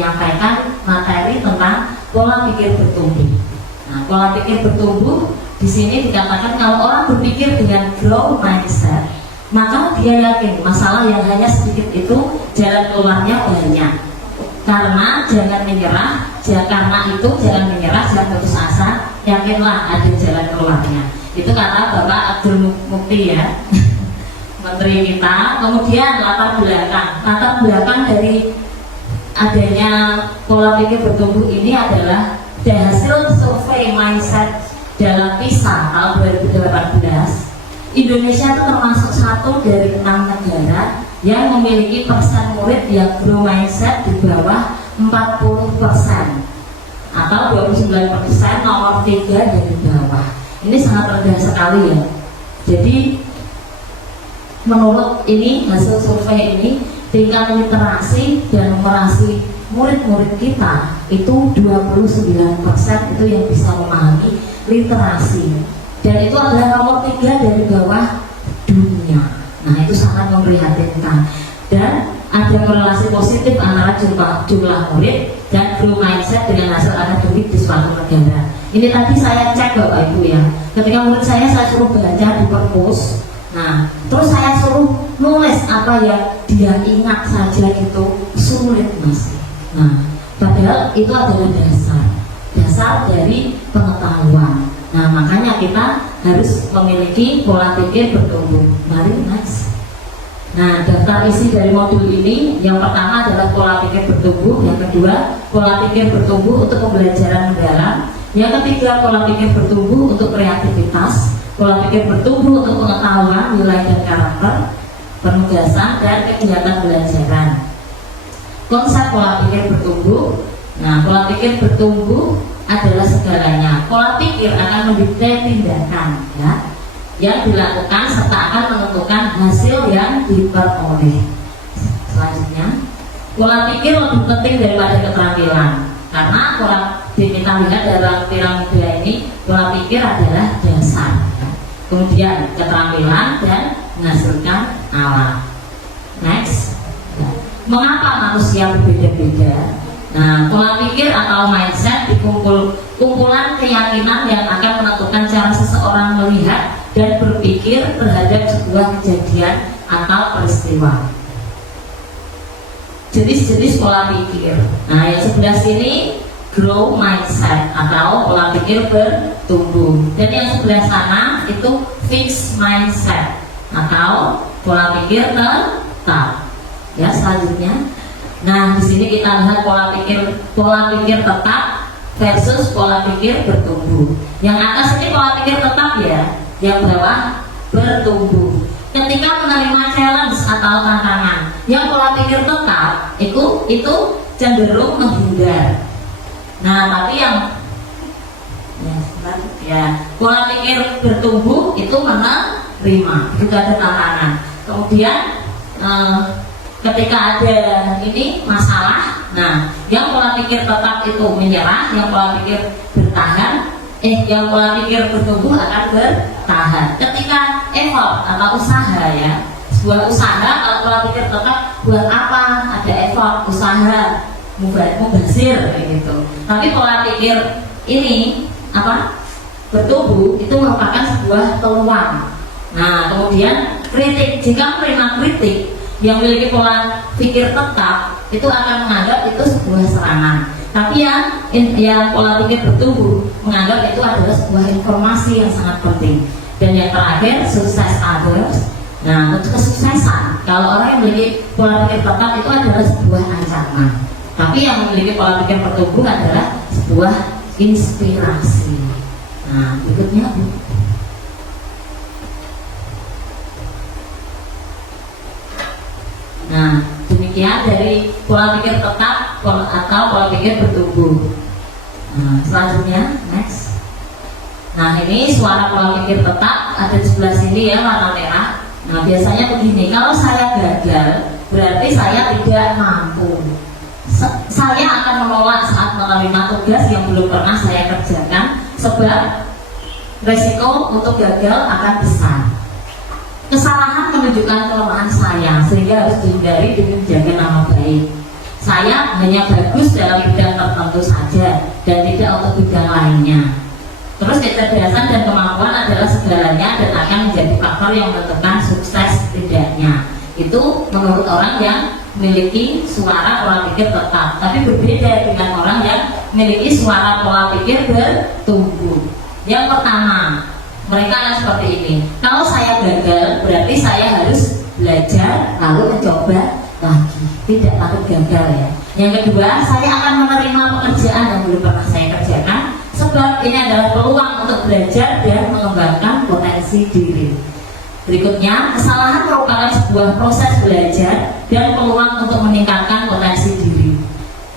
menyampaikan materi tentang pola pikir bertumbuh. Nah, pola pikir bertumbuh di sini dikatakan kalau orang berpikir dengan growth mindset, maka dia yakin masalah yang hanya sedikit itu jalan keluarnya banyak. Karena jangan menyerah, karena itu jangan menyerah, jangan putus asa, yakinlah ada jalan keluarnya. Itu kata Bapak Abdul Mukti ya, Menteri kita. Kemudian latar belakang dari adanya pola pikir bertumbuh ini adalah dari hasil survei mindset dalam PISA tahun 2018. Indonesia itu termasuk satu dari 6 negara yang memiliki persen murid yang grow mindset di bawah 40% atau 29%, nomor 3 dari bawah. Ini sangat rendah sekali ya. Jadi menurut ini hasil survei ini, tingkat literasi dan numerasi murid-murid kita itu 29% itu yang bisa memahami literasi, dan itu adalah nomor 3 dari bawah dunia. Nah, itu sangat memprihatinkan, dan ada korelasi positif antara jumlah murid dan growth mindset dengan hasil akademik di suatu negara. Ini tadi saya cek Bapak Ibu ya, ketika murid saya suruh baca di perpus, nah terus saya suruh nulis apa yang dia ingat saja gitu, sulit Mas. Nah, padahal itu adalah dasar dari pengetahuan. Nah, makanya kita harus memiliki pola pikir bertumbuh. Mari next. Nah, daftar isi dari modul ini, yang pertama adalah pola pikir bertumbuh, yang kedua pola pikir bertumbuh untuk pembelajaran mendalam, yang ketiga pola pikir bertumbuh untuk kreativitas, pola pikir bertumbuh untuk pengetahuan, nilai dan karakter, penugasan dan kegiatan belajaran. Konsep pola pikir bertumbuh. Nah, pola pikir bertumbuh adalah segalanya. Pola pikir akan mendikte tindakan ya, yang dilakukan serta akan menentukan hasil yang diperoleh. Selanjutnya, pola pikir lebih penting daripada keterampilan, karena pola kita lihat dalam piramida ini, pola pikir adalah dasar ya. Kemudian keterampilan dan menghasilkan alat. Next, mengapa manusia berbeda-beda? Nah, pola pikir atau mindset kumpulan keyakinan yang akan menentukan cara seseorang melihat dan berpikir terhadap sebuah kejadian atau peristiwa. Jenis-jenis pola pikir. Nah, yang sebelah sini grow mindset atau pola pikir bertumbuh, dan yang sebelah sana itu fixed mindset atau pola pikir tetap. Ya, selanjutnya. Nah, di sini kita lihat pola pikir tetap versus pola pikir bertumbuh. Yang atas ini pola pikir tetap ya, yang bawah bertumbuh. Ketika menerima challenge atau tantangan, yang pola pikir tetap itu cenderung menghindar. Nah, tapi yang pola pikir bertumbuh itu menerima, juga ada tantangan. Kemudian ketika ada ini masalah, nah yang pola pikir tetap itu menyerah, yang pola pikir bertahan, yang pola pikir bertumbuh akan bertahan. Ketika effort atau usaha ya, sebuah usaha kalau pola pikir tetap buat apa? Ada effort, usaha, mubazir gitu. Tapi pola pikir ini bertumbuh itu merupakan sebuah peluang. Nah, kemudian kritik, jika menerima kritik, yang memiliki pola pikir tetap itu akan menganggap itu sebuah serangan. Tapi yang pola pikir bertumbuh menganggap itu adalah sebuah informasi yang sangat penting. Dan yang terakhir, sukses others. Nah, untuk kesuksesan, kalau orang yang memiliki pola pikir tetap itu adalah sebuah ancaman. Tapi yang memiliki pola pikir bertumbuh adalah sebuah inspirasi. Nah, berikutnya Bu. Nah, demikian dari pola pikir tetap atau pola pikir bertumbuh. Nah, selanjutnya, next. Nah, ini suara pola pikir tetap ada di sebelah sini ya, warna merah. Nah, biasanya begini, kalau saya gagal, berarti saya tidak mampu. Saya akan menolak saat menerima tugas yang belum pernah saya kerjakan, sebab resiko untuk gagal akan besar. Kesalahan menunjukkan kelemahan saya, sehingga harus dihindari demi menjaga nama baik. Saya hanya bagus dalam bidang tertentu saja dan tidak untuk bidang lainnya. Terus kecerdasan dan kemampuan adalah segalanya dan akan menjadi faktor yang menentukan sukses tidaknya. Itu menurut orang yang memiliki suara pola pikir tetap, tapi berbeda dengan orang yang memiliki suara pola pikir bertumbuh. Yang pertama, mereka akan seperti ini. Kalau saya gagal, berarti saya harus belajar lalu mencoba lagi, tidak takut gagal ya. Yang kedua, saya akan menerima pekerjaan yang belum pernah saya kerjakan, sebab ini adalah peluang untuk belajar dan mengembangkan potensi diri. Berikutnya, kesalahan merupakan sebuah proses belajar dan peluang untuk meningkatkan potensi diri.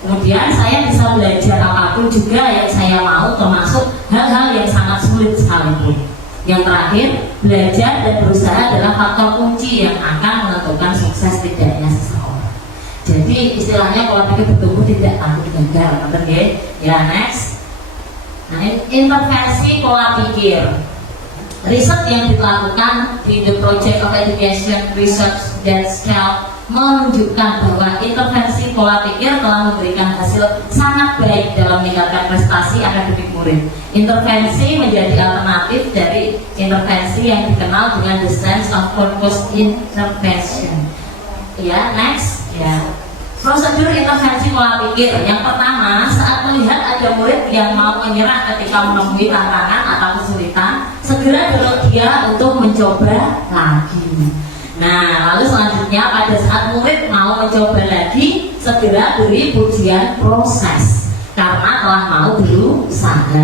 Kemudian saya bisa belajar apapun juga yang saya mau, termasuk hal-hal yang sangat sulit sekalipun. Yang terakhir, belajar dan berusaha adalah faktor kunci yang akan menentukan sukses tidaknya seseorang. Jadi istilahnya pola pikir bertumbuh tidak takut gagal, betul ya? Next. Nah, intervensi pola pikir. Riset yang dilakukan di The Project of Education Research dan Scale menunjukkan bahwa intervensi pola pikir telah memberikan hasil sangat baik dalam meningkatkan prestasi akademik murid. Intervensi menjadi alternatif dari intervensi yang dikenal dengan the sense of purpose intervention. Ya, next. Ya. Prosedur intervensi pola pikir. Yang pertama, saat melihat ada murid yang mau menyerah ketika menemui tantangan atau kesulitan, segera dorong dia untuk mencoba lagi. Nah, lalu selanjutnya pada saat murid mau mencoba lagi, segera beri pujian proses karena telah mau berusaha.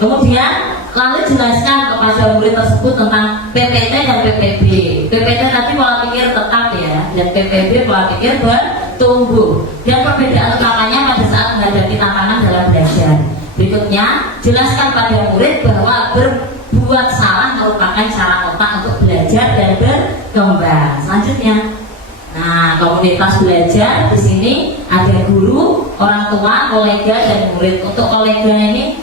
Kemudian lalu jelaskan kepada murid tersebut tentang PPT dan PPB. PPT tadi pola pikir tetap ya, dan PPB pola pikir bertumbuh. Dan perbedaan utamanya pada saat menghadapi tantangan dalam belajar. Berikutnya, jelaskan pada murid bahwa berbuat salah merupakan cara otak untuk belajar dan berkembang. Selanjutnya, nah, komunitas belajar di sini ada guru, orang tua, kolega, dan murid. Untuk kolega ini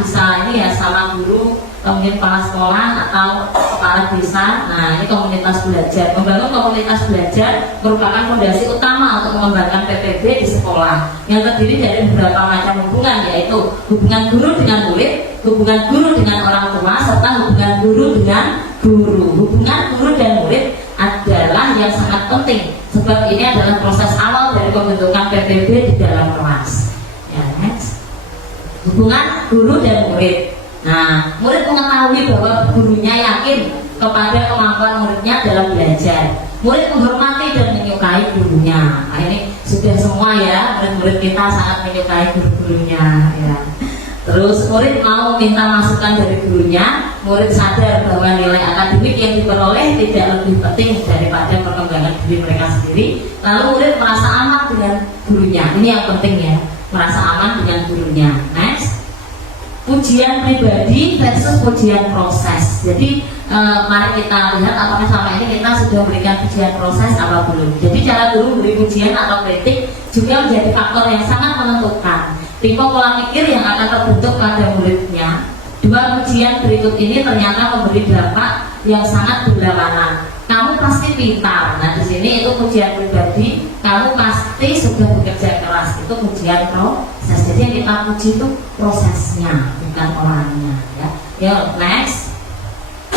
bisa ini ya sama guru, kemudian kepala sekolah atau kepala desa. Nah, ini komunitas belajar. Membangun komunitas belajar merupakan fondasi utama untuk mengembangkan PPB di sekolah yang terdiri dari beberapa macam hubungan, yaitu hubungan guru dengan murid, hubungan guru dengan orang tua, serta hubungan guru dengan guru. Hubungan guru dan murid adalah yang sangat penting sebab ini adalah proses awal dari pembentukan PPB di dalam kelas. Ya, next. Hubungan guru dan murid. Nah, murid mengetahui bahwa gurunya yakin kepada kemampuan muridnya dalam belajar. Murid menghormati dan menyukai gurunya. Nah, ini sudah semua ya, murid-murid kita sangat menyukai guru-gurunya ya. Terus murid mau minta masukan dari gurunya, murid sadar bahwa nilai akademik yang diperoleh tidak lebih penting daripada perkembangan diri mereka sendiri. Lalu murid merasa aman dengan gurunya. Ini yang penting ya, merasa aman dengan gurunya. Next. Pujian pribadi versus pujian proses. Jadi mari kita lihat apakah selama ini kita sudah memberikan pujian proses atau belum. Jadi cara guru beri pujian atau kritik juga menjadi faktor yang sangat menentukan tipe pola pikir yang akan terbentuk pada muridnya. Dua pujian berikut ini ternyata memberi dampak yang sangat berlawanan. Kamu pasti pintar. Nah, di sini itu pujian pribadi. Kamu pasti sudah bekerja keras. Itu pujian proses. Jadi yang kita puji itu prosesnya, bukan orangnya. Ya, next.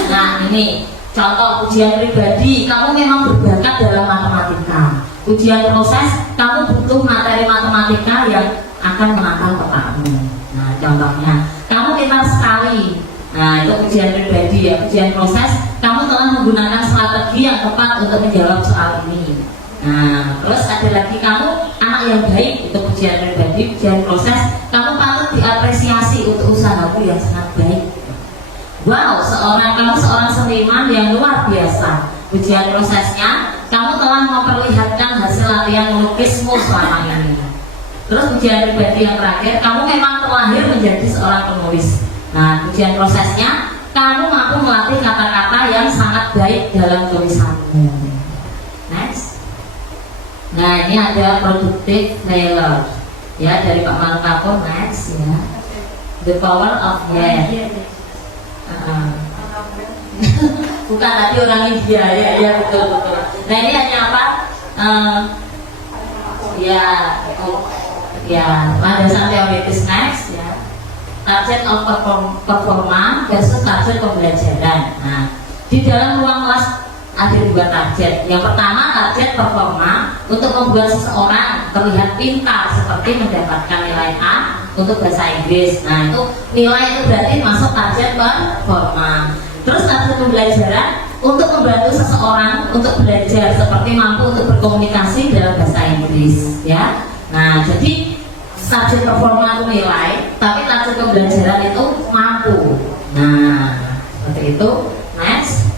Nah, ini contoh pujian pribadi. Kamu memang berbakat dalam matematika. Pujian proses, kamu butuh materi matematika yang akan menakal otakmu. Nah, contohnya, kamu pintar sekali. Nah, itu pujian pribadi ya. Pujian proses, kamu telah menggunakan strategi yang tepat untuk menjawab soal ini. Nah, terus ada lagi, kamu anak yang baik. Itu pujian pribadi. Pujian proses, kamu patut diapresiasi untuk usahamu yang sangat baik. Wow, kamu seorang seniman yang luar biasa. Pujian prosesnya, kamu telah memperlihatkan hasil latihan melukismu selama ini. Terus pujian pribadi yang terakhir, kamu memang terlahir menjadi seorang penulis. Nah, pujian prosesnya, kamu mampu melatih kata-kata yang sangat baik dalam tulisanmu. Next. Nah, ini ada productive failure ya dari Pak Martapo. Next ya. The power of yeah. Bukan tadi orang India ya, betul. Nah, ini hanya apa? ya landasan teoritis next ya. Target of performa versus target pembelajaran. Nah, di dalam ruang kelas ada dua target. Yang pertama target performa untuk membuat seseorang terlihat pintar seperti mendapatkan nilai A untuk bahasa Inggris. Nah, itu nilai itu berarti masuk target performa. Terus target pembelajaran untuk membantu seseorang untuk belajar seperti mampu untuk berkomunikasi dalam bahasa Inggris ya. Nah, jadi target performa itu nilai, tapi target pembelajaran itu mampu. Nah, seperti itu. Next,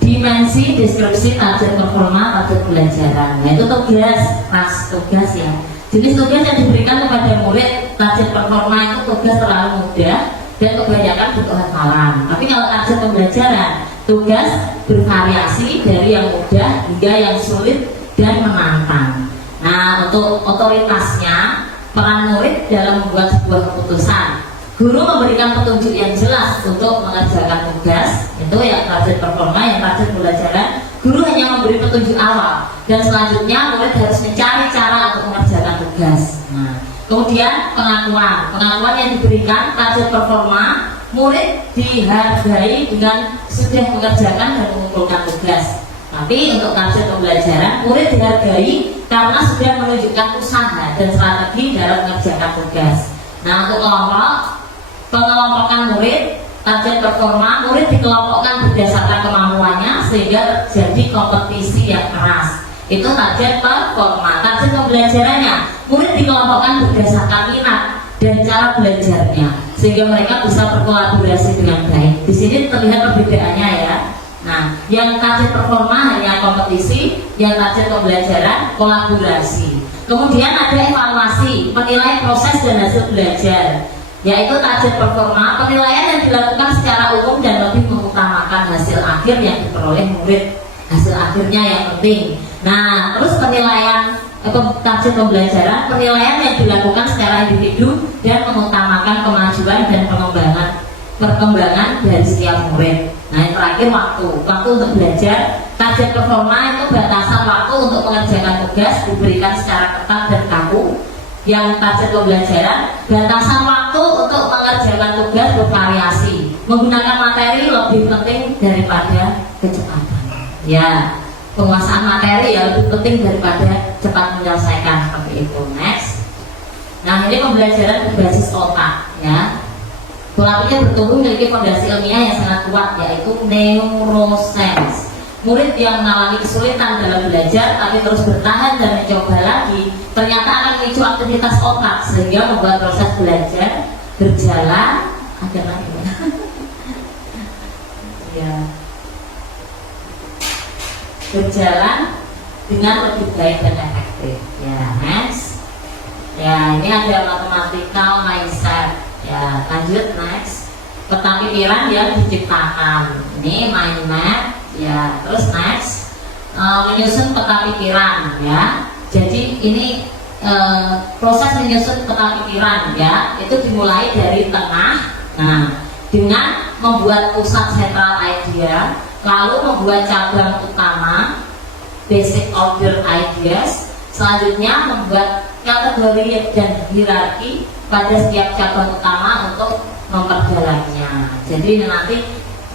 dimensi deskripsi target performa, target pembelajaran. Nah, itu tugas ya. Jenis tugas yang diberikan kepada murid target performa itu tugas terlalu mudah dan kebanyakan butuh hafalan. Tapi kalau target pembelajaran, tugas bervariasi dari yang mudah hingga yang sulit dan menantang. Nah, untuk otoritasnya, peran murid dalam membuat sebuah keputusan. Guru memberikan petunjuk yang jelas untuk mengerjakan tugas, itu yang target performa. Yang target pembelajaran, guru hanya memberi petunjuk awal dan selanjutnya murid harus mencari cara untuk mengerjakan tugas. Nah, kemudian pengakuan yang diberikan target performa, murid dihargai dengan sudah mengerjakan dan mengumpulkan tugas. Tapi untuk target pembelajaran, murid dihargai karena sudah menunjukkan usaha dan strategi dalam mengerjakan tugas. Nah, untuk pengelompokan murid, target performa, murid dikelompokkan berdasarkan kemampuannya sehingga terjadi kompetisi yang keras. Itu target performa. Target pembelajarannya, murid dikelompokkan berdasarkan minat dan cara belajarnya sehingga mereka bisa berkolaborasi dengan baik. Di sini terlihat perbedaannya ya. Nah, yang target performa hanya kompetisi, yang target pembelajaran kolaborasi. Kemudian ada evaluasi, menilai proses dan hasil belajar. Yaitu target performa, penilaian yang dilakukan secara umum dan lebih mengutamakan hasil akhir yang diperoleh murid. Hasil akhirnya yang penting. Nah, terus penilaian target pembelajaran, penilaian yang dilakukan secara individu dan mengutamakan kemajuan dan perkembangan dari setiap murid. Nah, yang terakhir waktu untuk belajar. Target performa itu batasan waktu untuk mengerjakan tugas diberikan secara ketat dan kaku. Yang target pembelajaran, batasan waktu untuk mengerjakan tugas bervariasi. Menggunakan materi lebih penting daripada kecepatan. Ya, penguasaan materi ya lebih penting daripada cepat menyelesaikan, seperti itu. Next. Nah, ini pembelajaran berbasis otak ya. Pola pikir bertumbuh memiliki fondasi ilmiah yang sangat kuat, yaitu neuroscience. Murid yang mengalami kesulitan dalam belajar tapi terus bertahan dan mencoba lagi, ternyata akan memicu aktivitas otak sehingga membuat proses belajar berjalan ya, berjalan dengan lebih baik dan efektif. Ya, next. Ya, ini ada mathematical mindset. Ya, lanjut next. Peta pikiran yang diciptakan. Ini mind map. Ya, terus next. Menyusun peta pikiran. Ya, jadi ini proses menyusun peta pikiran ya, itu dimulai dari tengah. Nah, dengan membuat pusat sentral idea, lalu membuat cabang utama, basic order ideas. Selanjutnya membuat kategori dan hierarki pada setiap cabang utama untuk memperdalamnya. Jadi nanti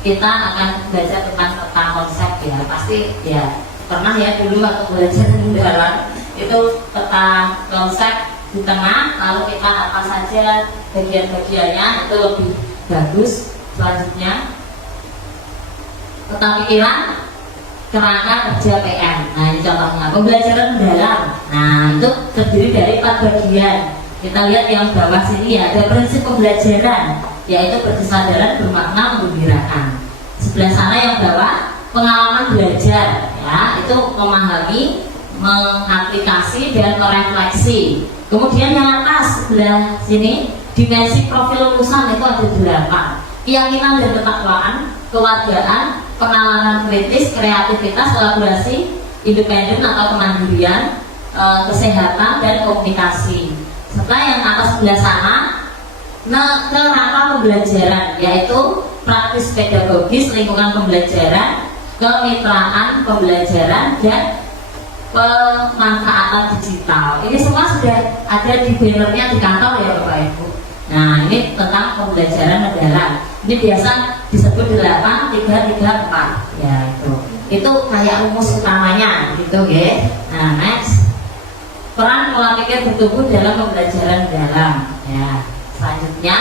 kita akan belajar tentang peta konsep ya. Pasti ya pernah ya dulu waktu belajar mendalam itu peta konsep di tengah, lalu kita apa saja bagian-bagiannya itu lebih bagus. Selanjutnya peta pikiran, kerangka kerja PM. Nah, ini contohnya pembelajaran mendalam. Nah, itu terdiri dari 4 bagian. Kita lihat yang bawah sini ya, ada prinsip pembelajaran, yaitu berkesadaran bermakna menggembirakan. Sebelah sana yang bawah pengalaman belajar, ya, itu memahami, mengaplikasi dan merefleksi. Kemudian yang atas sebelah sini dimensi profil lulusan itu ada 8. Keyakinan dan ketakwaan, kewargaan, penalaran kritis, kreativitas, kolaborasi, independen atau kemandirian, kesehatan dan komunikasi. Serta yang atas sebelah sana kerangka pembelajaran, yaitu praktis pedagogis, lingkungan pembelajaran, kemitraan pembelajaran, dan pemanfaatan digital. Ini semua sudah ada di bannernya di kantor ya Bapak Ibu. Nah, ini tentang pembelajaran mendalam. Ini biasa disebut 8-3-3-4 ya itu. Itu kayak rumus utamanya gitu ya. Nah, next. Peran pola pikir bertumbuh dalam pembelajaran mendalam. Ya. Selanjutnya,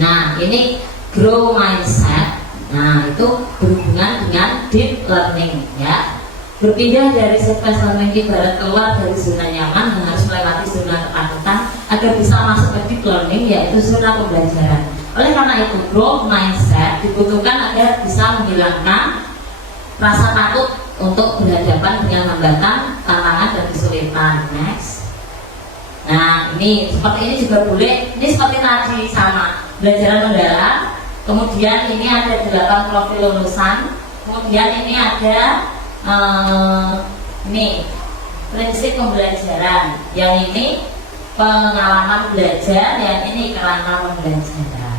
nah ini grow mindset. Nah, itu berhubungan dengan deep learning ya. Berpindah dari surface learning ibarat keluar dari zona nyaman dan harus melewati zona ketakutan agar bisa masuk ke deep learning, yaitu zona pembelajaran. Oleh karena itu, growth mindset dibutuhkan agar bisa menghilangkan rasa takut untuk berhadapan dengan hambatan, tantangan, dan kesulitan. Next. Nah, ini seperti ini juga boleh. Ini seperti tadi sama belajar mendalam. Kemudian ini ada 8 profil lulusan. Kemudian ini ada ini prinsip pembelajaran. Yang ini pengalaman belajar. Yang ini kerangka pembelajaran.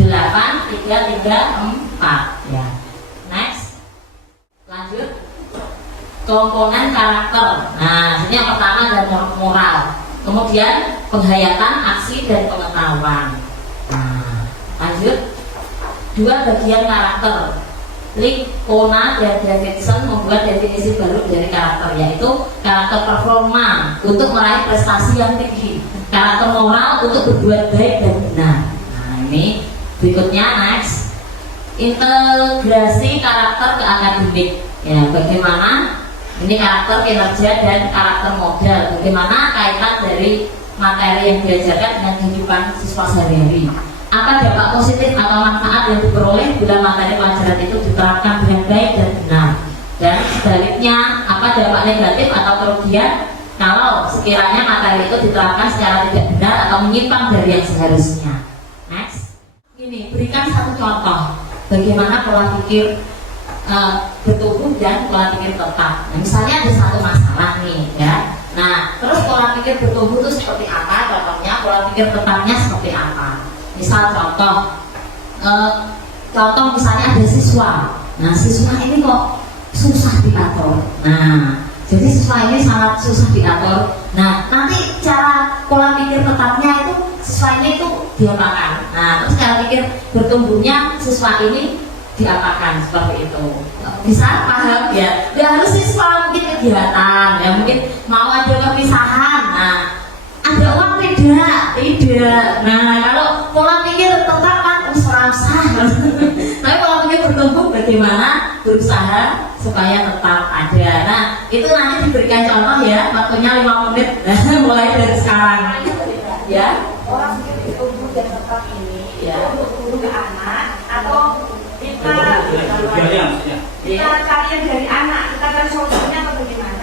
8-3-3-4 ya. Next. Lanjut. Komponen karakter. Nah, ini yang pertama adalah moral. Kemudian penghayatan, aksi, dan pengetahuan. Nah, lanjut. 2 bagian karakter. Licona dan Davidson membuat definisi baru dari karakter, yaitu karakter performa untuk meraih prestasi yang tinggi, karakter moral untuk berbuat baik dan benar. Nah, ini berikutnya next. Integrasi karakter ke akademik. Ya, bagaimana ini karakter kinerja dan karakter modal, bagaimana kaitan dari materi yang diajarkan dengan kehidupan siswa sehari-hari. Apa dampak positif atau manfaat yang diperoleh bila materi pelajaran itu diterapkan dengan baik dan benar. Dan sebaliknya, apa dampak negatif atau kerugian kalau sekiranya materi itu diterapkan secara tidak benar atau menyimpang dari yang seharusnya. Next. Ini berikan satu contoh bagaimana pola pikir bertumbuh dan pola pikir tetap. Nah, misalnya ada satu masalah nih ya. Nah, terus pola pikir bertumbuh itu seperti apa? Contohnya pola pikir tetapnya seperti apa? Misal contoh misalnya ada siswa. Nah, siswa ini kok susah diatur. Nah, jadi siswa ini sangat susah diatur. Nah, nanti cara pola pikir tetapnya itu siswa ini itu diapakan. Nah, terus cara pikir bertumbuhnya siswa ini diapakan seperti itu. Bisa paham ya? Ya harus siswa mungkin kegiatan, ya mungkin mau ada perpisahan. Nah, ada uang tidak? Nah, kalau pola pikir tetap kan usah. Tapi pola pikir bertumbuh bagaimana berusaha supaya tetap ada. Nah, itu nanti diberikan contoh ya, waktunya 5 menit mulai dari sekarang. Ya, Orang pikir bertumbuh dan tetap ini ya. untuk guru ke anak atau kita kalian dari anak, kita cari solusinya atau bagaimana?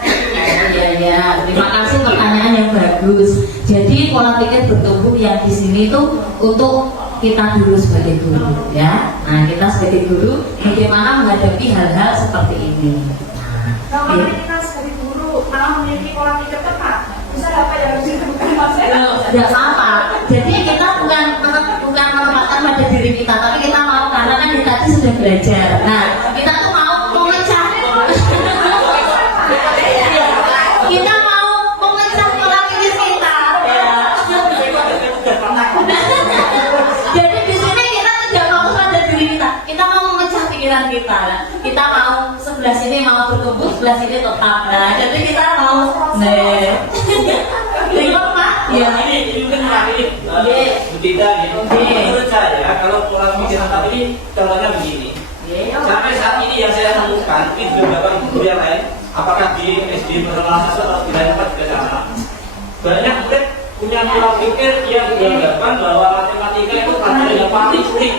Ya, terima kasih pertanyaan yang bagus. Jadi pola pikir bertumbuh yang di sini tuh untuk kita dulu sebagai guru ya. Nah, kita sebagai guru bagaimana menghadapi hal-hal seperti ini. Kalau kita sebagai guru malah memiliki pola pikir tepat, bisa apa yang harus dilakukan maksudnya? Tidak apa. Jadi kita bukan menempatkan pada diri kita, tapi kita mau karena kan kita tadi sudah belajar. Nah, kita tuh mau memecah. Kita mau memecah pola pikir kita. Ya. Jadi di sini kita tidak fokus pada diri kita. Kita mau memecah pikiran kita. Kita mau sebelah sini mau bertumbuh, sebelah sini tetap. Nah, jadi kita mau terima Pak. Ya ini mungkin terakhir berbeda gitu. Menurut saya kalau pola pikir tetap ini contohnya begini. Sampai saat ini yang saya temukan ini beberapa guru yang lain, apakah di SD berkelas atau di lain tempat juga sama. Banyak murid punya pola pikir yang beranggapan bahwa matematika itu pelajaran yang paling sulit.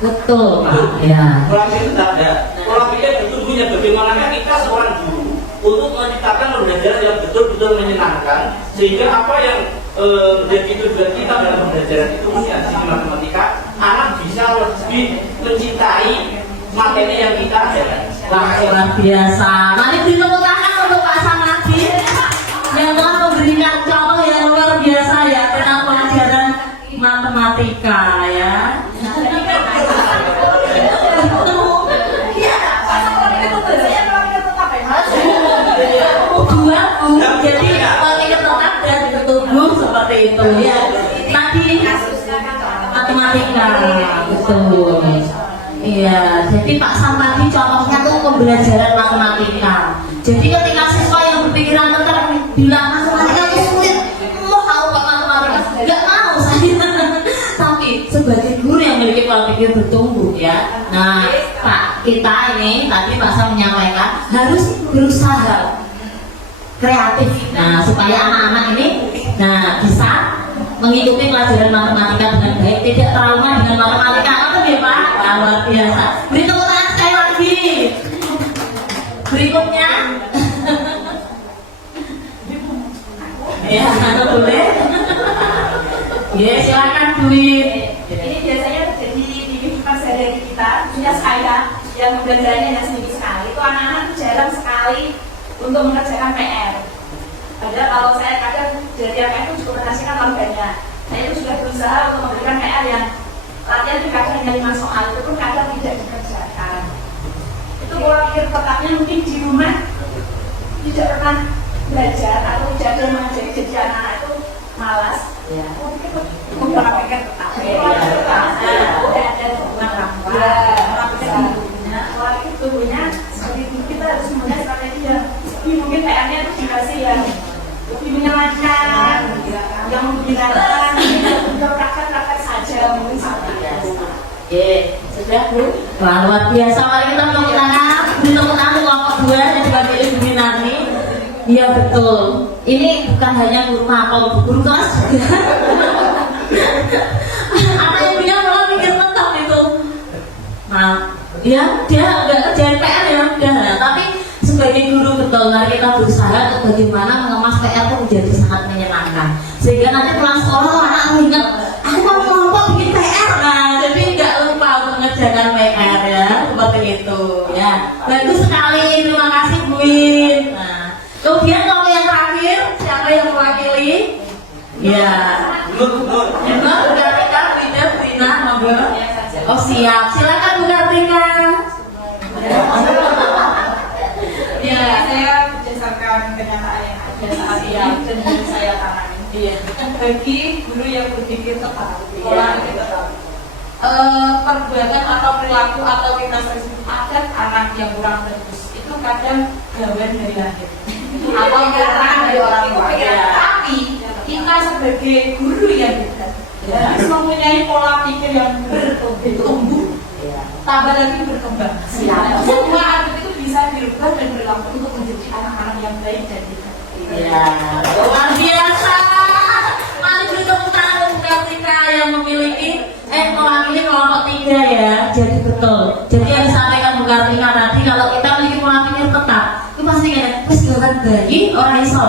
Betul Pak. Ya. Pola pikir tidak ada. Pola pikir bertumbuhnya bagaimana kita seorang guru untuk menciptakan pembelajaran yang betul-betul menyenangkan, sehingga apa yang menjadi tujuan kita dalam pembelajaran itu mesti di matematika, anak bisa lebih mencintai materi yang kita ajarkan. Luar biasa. Mari beri tepuk tangan untuk Pak Samadi yang telah memberikan contoh yang luar biasa ya tentang pelajaran matematika ya. matematika, betul. Iya, jadi Pak Sam tadi contohnya tuh pembelajaran matematika. Jadi ketika siswa yang berpikiran tentang bilang matematika itu sulit, mau tahu Pak matematika? Nggak mau saya. Tapi sebagai guru yang memiliki pola pikir bertumbuh ya. Nah, Pak kita ini tadi Pak Sam menyampaikan harus berusaha kreatif. Nah, supaya anak-anak ini bisa mengikuti pelajaran matematika dengan baik, tidak trauma dengan matematika. Apa ya Pak? Luar biasa. Beri tepuk tangan sekali lagi. Berikutnya, ya boleh. Ya silakan Bu. Ini biasanya terjadi di kehidupan sehari-hari kita, khususnya saya yang belajarnya hanya seminggu sekali. Itu anak-anak jarang sekali untuk mengerjakan PR. Padahal kalau saya kadang dari PR itu cukup menghasilkan uang banyak. Saya itu sudah berusaha untuk memberikan PR yang latihan itu kadang hanya 5 soal, itu pun kadang tidak dikerjakan. Itu pola pikir tetapnya mungkin di rumah tidak pernah belajar atau tidak pernah mengajari, jadi anak-anak itu malas. Pola pikir tetap. Tidak ada hubungan ramah. Pola pikir tubuhnya seperti itu, kita harus mempunyai strategi yang mungkin PR-nya itu dikasih yang lebih menyenangkan, yang menggembirakan, untuk praktek-praktek saja mungkin seperti itu. Sudah Bu. Wah, luar biasa. Mari kita tepuk tangan. Beri tepuk tangan kelompok 2 dan juga pilih Bu Minarni. Iya betul. Ini bukan hanya guru mapel, guru kelas juga. Anak yang punya pola pikir tetap itu. Nah, ya dia nggak kerjain PR ya udah. Tapi sebagai guru betul, mari kita berusaha untuk bagaimana mengemas PR itu menjadi sangat menyenangkan. Sehingga nanti pulang sekolah anak ingat, aku mau kelompok bikin PR. Nah, jadi nggak lupa untuk mengerjakan PR ya, seperti itu ya. Bagus sekali, terima kasih Bu Win. Nah, kemudian kalau yang terakhir, siapa yang mewakili? Ya, Mbak Kartika, Wida, Rina, monggo. Oh siap, silakan Bu Kartika. Ya, saya berdasarkan kenyataan yang ada saat ini dan yang saya tangani. Bagi guru yang berpikir tepat, pola pikir tepat, perbuatan atau perilaku atau kita sebut adat anak yang kurang bagus itu kadang gawat dari lahir atau karena dari orang tua. Tapi kita sebagai guru yang hebat harus mempunyai pola pikir yang bertumbuh, tambah lagi berkembang. Semua adat itu bisa dirubah dan berlaku untuk menjadi anak-anak yang baik dan hebat. Ya, luar biasa. Mari beri tepuk tangan untuk Kartika yang memiliki mewakili kelompok 3 ya. Jadi betul. Jadi yang disampaikan Bu Kartika tadi, kalau kita memiliki pola pikir tetap, itu pasti kan kesehatan bayi orang iso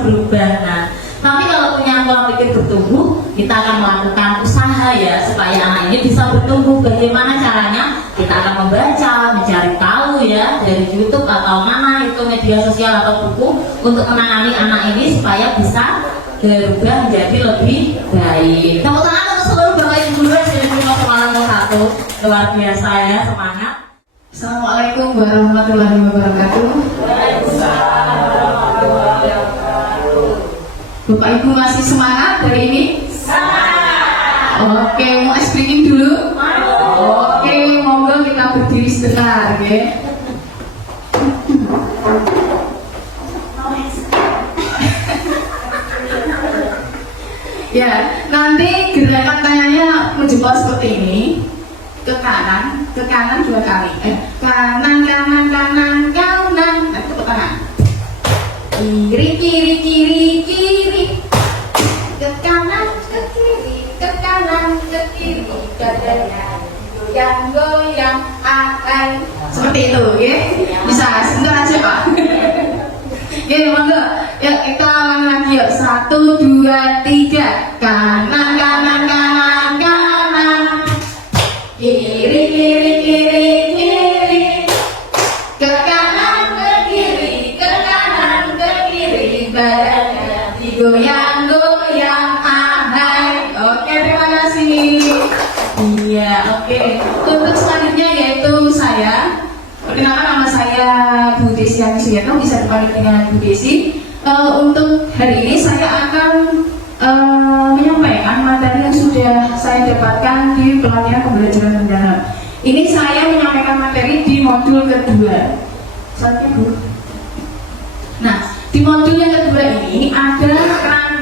berubah. Nah, tapi kalau punya pola pikir bertumbuh, kita akan melakukan usaha ya supaya anak ini bisa bertumbuh. Bagaimana caranya? Kita akan membaca, mencari tahu ya dari YouTube atau mana itu media sosial atau buku untuk menangani anak ini supaya bisa berubah menjadi lebih baik. Tepuk tangan untuk seluruh Bapak Ibu guru SD Negeri Semarang 1. Luar biasa ya, semangat. Assalamualaikum warahmatullahi wabarakatuh. Bapak Ibu masih semangat hari ini? Oke, mau ice breaking dulu? Oke, monggo kita berdiri sebentar, oke? Ya, nanti gerakan tangannya menjempol seperti ini. Ke kanan 2 kali. Kanan, kanan. Nah, tepuk tangan. Kiri. Ke kanan, ke kiri. Dadanya goyang, seperti itu, ya? Bisa, sebentar aja Pak. Ya, monggo. Yuk kita ulang lagi yuk. 1, 2, 3. Kanan. Kiri. Ke kanan, ke kiri. Badannya digoyang-goyang, ahai. Oke, terima kasih. Iya, oke. Untuk selanjutnya yaitu saya. Perkenalkan nama saya Bu Desi Anisuyatno, bisa dipanggil dengan Bu Desi. Untuk hari ini saya akan menyampaikan materi yang sudah saya dapatkan di pelatihan pembelajaran mendalam. Ini saya menyampaikan materi di modul kedua. Nah, di modul yang kedua ini ada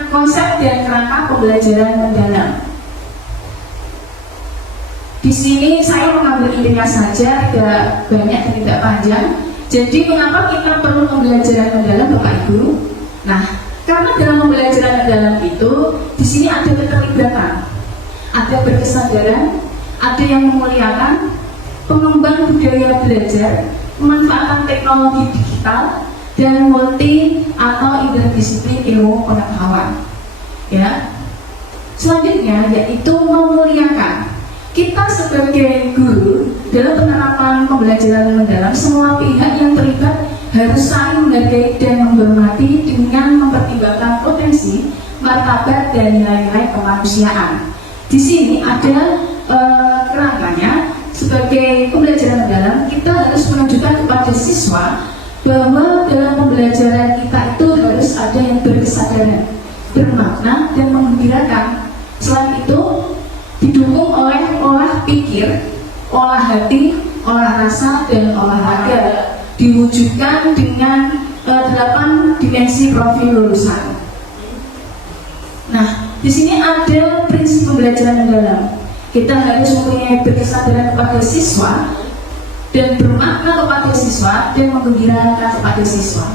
konsep dan kerangka pembelajaran mendalam. Di sini saya mengambil intinya saja, tidak banyak dan tidak panjang. Jadi mengapa kita perlu pembelajaran mendalam, Bapak Ibu? Nah, karena dalam pembelajaran mendalam itu di sini ada keterlibatan, ada berkesadaran, ada yang memuliakan, pengembang budaya belajar, pemanfaatan teknologi digital, dan multi atau interdisiplin ilmu pengetahuan. Ya. Selanjutnya yaitu memuliakan. Kita sebagai guru dalam penerapan pembelajaran mendalam, semua pihak yang terlibat harus saling menghargai dan menghormati dengan mempertimbangkan potensi, martabat, dan nilai-nilai kemanusiaan. Di sini ada kerangkanya. Sebagai pembelajaran mendalam, kita harus menunjukkan kepada siswa bahwa dalam pembelajaran kita itu harus ada yang berkesadaran, bermakna, dan menggembirakan. Selain itu, didukung oleh olah pikir, olah hati, olah rasa, dan olahraga, diwujudkan dengan 8 dimensi profil lulusan. Nah, di sini ada prinsip pembelajaran mendalam. Kita harus mempunyai berkesadaran kepada siswa dan bermakna kepada siswa dan menggembirakan kepada siswa.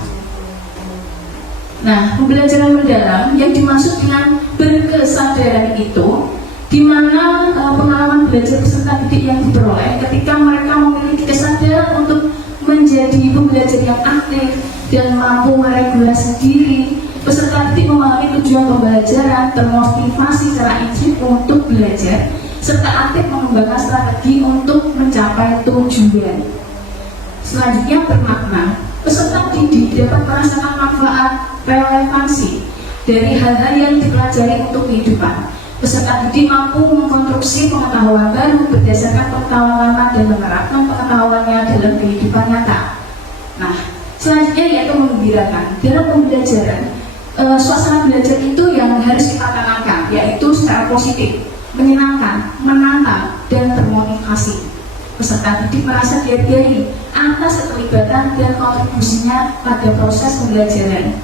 Nah, pembelajaran mendalam yang dimaksud dengan berkesadaran itu di mana pengalaman belajar peserta didik yang diperoleh ketika mereka memiliki kesadaran untuk menjadi pembelajar yang aktif dan mampu meregulasi diri. Peserta didik memahami tujuan pembelajaran, termotivasi secara intensif untuk belajar, serta aktif mengembangkan strategi untuk mencapai tujuan. Selanjutnya bermakna. Peserta didik dapat merasakan manfaat relevansi dari hal-hal yang dipelajari untuk kehidupan. Peserta didik mampu mengkonstruksi pengetahuan baru berdasarkan pengetahuan lama dan menerapkan pengetahuannya dalam kehidupan nyata. Nah, selanjutnya yaitu menggembirakan. Dalam pembelajaran, suasana belajar itu yang harus kita tanamkan, yaitu secara positif, menyenangkan, menantang, dan termotivasi. Peserta didik merasa dihargai atas keterlibatan dan kontribusinya pada proses pembelajaran.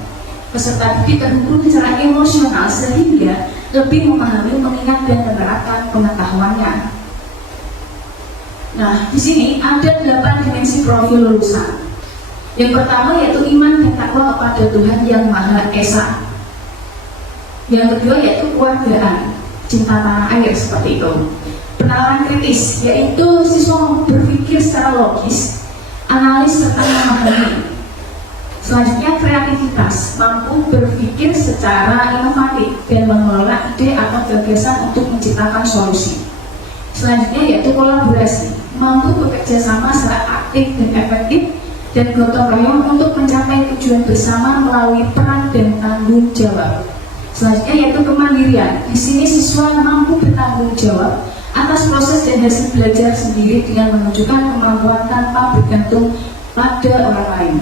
Peserta didik terhubung secara emosional sehingga lebih memahami, mengingat, dan menerapkan pengetahuannya. Nah, di sini ada 8 dimensi profil lulusan. Yang pertama yaitu iman dan takwa kepada Tuhan Yang Maha Esa. Yang kedua yaitu kewargaan, cinta tanah air seperti itu. Penalaran kritis, yaitu siswa berpikir secara logis, analis, serta memahami. Selanjutnya kreativitas, mampu berpikir secara inovatif dan mengelola ide atau gagasan untuk menciptakan solusi. Selanjutnya yaitu kolaborasi, mampu bekerja sama secara aktif dan efektif dan gotong royong untuk mencapai tujuan bersama melalui peran dan tanggung jawab. Selanjutnya yaitu kemandirian. Di sini siswa mampu bertanggung jawab atas proses dan hasil belajar sendiri dengan menunjukkan kemampuan tanpa bergantung pada orang lain.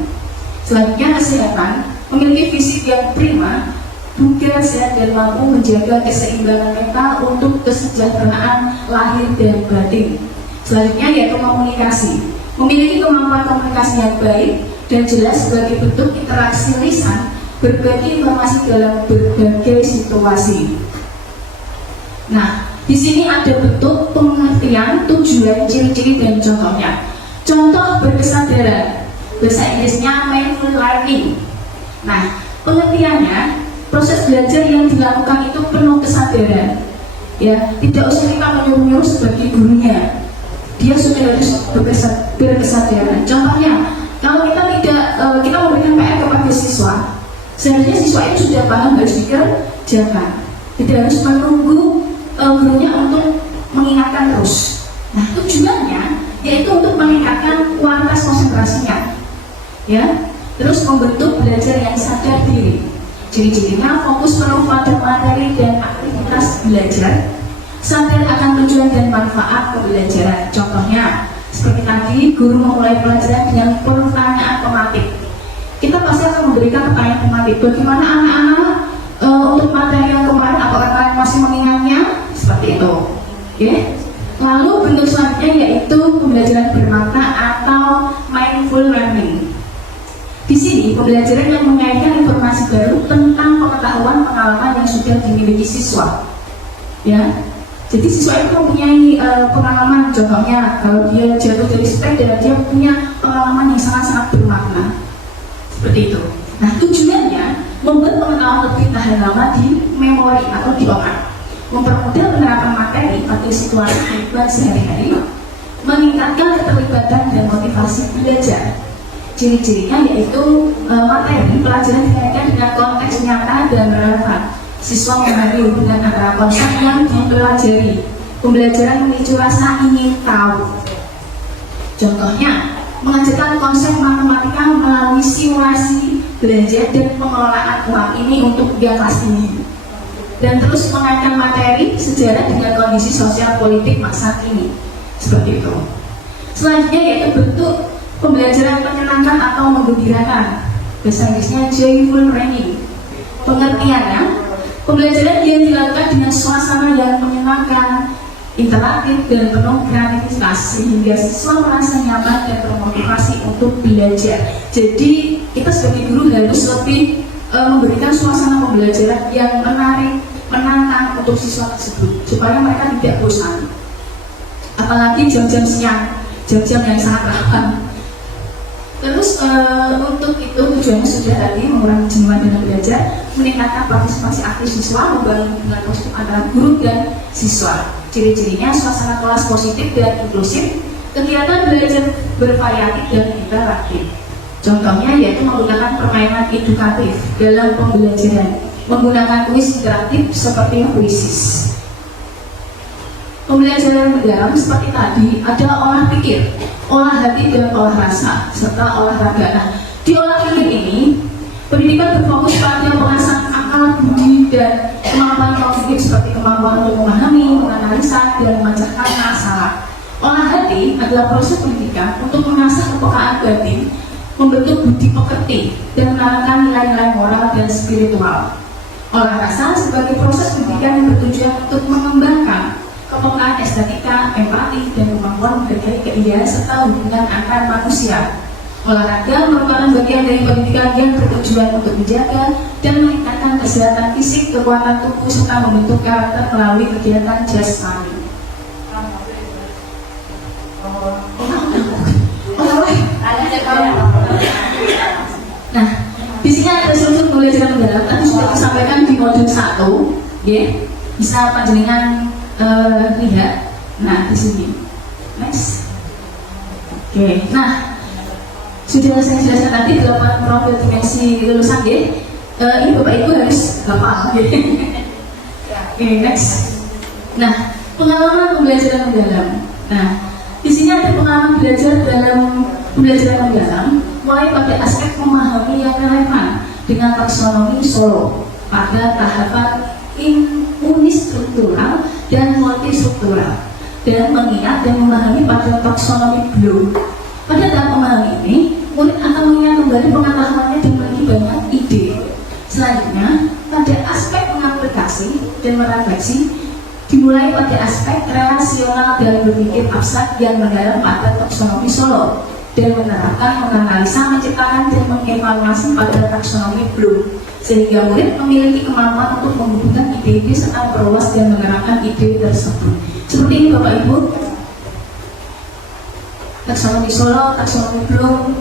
Selanjutnya kesehatan, memiliki fisik yang prima, bugar, sehat, dan mampu menjaga keseimbangan mental untuk kesejahteraan lahir dan batin. Selanjutnya yaitu komunikasi, memiliki kemampuan komunikasi yang baik dan jelas sebagai bentuk interaksi lisan, berbagi informasi dalam berbagai situasi. Nah, di sini ada bentuk pengertian, tujuan, ciri-ciri, dan contohnya. Contoh berkesadaran, bahasa Inggrisnya mindful learning. Nah, pengertiannya, proses belajar yang dilakukan itu penuh kesadaran. Ya, tidak usah kita menyuruh-nyuruh sebagai gurunya. Dia sudah harus berkesadaran. Contohnya, kalau kita memberikan PR kepada siswa, seharusnya siswa itu sudah paham harus dikerjakan. Tidak harus menunggu gurunya untuk mengingatkan terus. Nah, tujuannya yaitu untuk meningkatkan kualitas konsentrasinya. Ya, terus membentuk belajar yang sadar diri. Ciri-cirinya fokus penuh pada materi dan aktivitas belajar, sadar akan tujuan dan manfaat pembelajaran. Contohnya, seperti tadi, guru memulai pelajaran dengan pertanyaan tematik. Kita pasti akan memberikan pertanyaan tematik. Bagaimana anak-anak untuk materi yang kemarin, apakah kalian masih mengingatnya? seperti itu. Oke. Lalu bentuk selanjutnya yaitu pembelajaran bermakna atau mindful learning. Di sini pembelajaran yang mengaitkan informasi baru tentang pengetahuan pengalaman yang sudah dimiliki siswa. Ya, jadi siswa itu mempunyai pengalaman. Contohnya kalau dia jatuh dari sepeda, dia punya pengalaman yang sangat-sangat bermakna. Seperti itu. Nah, tujuannya membuat pengetahuan lebih tahan lama di memori atau di otak, mempermudah penerapan materi pada situasi kehidupan sehari-hari, meningkatkan keterlibatan dan motivasi belajar. Ciri-cirinya yaitu materi pelajaran dikaitkan dengan konteks nyata dan relevan. Siswa memahami hubungan antara konsep yang dipelajari. Pembelajaran memicu rasa ingin tahu. Contohnya, mengajarkan konsep matematika melalui simulasi belanja dan pengelolaan uang ini untuk yang kelas ini. Dan terus mengaitkan materi sejarah dengan kondisi sosial politik masa kini. Seperti itu. Selanjutnya yaitu bentuk pembelajaran menyenangkan atau menggembirakan. Bahasa Inggrisnya joyful learning. Pengertiannya, pembelajaran yang dilakukan dengan suasana yang menyenangkan, interaktif dan penuh kreativitas sehingga siswa merasa nyaman dan termotivasi untuk belajar. Jadi kita sebagai guru harus lebih memberikan suasana pembelajaran yang menarik, menantang untuk siswa tersebut supaya mereka tidak bosan. Apalagi jam-jam siang, jam-jam yang sangat rawan. Terus untuk itu tujuannya sudah tadi mengurangi jenuh dalam belajar, meningkatkan partisipasi aktif siswa, membangun hubungan positif antara guru dan siswa. Ciri-cirinya suasana kelas positif dan inklusif, kegiatan belajar bervariatif dan interaktif. Contohnya yaitu menggunakan permainan edukatif dalam pembelajaran, menggunakan kuis interaktif seperti kuisis. Pembelajaran mendalam seperti tadi adalah olah pikir, olah hati dan olah rasa, serta olahraga. Nah, di olah pikir ini, pendidikan berfokus pada pengasah akal, budi, dan kemampuan kognitif seperti kemampuan untuk memahami, menganalisa, dan memecahkan masalah. Olah hati adalah proses pendidikan untuk mengasah kepekaan batin, membentuk budi pekerti, dan menanamkan nilai-nilai moral dan spiritual. Olah rasa sebagai proses pendidikan yang bertujuan untuk mengembangkan kepekaan estetika, empati, dan kemampuan menghargai keindahan serta hubungan antar manusia. Olahraga merupakan bagian dari pendidikan yang bertujuan untuk menjaga dan meningkatkan kesehatan fisik, kekuatan tubuh, serta membentuk karakter melalui kegiatan jasmani. Nah, di sini ada struktur pembelajaran mendalam. Tadi sudah disampaikan di modul 1, ya. Bisa panjenengan lihat. Nah, di sini. Next. Oke. Nah, sudah saya jelaskan tadi 8 profil dimensi lulusan, ya. Ini Bapak Ibu harus hafal. Oke, next. Nah, pengalaman pembelajaran mendalam. Nah, di sini ada pengalaman belajar dalam pembelajaran mendalam, mulai pada aspek memahami yang relevan dengan taksonomi Solo pada tahapan unistruktural dan multistruktural, dan mengingat dan memahami pada taksonomi Bloom. Pada tahap memahami ini, murid akan mengingat kembali pengetahuannya dan memiliki banyak ide. Selanjutnya, pada aspek mengaplikasi dan merefleksi, dimulai pada aspek relasional dan berpikir abstrak yang mendalam pada taksonomi Solo, dan menerapkan, menganalisa, menciptakan, dan mengevaluasi pada taksonomi Bloom, sehingga murid memiliki kemampuan untuk menghubungkan ide-ide serta memperluas dan menerapkan ide tersebut. Seperti ini Bapak Ibu, taksonomi Solo, taksonomi Bloom,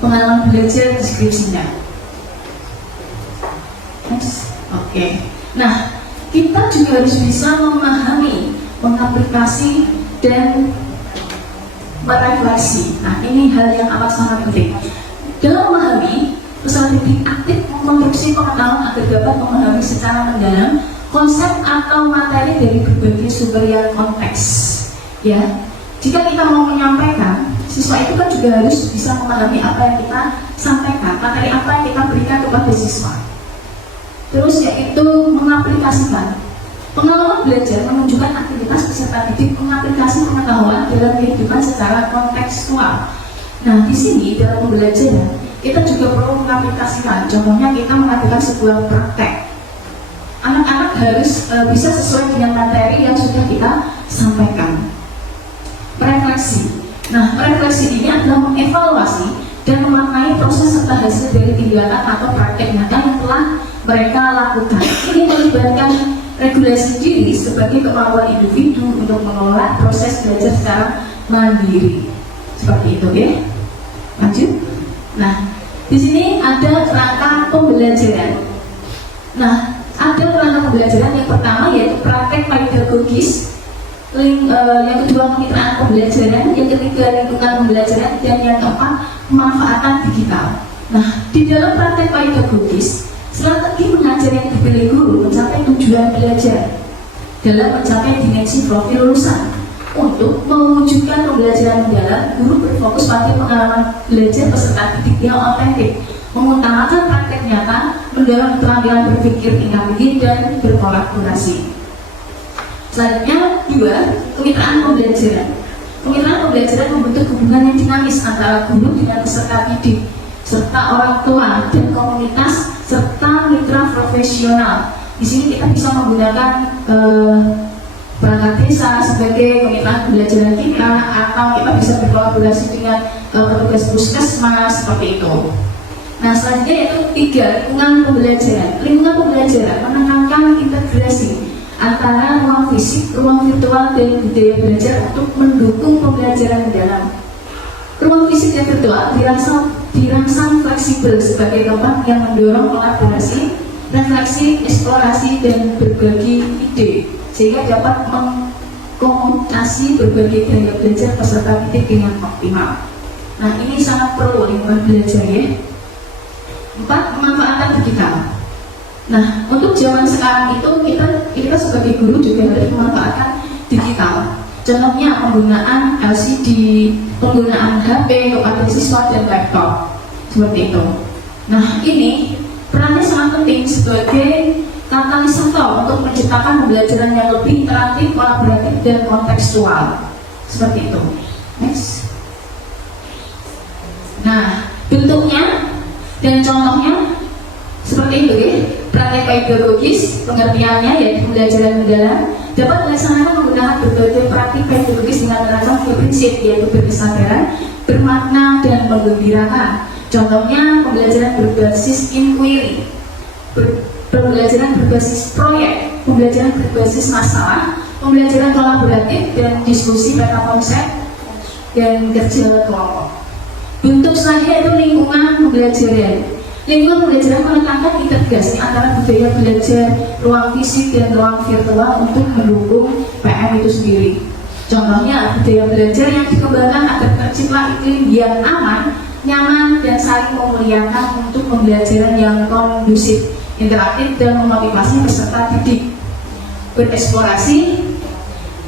pengalaman belajar, deskripsinya. Oke. Nah, kita juga harus bisa memahami, mengaplikasi, dan berefleksi. Nah, ini hal yang amat sangat penting. Dalam memahami, peserta didik aktif memproduksi pengetahuan agar dapat memahami secara mendalam konsep atau materi dari berbagai sumber yang konteks. Ya, jika kita mau menyampaikan, siswa itu kan juga harus bisa memahami apa yang kita sampaikan, materi apa yang kita berikan kepada siswa. Terus yaitu mengaplikasikan. Pengalaman belajar menunjukkan aktivitas peserta didik mengaplikasi pengetahuan dalam kehidupan secara kontekstual. Nah, di sini dalam pembelajaran kita juga perlu mengaplikasikan. Contohnya kita melakukan sebuah praktek anak-anak harus bisa sesuai dengan materi yang sudah kita sampaikan. Refleksi. Nah, refleksi ini adalah mengevaluasi dan memaknai proses serta hasil dari tindakan atau praktek nyata yang telah mereka lakukan. Ini melibatkan regulasi diri sebagai kemampuan individu untuk mengelola proses belajar secara mandiri. Seperti itu, ya. Lanjut. Nah, di sini ada kerangka pembelajaran. Nah, ada kerangka pembelajaran yang pertama yaitu praktek pedagogis, yang kedua kemitraan pembelajaran, yang ketiga lingkungan pembelajaran, dan yang keempat pemanfaatan digital. Nah, di dalam praktek pedagogis, strategi mengajar yang dipilih guru mencapai tujuan belajar dalam mencapai dimensi profil lulusan. Untuk mewujudkan pembelajaran mendalam, guru berfokus pada pengalaman belajar peserta didik yang otentik, mengutamakan praktek nyata, mendorong keterampilan berpikir tingkat tinggi dan berkolaborasi. Selanjutnya, 2. Kemitraan pembelajaran. Kemitraan pembelajaran membentuk hubungan yang dinamis antara guru dengan peserta didik, serta orang tua dan komunitas, serta mitra profesional. Di sini kita bisa menggunakan perangkat desa sebagai kemitraan pembelajaran kita, atau kita bisa berkolaborasi dengan petugas puskesmas seperti itu. Nah, selanjutnya yaitu 3. Lingkungan pembelajaran. Lingkungan pembelajaran menekankan integrasi antara ruang fisik, ruang virtual, dan budaya belajar untuk mendukung pembelajaran mendalam. Ruang fisik dan virtual dirangsang fleksibel sebagai tempat yang mendorong kolaborasi, refleksi, eksplorasi, dan berbagi ide, sehingga dapat mengkomunikasi berbagai gaya belajar peserta didik dengan optimal. Nah, ini sangat perlu lingkungan belajar, ya. 4. Pemanfaatan digital. Nah, untuk zaman sekarang itu kita sebagai guru juga harus memanfaatkan digital. Contohnya penggunaan LCD, penggunaan HP kepada siswa dan laptop, seperti itu. Nah, ini perannya sangat penting sebagai katalisator untuk menciptakan pembelajaran yang lebih interaktif, kolaboratif, dan kontekstual, seperti itu. Next. Nah, bentuknya dan contohnya seperti itu, ya. Praktek pedagogis, pengertiannya yaitu pembelajaran mendalam dapat dilaksanakan menggunakan berbagai praktik pedagogis dengan menerapkan 3 prinsip, yaitu berkesadaran, bermakna, dan menggembirakan. Contohnya pembelajaran berbasis inquiry, pembelajaran berbasis proyek, pembelajaran berbasis masalah, pembelajaran kolaboratif, dan diskusi peta konsep, dan kerja kelompok. Bentuk selanjutnya itu lingkungan pembelajaran. Lingkungan pembelajaran menekankan integrasi antara budaya belajar, ruang fisik, dan ruang virtual untuk mendukung PM itu sendiri. Contohnya, budaya belajar yang dikembangkan agar tercipta iklim yang aman, nyaman, dan saling memuliakan untuk pembelajaran yang kondusif, interaktif, dan memotivasi peserta didik bereksplorasi,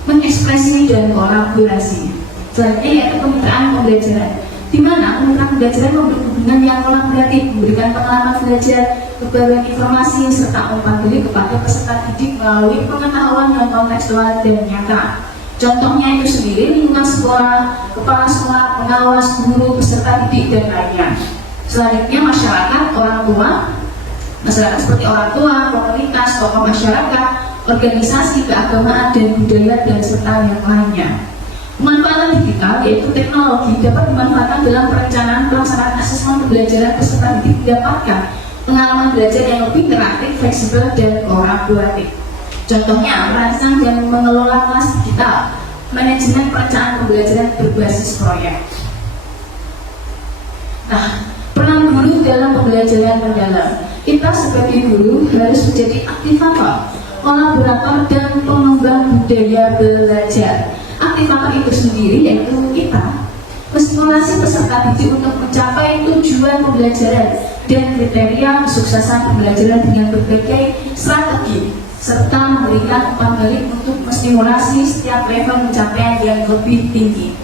mengekspresi, dan kolaborasi. Selanjutnya yaitu kemitraan pembelajaran, di mana kemitraan pembelajaran membentuk hubungan yang kolaboratif, memberikan pengalaman belajar, kebaruan informasi, serta umpan balik kepada peserta didik melalui pengetahuan yang kontekstual dan nyata. Contohnya itu sendiri lingkungan sekolah, kepala sekolah, pengawas, guru, peserta didik, dan lainnya. Selanjutnya masyarakat, orang tua, masyarakat seperti orang tua, komunitas, tokoh masyarakat, organisasi, keagamaan, dan budaya, dan serta yang lainnya. Pemanfaatan digital yaitu teknologi dapat dimanfaatkan dalam perencanaan pelaksanaan asesmen pembelajaran peserta didik, mendapatkan pengalaman belajar yang lebih interaktif, fleksibel, dan kolaboratif. Contohnya merancang dan mengelola kelas digital, manajemen perencanaan pembelajaran berbasis proyek. Nah, peran guru dalam pembelajaran mendalam. Kita sebagai guru harus menjadi aktivator, kolaborator, dan pengembang budaya belajar. Aktivator itu sendiri yaitu kita menstimulasi peserta didik untuk mencapai tujuan pembelajaran dan kriteria kesuksesan pembelajaran dengan berbagai strategi, serta memberikan umpan balik untuk menstimulasi setiap level pencapaian yang lebih tinggi.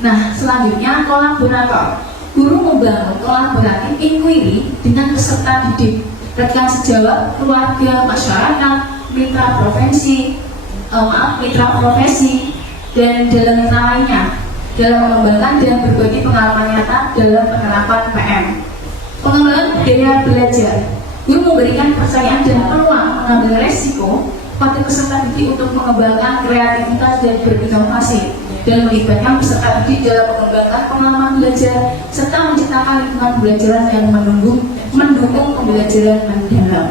Nah, selanjutnya kolaborator. Guru membangun kolaboratif inquiry dengan peserta didik, rekan sejawat, keluarga, masyarakat, mitra profesi, dan dalam mitra lainnya dalam mengembangkan dan berbagi pengalaman nyata dalam penerapan PM. Pengembangan budaya belajar. Guru memberikan kepercayaan dan peluang mengambil resiko pada peserta didik untuk mengembangkan kreativitas dan berinovasi dan melibatkan peserta didik dalam mengembangkan pengalaman belajar serta menciptakan lingkungan pembelajaran yang mendukung pembelajaran mendalam.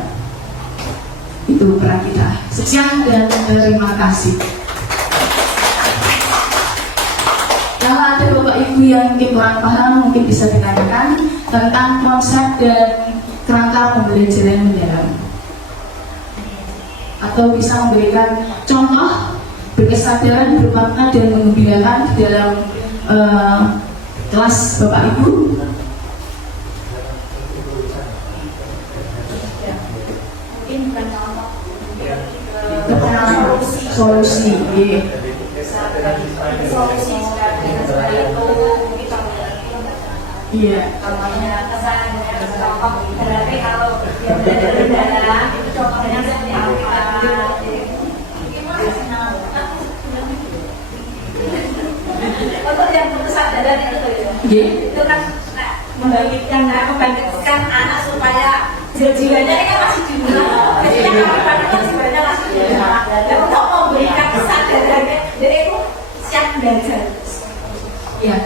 Itu peran kita. Sekian dan terima kasih. Kalau ada Bapak Ibu yang mungkin kurang paham, mungkin bisa ditanyakan tentang konsep dan kerangka pembelajaran mendalam, atau bisa memberikan contoh berkesadaran, bermakna dan menggembirakan di dalam kelas Bapak Ibu. Mungkin bukan contoh, Solusi. solusi seperti itu mungkin Iya. contohnya kesan contoh berarti kalau yang belajar itu contohnya seperti apa. Untuk yang kesadaran itu itu kan membangkitkan anak supaya jiwanya ini kan masih di rumah, jadi kan jiwanya masih di rumah. Dan untuk memberikan kesadaran, jadi itu siap belajar. Ya,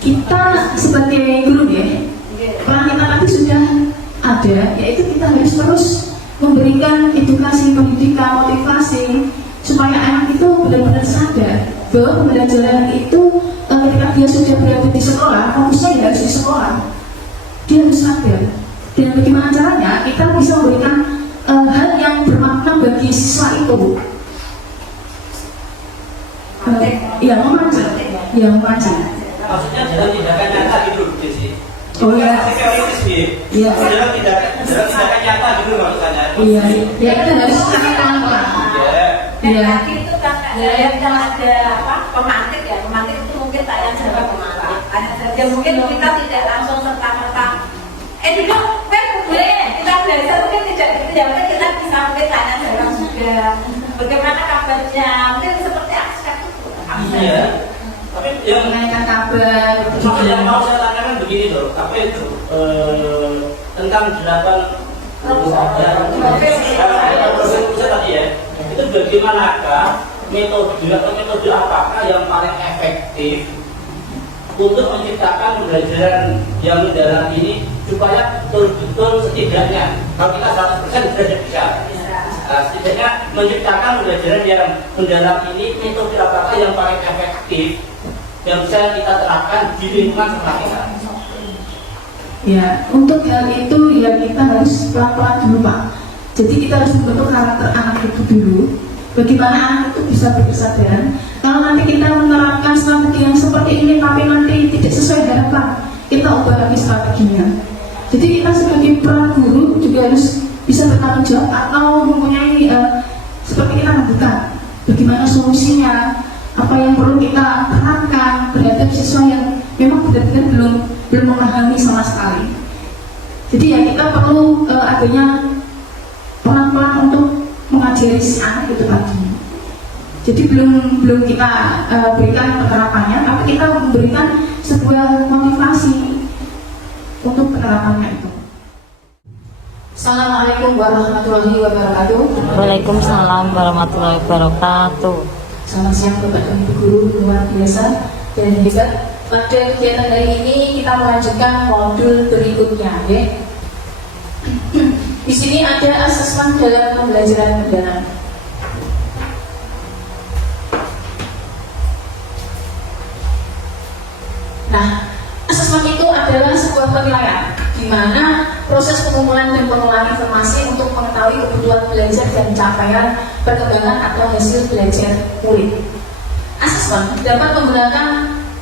kita sebagai guru ya, peran kita nanti sudah ada, yaitu kita harus terus memberikan edukasi, pendidikan, motivasi supaya anak itu benar-benar sadar bahwa pembelajaran itu ketika dia sudah berada di sekolah, fokusnya harus di sekolah, dia harus sadar. Dan bagaimana caranya kita bisa memberikan hal yang bermakna bagi siswa itu. Memancing. Maksudnya dalam tindakan nyata gitu, Desi. Oh ya. Masih teoritis sih. Iya. Dalam tindakan nyata gitu maksudnya. Iya. Ya kita harus sangat pelan-pelan. Dan lagi itu kan ada apa pemantik ya, pemantik itu mungkin tak yang jaga pemantik. Ada saja mungkin kita tidak langsung serta-merta. Dulu kan boleh kita belajar mungkin tidak gitu ya, mungkin kita bisa mungkin tanya jaga juga. Bagaimana kabarnya? Mungkin seperti abstrak itu. Iya. Tapi yang Menanyakan kabar. yang mau saya tanyakan begini loh, apa itu tentang 8 tadi ya, itu bagaimanakah metode apakah yang paling efektif untuk menciptakan pembelajaran yang mendalam ini supaya betul-betul setidaknya kalau kita 100% sudah bisa. Setidaknya menciptakan pembelajaran yang mendalam ini, metode apakah yang paling efektif yang bisa kita terapkan di lingkungan sekolah kita. Ya, untuk hal itu ya kita harus pelan-pelan dulu Pak. Jadi kita harus membentuk karakter anak itu dulu. Bagaimana anak itu bisa berkesadaran. Kalau nanti kita menerapkan strategi yang seperti ini tapi nanti tidak sesuai harapan, kita ubah lagi strateginya. Jadi kita sebagai peran guru juga harus bisa bertanggung jawab atau mempunyai seperti kita membuka bagaimana solusinya, apa yang perlu kita terapkan terhadap siswa yang memang benar-benar belum memahami sama sekali. Jadi ya kita perlu adanya pelan-pelan untuk mengajari si anak itu tadi. Jadi belum kita berikan penerapannya, tapi kita memberikan sebuah motivasi untuk penerapannya itu. Assalamualaikum warahmatullahi wabarakatuh. Waalaikumsalam warahmatullahi wabarakatuh. Selamat siang Bapak dan Ibu guru luar biasa dan hebat. Pada kegiatan hari ini kita melanjutkan modul berikutnya, ya. Di sini ada asesmen dalam pembelajaran mendalam. Nah, asesmen itu adalah sebuah penilaian di mana proses pengumpulan dan pengolahan informasi untuk mengetahui kebutuhan belajar dan capaian perkembangan atau hasil belajar murid. Asesmen dapat menggunakan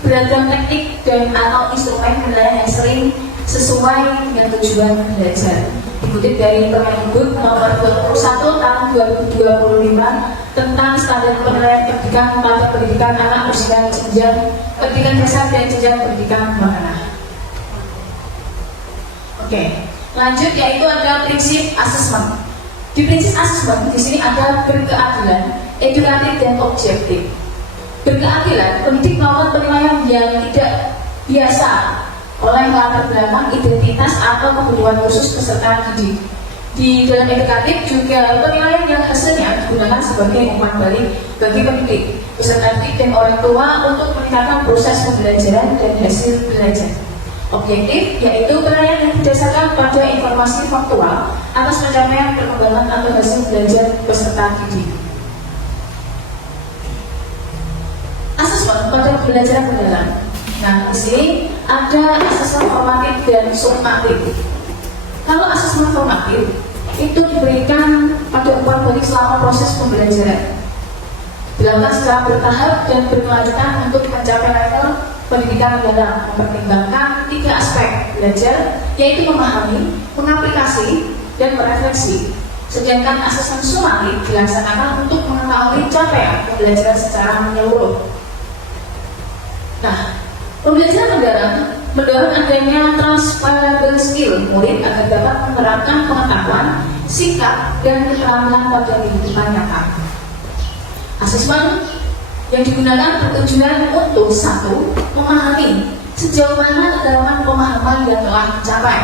beragam teknik dan atau instrumen penilaian yang sering sesuai dengan tujuan belajar. Dikutip dari Permendikbud nomor 21 tahun 2025 tentang standar penilaian pendidikan pada pendidikan anak usia jenjang pendidikan dasar dan jenjang pendidikan menengah. Oke, lanjut yaitu ada prinsip asesmen. Di prinsip asesmen di sini ada berkeadilan, edukatif dan objektif. Berkeadilan, pendidik melakukan penilaian yang tidak biasa oleh latar belakang, identitas atau kebutuhan khusus peserta didik. Di dalam edukatif juga penilaian yang hasilnya digunakan sebagai umpan balik bagi pendidik, peserta didik dan orang tua untuk meningkatkan proses pembelajaran dan hasil belajar. Objektif yaitu penilaian yang berdasarkan pada informasi faktual atas pencapaian perkembangan atau hasil belajar peserta didik. Asesmen pada pembelajaran mendalam. Nah, di sini ada asesmen formatif dan summatif. Kalau asesmen formatif itu diberikan pada umpan balik selama proses pembelajaran, dilakukan secara bertahap dan berkelanjutan untuk mencapai level pendidikan mendalam, mempertimbangkan 3 aspek belajar, yaitu memahami, mengaplikasi, dan merefleksi. Sedangkan asesmen summatif dilaksanakan untuk mengetahui capaian pembelajaran secara menyeluruh. Nah, pembelajaran mendalam mendorong adanya transferable skill murid agar dapat menerapkan pengetahuan, sikap, dan keterampilan pada kehidupan nyata. Asesmen yang digunakan bertujuan untuk 1. Memahami sejauh mana kedalaman pemahaman yang telah dicapai.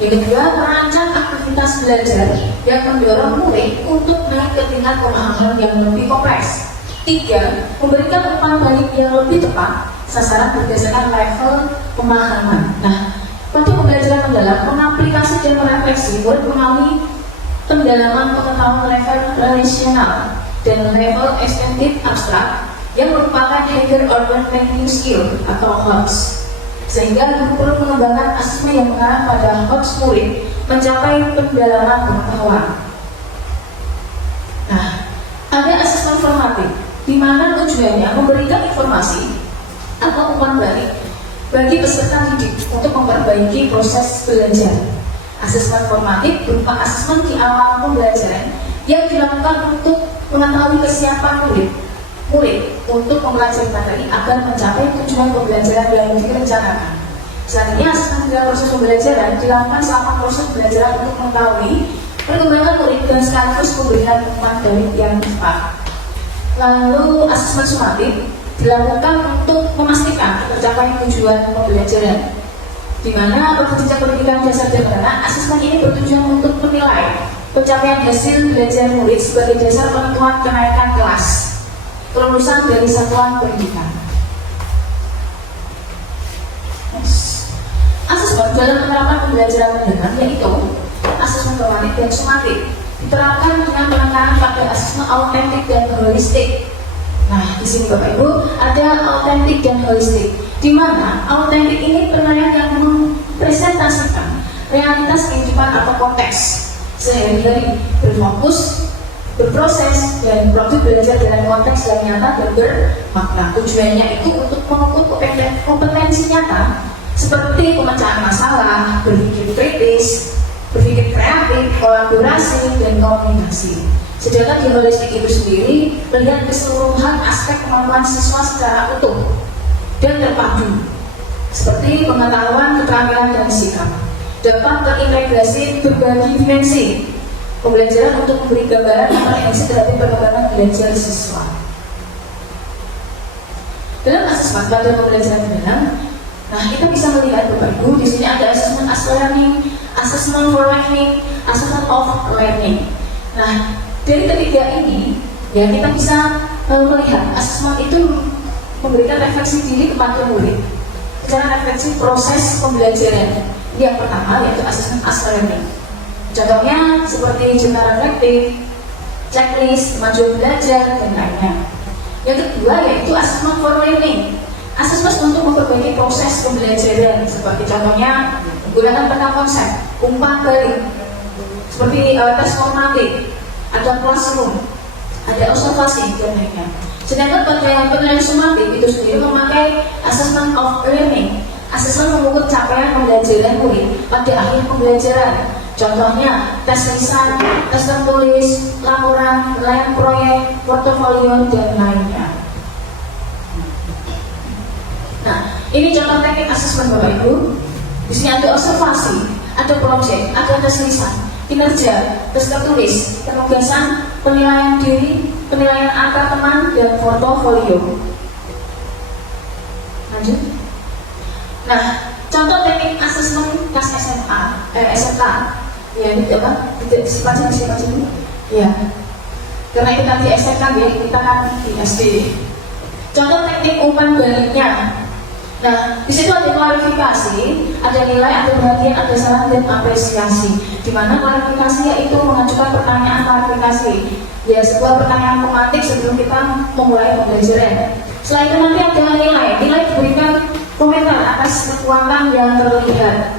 Yang kedua, merancang aktivitas belajar yang mendorong murid untuk naik ke tingkat pemahaman yang lebih kompleks. 3. Memberikan umpan balik yang lebih tepat sasaran berdasarkan level pemahaman. Nah, pada pembelajaran mendalam, mengaplikasi dan merefleksi murid mengalami pendalaman pengetahuan level relasional dan level ekstentif abstrak yang merupakan higher order thinking skill atau HOTS. Sehingga guru perlu mengembangkan asesmen yang mengarah pada HOTS murid mencapai pendalaman pengetahuan. Nah, ada asesmen formatif di mana tujuannya memberikan informasi atau umpan balik bagi peserta didik untuk memperbaiki proses belajar. Asesmen formatif berupa asesmen di awal pembelajaran yang dilakukan untuk mengetahui kesiapan murid untuk mempelajari materi agar mencapai tujuan pembelajaran yang direncanakan. Selanjutnya, asesmen dalam proses pembelajaran dilakukan selama proses pembelajaran untuk mengetahui perkembangan murid dan sekaligus memberikan umpan balik yang tepat. Lalu asesmen summatif dilakukan untuk memastikan tercapai tujuan pembelajaran, di mana pada jenjang pendidikan dasar dan menengah, asesmen ini bertujuan untuk menilai pencapaian hasil belajar murid sebagai dasar penentuan kenaikan kelas kelulusan dari satuan pendidikan. Asesmen dalam penerapan pembelajaran mendalam yaitu asesmen formatif dan summatif diterapkan dengan penekanan pada asesmen autentik dan holistik. Nah, di sini Bapak Ibu ada autentik dan holistik, di mana autentik ini penilaian yang mempresentasikan realitas kehidupan atau konteks sehari-hari, berfokus, berproses, dan produktif belajar dalam konteks yang nyata dan bermakna. Tujuannya itu untuk mengukur kompetensi nyata seperti pemecahan masalah, berpikir kritis, berpikir kreatif, kolaborasi, dan komunikasi. Sedangkan di holistik itu sendiri melihat keseluruhan aspek kemampuan siswa secara utuh dan terpadu, seperti pengetahuan, keterampilan, dan sikap dapat terintegrasi berbagai dimensi pembelajaran untuk memberi gambaran komprehensi terhadap perkembangan belajar siswa. Dalam asesmen pada pembelajaran mendalam, nah kita bisa melihat Bapak Ibu di sini ada asesmen as learning, assessment for learning, assessment of learning. Nah, dari ketiga ini, ya kita bisa melihat asesmen itu memberikan refleksi diri kepada murid, secara refleksi proses pembelajaran. Yang pertama yaitu asesmen as learning. Contohnya seperti jurnal reflektif, checklist, kemajuan belajar, dan lainnya. Yang kedua yaitu asesmen for learning, asesmen untuk memperbaiki proses pembelajaran, seperti contohnya menggunakan peta konsep, umpan balik, seperti tes formatif, ada classroom, ada observasi, dan lainnya. Sedangkan pada penilaian summatif itu sendiri memakai assessment of learning, asesmen mengukur capaian pembelajaran murid pada akhir pembelajaran. Contohnya tes lisan, tes tertulis, laporan, penilaian proyek, portofolio, dan lainnya. Nah, ini contoh teknik asesmen Bapak Ibu. Di sini ada observasi, ada proyek, ada tes lisan, kinerja, tes tertulis, penugasan, penilaian diri, penilaian antar teman, dan portofolio. Lanjut. Nah, contoh teknik asesmen kelas SMK Ya, ini apa? Tidak disipasi dulu. Ya. Karena kita di STK ya, kita kan di SD. Contoh teknik umpan baliknya. Nah, di situ ada klarifikasi, ada nilai, ada perhatian, ada saran dan apresiasi. Di mana klarifikasi yaitu mengajukan pertanyaan klarifikasi. Ya, sebuah pertanyaan pematik sebelum kita memulai pembelajaran. Setelah itu nanti ada nilai. Nilai diberikan komentar atas kekuatan yang terlihat.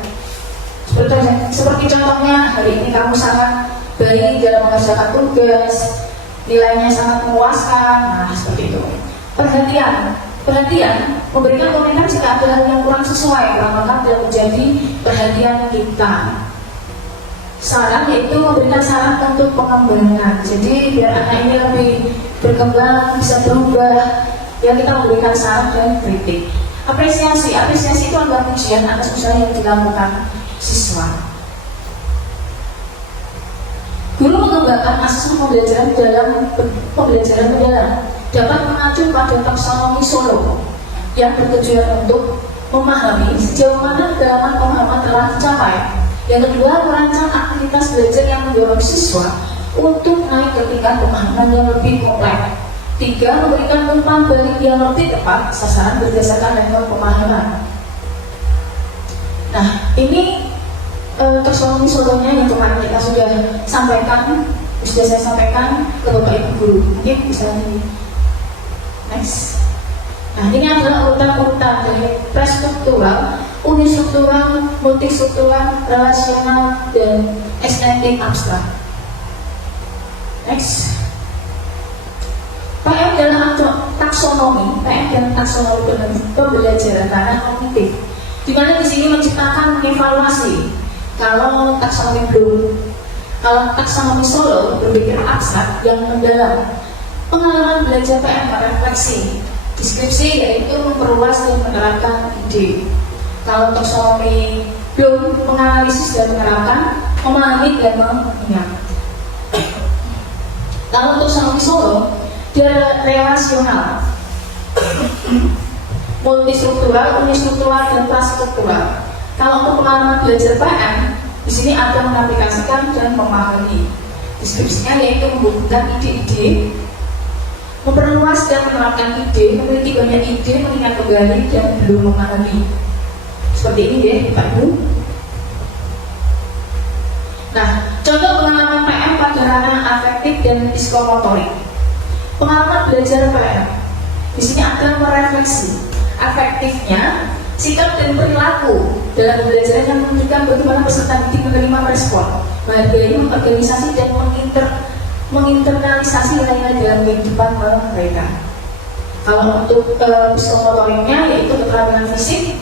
Seperti contohnya, hari ini kamu sangat baik dalam mengerjakan tugas, nilainya sangat memuaskan. Nah, seperti itu. Perhatian, memberikan komentar jika ada hal yang kurang sesuai, kurang lengkap dan menjadi perhatian kita. Saran yaitu memberikan saran untuk pengembangan. Jadi biar anak ini lebih berkembang, bisa berubah, ya kita memberikan saran dan kritik. Apresiasi itu adalah pujian atas usaha yang dilakukan siswa. Guru mengembangkan asas pembelajaran dalam pembelajaran mendalam dapat mengacu pada taksonomi Solo yang bertujuan untuk memahami sejauh mana kedalaman pemahaman telah dicapai. Yang kedua, merancang aktivitas belajar yang mendorong siswa untuk naik ke tingkat pemahaman yang lebih kompleks. Tiga, memberikan umpan balik yang lebih tepat sasaran berdasarkan level pemahaman. Nah, ini taksonomi Solonya yang kemarin kita sudah sampaikan, sudah saya sampaikan ke Bapak Ibu Guru. Mungkin bisa di next. Nah, ini adalah urutan-urutan dari prestruktural, unistruktural, multistruktural, relasional, dan estetik abstrak. Next. PM dalam taksonomi, PM dan taksonomi pembelajaran ranah kognitif, di mana di sini menciptakan evaluasi. Kalau taksonomi Bloom, kalau taksonomi Solo berpikir abstrak yang mendalam. Pengalaman belajar PM refleksi, deskripsi yaitu memperluas dan menerapkan ide. Kalau taksonomi Bloom menganalisis dan menerapkan, memahami dan mengingat. Kalau taksonomi Solo dia relasional, multistruktural, unistruktural, dan prastruktural. Kalau untuk pengalaman belajar PM, di sini ada mengaplikasikan dan memahami. Deskripsinya yaitu membutuhkan ide-ide, memperluas dan menerapkan ide, memiliki banyak ide, mengingat kembali dan belum memahami. Seperti ini ya, Bapak Ibu. Nah, contoh pengalaman PM pada ranah afektif dan psikomotorik. Pengalaman belajar PM di sini akan merefleksi afektifnya, sikap dan perilaku dalam pembelajaran yang menunjukkan bagaimana peserta didik menerima respon, menghargai, mengorganisasi dan menginternalisasi nilai-nilai dalam kehidupan mereka. Kalau untuk psikomotoriknya yaitu keterampilan fisik,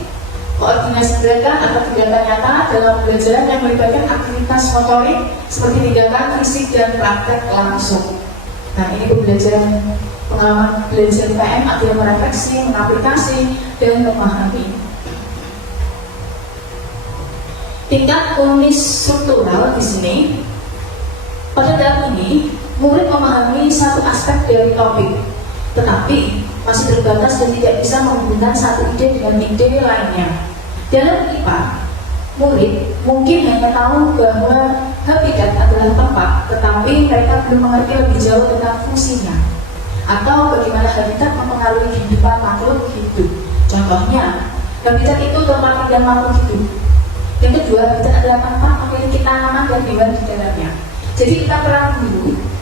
koordinasi gerakan atau tindakan nyata dalam pembelajaran yang melibatkan aktivitas motorik seperti tindakan fisik dan praktek langsung. Nah, ini pembelajaran pengalaman belajar PM adalah merefleksi, mengaplikasi, dan memahami. Tingkat unistruktural di sini, pada tahap ini murid memahami satu aspek dari topik, tetapi masih terbatas dan tidak bisa menghubungkan satu ide dengan ide lainnya. Dalam IPA, murid mungkin hanya tahu bahwa habitat adalah tempat, tetapi mereka belum mengerti lebih jauh tentang fungsinya atau bagaimana habitat mempengaruhi kehidupan makhluk hidup. Contohnya, habitat itu tempat tinggal makhluk hidup. Yang kedua, habitat adalah tempat memiliki tanaman dan hewan di dalamnya. Jadi kita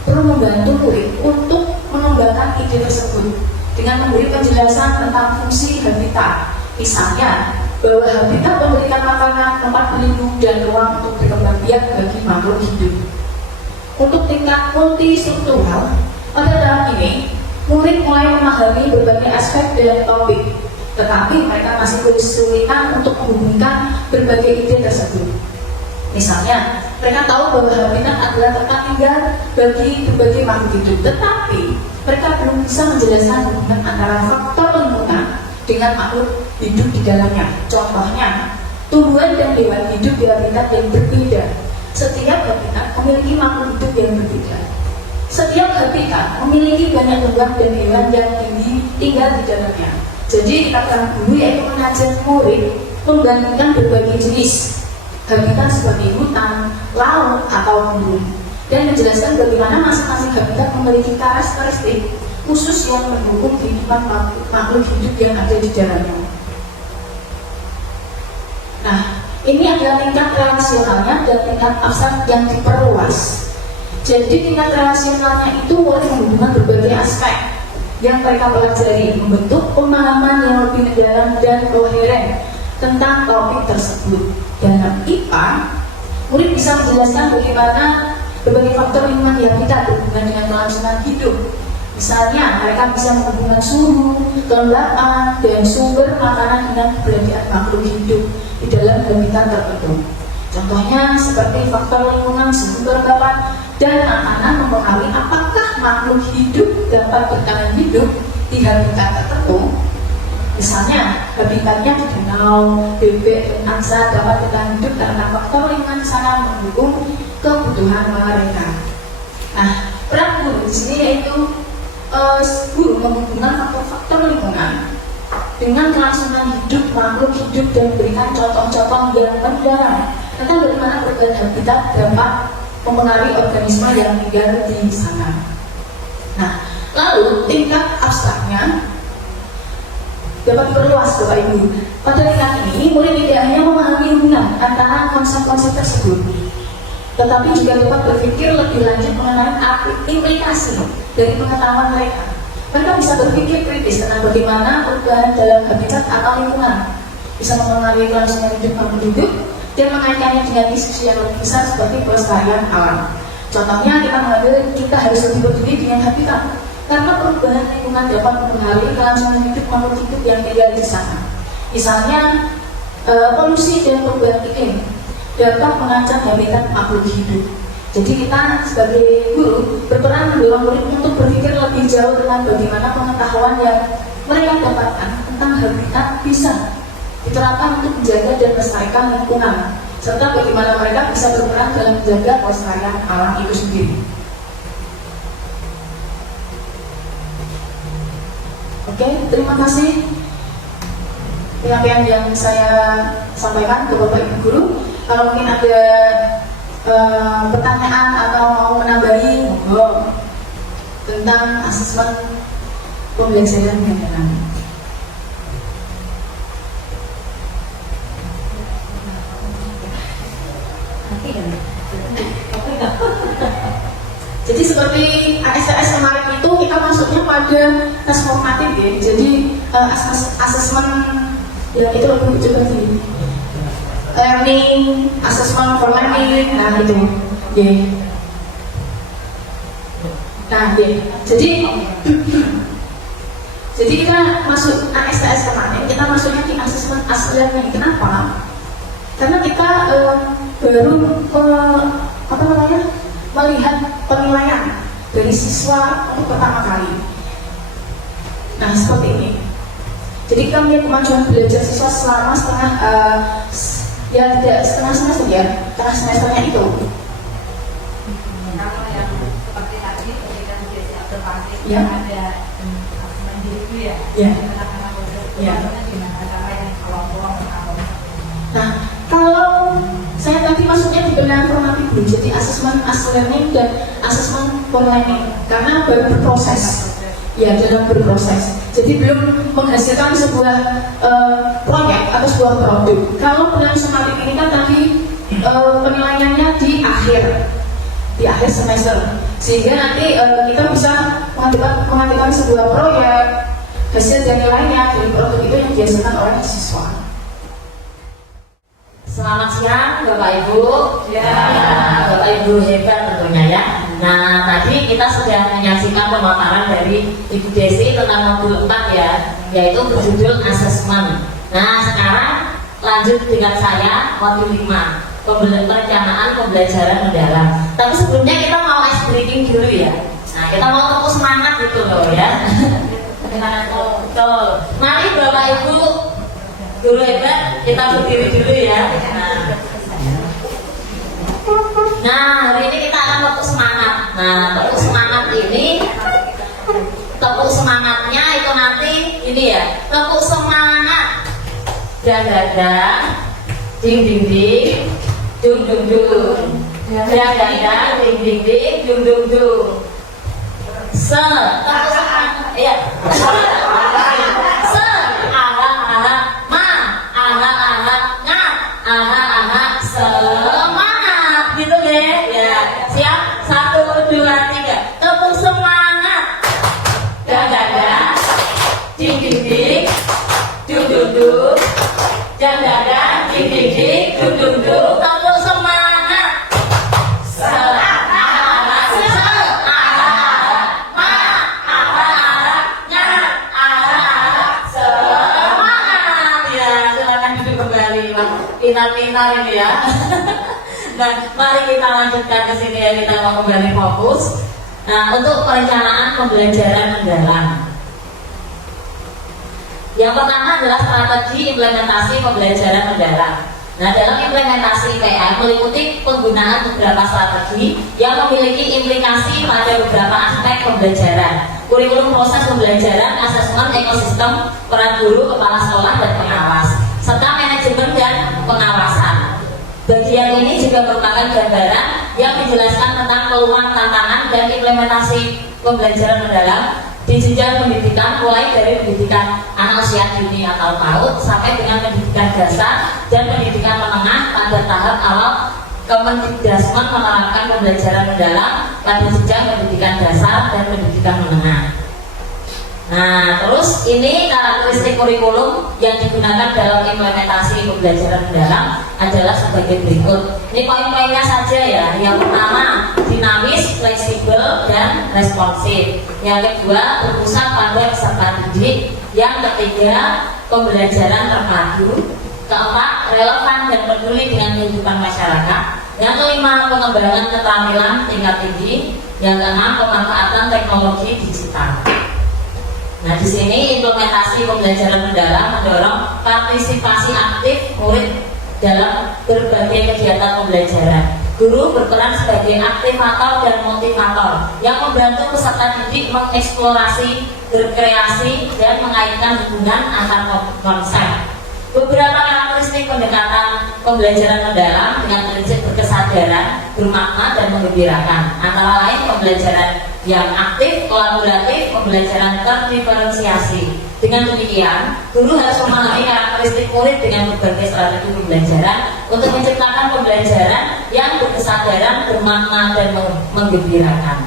perlu membantu murid untuk mengembangkan ide tersebut dengan memberi penjelasan tentang fungsi habitat. Misalnya, bahwa habitat memberikan makanan, tempat berlindung, dan ruang untuk berkembang biak bagi makhluk hidup. Untuk tingkat multistruktural, pada tahap ini, murid mulai memahami berbagai aspek dan topik, tetapi mereka masih kesulitan untuk menghubungkan berbagai ide tersebut. Misalnya, mereka tahu bahwa habitat adalah tempat tinggal bagi berbagai makhluk hidup, tetapi mereka belum bisa menjelaskan hubungan antara faktor lingkungan dengan makhluk hidup di dalamnya. Contohnya, tumbuhan dan hewan hidup di habitat yang berbeda. Setiap habitat memiliki makhluk hidup yang berbeda. Setiap habitat memiliki banyak tumbuhan dan hewan yang tinggal di dalamnya. Jadi kita guru yaitu mengajar murid membandingkan berbagai jenis habitat seperti hutan, laut, atau gunung, dan menjelaskan bagaimana masing-masing habitat memiliki karakteristik khusus yang mendukung kehidupan makhluk hidup yang ada di dalamnya. Nah, ini adalah tingkat relasionalnya dan tingkat abstrak yang diperluas. Jadi tingkat relasionalnya itu mulai menghubungkan berbagai aspek yang mereka pelajari, membentuk pemahaman yang lebih mendalam dan koheren tentang topik tersebut. Dalam IPA, murid bisa menjelaskan bagaimana berbagai faktor lingkungan yang kita berhubungan dengan kelangsungan hidup. Misalnya, mereka bisa menghubungkan suhu, kelembapan, dan sumber makanan dengan keberadaan makhluk hidup di dalam habitat tertentu. Contohnya seperti faktor lingkungan, suhu, kelembapan, dan makanan mempengaruhi apakah makhluk hidup dapat bertahan hidup di habitat tertentu. Misalnya, habitatnya di danau, bebek, dan angsa dapat bertahan hidup karena faktor lingkungan sangat mendukung kebutuhan mereka. Nah, peran guru di sini yaitu guru menghubungkan faktor-faktor lingkungan dengan kelangsungan hidup makhluk hidup dan memberikan contoh-contoh yang mendalam tentang bagaimana perubahan habitat dapat mempengaruhi organisme yang tinggal di sana. Nah, lalu tingkat abstraknya dapat diperluas, Bapak Ibu. Pada tingkat ini, murid tidak hanya memahami hubungan antara konsep-konsep tersebut, tetapi juga dapat berpikir lebih lanjut mengenai implikasi dari pengetahuan mereka. Mereka bisa berpikir kritis tentang bagaimana perubahan dalam habitat atau lingkungan bisa mempengaruhi kelangsungan hidup makhluk hidup dan mengaitkannya dengan isu yang lebih besar seperti pelestarian alam. Contohnya, kita harus lebih peduli dengan habitat karena perubahan lingkungan dapat mempengaruhi kelangsungan hidup makhluk hidup yang tinggal di sana. Misalnya, polusi dan perubahan iklim dapat mengancam habitat makhluk hidup. Jadi kita sebagai guru berperan mendorong murid untuk berpikir lebih jauh tentang bagaimana pengetahuan yang mereka dapatkan tentang habitat bisa diterapkan untuk menjaga dan melestarikan lingkungan, serta bagaimana mereka bisa berperan dalam menjaga kelestarian alam itu sendiri. Oke, terima kasih penyampaian yang saya sampaikan ke Bapak Ibu Guru. Kalau mungkin ada pertanyaan atau mau menambahi monggo tentang asesmen pembelajaran mengenai. Jadi seperti ASTS kemarin itu kita masuknya pada tes formatif ya. Jadi asesmen ya itu lebih seperti learning, assessment for learning, nah itu, yeah. Nah, yeah. Jadi kita masuk ASTS kemarin, kita masuknya di assessment as learning. Kenapa? Karena kita baru melihat penilaian dari siswa untuk pertama kali. Nah, seperti ini. Jadi kita melihat kemajuan belajar siswa selama tidak setengah semester ya, setengah semesternya itu. Kalau yang seperti tadi berikan basic observasi Ya. ada asesmen diri ya, Ya. anak-anak Ya. gimana cara yang kelompok atau Nah, kalau saya tadi masuknya di penilaian formatif dulu, jadi asesmen as learning dan asesmen for learning, karena baru berproses. Ya, dalam berproses. Jadi belum menghasilkan sebuah proyek atau sebuah produk. Kalau penilaian formatif ini kan tadi penilaiannya di akhir semester, sehingga nanti kita bisa mengajukan sebuah proyek, hasil dan nilainya dari produk itu yang dihasilkan oleh siswa. Selamat siang Bapak Ibu. Ya. Bapak Ibu hebat tentunya ya. Nah, tadi kita sudah menyaksikan pemaparan dari Ibu Desi tentang modul 4 ya, yaitu berjudul asesmen. Nah, sekarang lanjut dengan saya modul 5, perencanaan pembelajaran mendalam. Tapi sebelumnya kita mau ice breaking dulu ya. Nah, kita mau tepuk semangat gitu loh ya. Betul. Mari Bapak Ibu guru hebat, kita berdiri dulu ya. Nah, hari ini kita akan tepuk semangat. Nah, tepuk semangat ini, tepuk semangatnya itu nanti ini ya, tepuk semangat dan dada, ding ding ding, dung dung dung, jang jang jang, ding ding ding, dung dung dung. Se, ya. Se, aha aha, ma, aha aha, nga, aha aha, semangat, gitu deh. Ya, siap? 1, 2, 3, tepuk semangat. Jang jang jang, ding ding ding, dung dung dung, jang jang jang, ding ding ding, dung dung dung, tepuk semangat. Pintar-pintar ini ya. Nah, mari kita lanjutkan ke sini ya, kita mau kembali fokus. Nah, untuk perencanaan pembelajaran mendalam. Yang pertama adalah strategi implementasi pembelajaran mendalam. Nah, dalam implementasi IPM meliputi penggunaan beberapa strategi yang memiliki implikasi pada beberapa aspek pembelajaran. Kurikulum proses pembelajaran, asesmen ekosistem, peran guru, kepala sekolah, dan pengawas, serta manajemen dan pengawasan. Bagian ini juga merupakan gambaran yang menjelaskan tentang peluang, tantangan, dan implementasi pembelajaran mendalam di jenjang pendidikan, mulai dari pendidikan anak usia dini atau PAUD sampai dengan pendidikan dasar dan pendidikan menengah pada tahap awal. Kemendikbudasmen menerapkan pembelajaran mendalam pada jenjang pendidikan dasar dan pendidikan menengah. Nah, terus ini karakteristik kurikulum yang digunakan dalam implementasi pembelajaran mendalam adalah sebagai berikut. Ini poin-poinnya saja ya. Yang pertama, dinamis, fleksibel, dan responsif. Yang kedua, berpusat pada peserta didik. Yang ketiga, pembelajaran terpadu. Keempat, relevan dan peduli dengan kehidupan masyarakat. Yang kelima, pengembangan keterampilan tingkat tinggi. Yang keenam, pemanfaatan teknologi digital. Nah, di sini implementasi pembelajaran mendalam mendorong partisipasi aktif murid dalam berbagai kegiatan pembelajaran. Guru berperan sebagai aktivator dan motivator yang membantu peserta didik mengeksplorasi, berkreasi, dan mengaitkan hubungan antar konsep. Beberapa karakteristik pendekatan pembelajaran mendalam dengan prinsip berkesadaran, bermakna, dan menggembirakan, antara lain pembelajaran yang aktif, kolaboratif, pembelajaran terdiferensiasi. Dengan demikian, guru harus memahami karakteristik murid dengan berbagai strategi pembelajaran untuk menciptakan pembelajaran yang berkesadaran, bermakna, dan menggembirakan.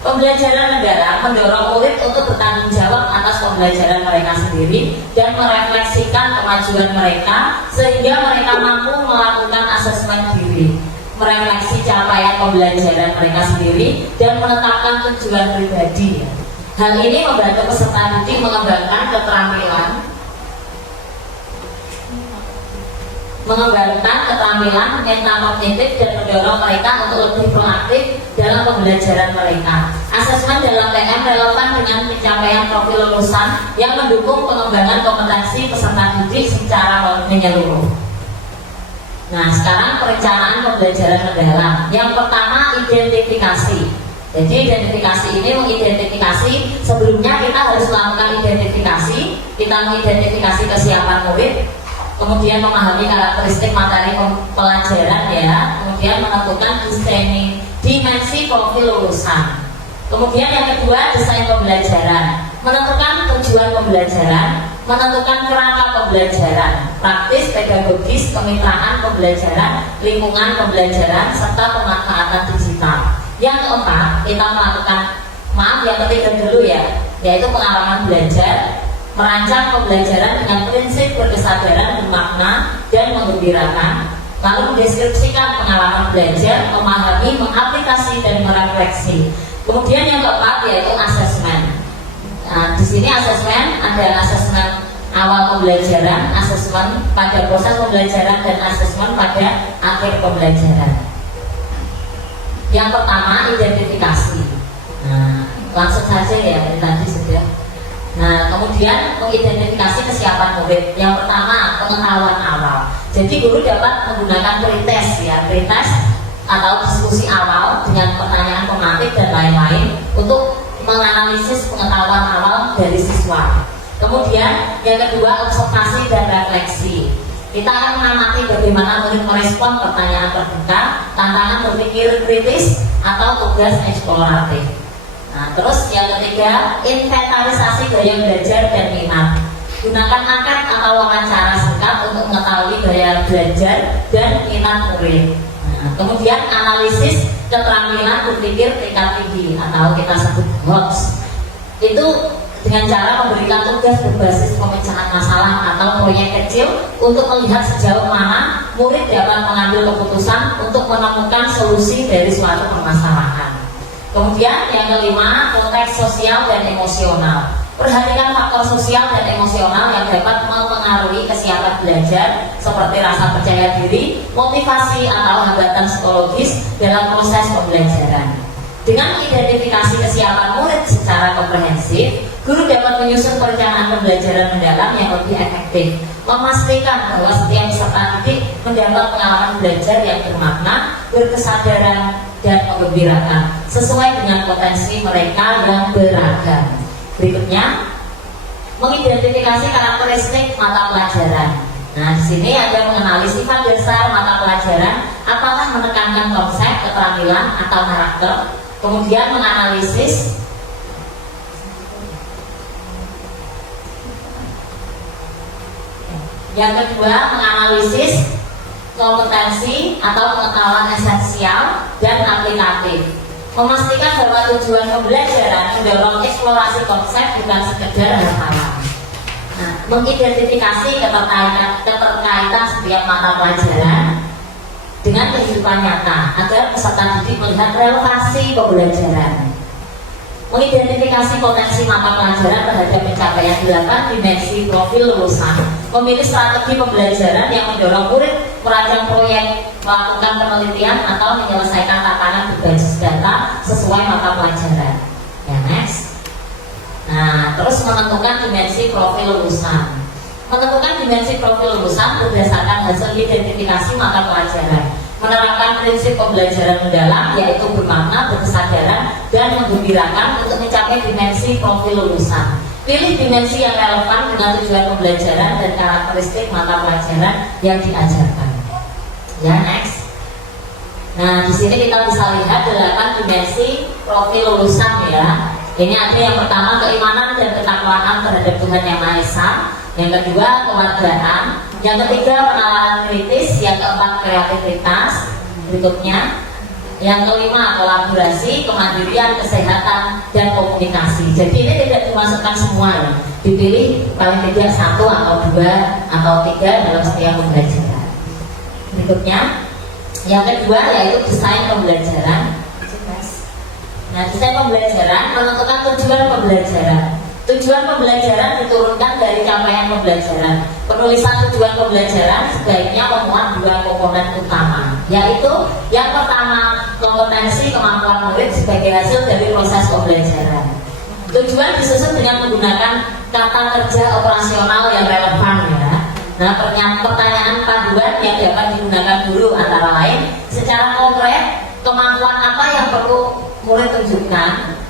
Pembelajaran mendalam mendorong murid untuk bertanggung jawab atas pembelajaran mereka sendiri dan merefleksikan kemajuan mereka sehingga mereka mampu melakukan asesmen diri, merefleksi capaian pembelajaran mereka sendiri, dan menetapkan tujuan pribadi. Hal ini membantu peserta didik mengembangkan keterampilan metakognitif dan mendorong mereka untuk lebih proaktif dalam pembelajaran mereka. Asesmen dalam PM relevan dengan pencapaian profil lulusan yang mendukung pengembangan kompetensi peserta didik secara menyeluruh. Nah, sekarang perencanaan pembelajaran mendalam. Yang pertama, identifikasi. Jadi identifikasi ini mengidentifikasi, sebelumnya kita harus melakukan identifikasi, kita mengidentifikasi kesiapan murid, kemudian memahami karakteristik materi pelajaran ya, kemudian menentukan dimensi profil lulusan. Kemudian yang kedua, desain pembelajaran, menentukan tujuan pembelajaran, menentukan kerangka pembelajaran, praktis, pedagogis, kemitraan pembelajaran, lingkungan pembelajaran, serta pemanfaatan digital. Yang keempat, kita melakukan, yang ketiga dulu ya, yaitu pengalaman belajar, merancang pembelajaran dengan prinsip berkesadaran, bermakna, dan menggembirakan, lalu mendeskripsikan pengalaman belajar, memahami, mengaplikasi, dan merefleksi. Kemudian yang keempat yaitu asesmen. Nah, di sini asesmen ada asesmen awal pembelajaran, asesmen pada proses pembelajaran, dan asesmen pada akhir pembelajaran. Yang pertama, identifikasi. Nah, langsung saja ya, dari tadi sudah. Nah, kemudian mengidentifikasi kesiapan murid. Yang pertama, pengetahuan awal. Jadi guru dapat menggunakan pretest ya, pretest atau diskusi awal dengan pertanyaan pematik dan lain-lain untuk menganalisis pengetahuan awal dari siswa. Kemudian yang kedua, observasi dan refleksi. Kita akan mengamati bagaimana murid merespon pertanyaan terbuka, tantangan berpikir kritis, atau tugas eksploratif. Nah, terus yang ketiga, inventarisasi gaya belajar dan minat. Gunakan angket atau wawancara singkat untuk mengetahui gaya belajar dan minat murid. Nah, kemudian analisis keterampilan berpikir tingkat tinggi atau kita sebut HOTS. Itu dengan cara memberikan tugas berbasis pemecahan masalah atau proyek kecil untuk melihat sejauh mana murid dapat mengambil keputusan untuk menemukan solusi dari suatu permasalahan. Kemudian yang kelima, konteks sosial dan emosional. Perhatikan faktor sosial dan emosional yang dapat mempengaruhi kesiapan belajar seperti rasa percaya diri, motivasi atau hambatan psikologis dalam proses pembelajaran. Dengan mengidentifikasi kesiapan murid secara komprehensif, guru dapat menyusun perencanaan pembelajaran mendalam yang lebih efektif, memastikan bahwa setiap peserta didik mendapat pengalaman belajar yang bermakna, berkesadaran, dan menggembirakan sesuai dengan potensi mereka yang beragam. Berikutnya, mengidentifikasi karakteristik mata pelajaran. Nah, di sini ada mengenali sifat dasar mata pelajaran, apakah menekankan konsep, keterampilan, atau karakter. Kemudian menganalisis yang kedua, menganalisis kompetensi atau pengetahuan esensial dan aplikatif. Memastikan bahwa tujuan pembelajaran mendorong eksplorasi konsep bukan sekedar hafalan. Nah, mengidentifikasi keterkaitan setiap mata pelajaran dengan kehidupan nyata agar peserta didik melihat relevasi pembelajaran. Mengidentifikasi potensi mata pelajaran terhadap pencapaian 8 dimensi profil lulusan. Memilih strategi pembelajaran yang mendorong murid merancang proyek, melakukan penelitian atau menyelesaikan tantangan berbasis data sesuai mata pelajaran. Ya, next. Nah, terus menentukan dimensi profil lulusan. Menentukan dimensi profil lulusan berdasarkan hasil identifikasi mata pelajaran. Menerapkan prinsip pembelajaran mendalam yaitu bermakna, berkesadaran, dan menggembirakan untuk mencapai dimensi profil lulusan. Pilih dimensi yang relevan dengan tujuan pembelajaran dan karakteristik mata pelajaran yang diajarkan. Ya, next. Nah, di sini kita bisa lihat 8 dimensi profil lulusan ya. Ini ada yang pertama, keimanan dan ketakwaan terhadap Tuhan Yang Maha Esa. Yang kedua, kewargaan. Yang ketiga, penalaran kritis. Yang keempat, kreativitas. Berikutnya, yang kelima, kolaborasi, kemandirian, kesehatan, dan komunikasi. Jadi ini tidak dimasukkan semua ya. Dipilih paling tidak 1 atau 2 atau 3 dalam setiap pembelajaran. Berikutnya, yang kedua yaitu desain pembelajaran. Nah, desain pembelajaran menentukan tujuan pembelajaran. Tujuan pembelajaran diturunkan dari capaian pembelajaran. Penulisan tujuan pembelajaran sebaiknya memuat 2 komponen utama, yaitu yang pertama, kompetensi kemampuan murid sebagai hasil dari proses pembelajaran. Tujuan disusun dengan menggunakan kata kerja operasional yang relevan ya. Nah, pertanyaan panduan yang dapat digunakan guru antara lain secara konkret, kemampuan apa yang perlu murid tunjukkan,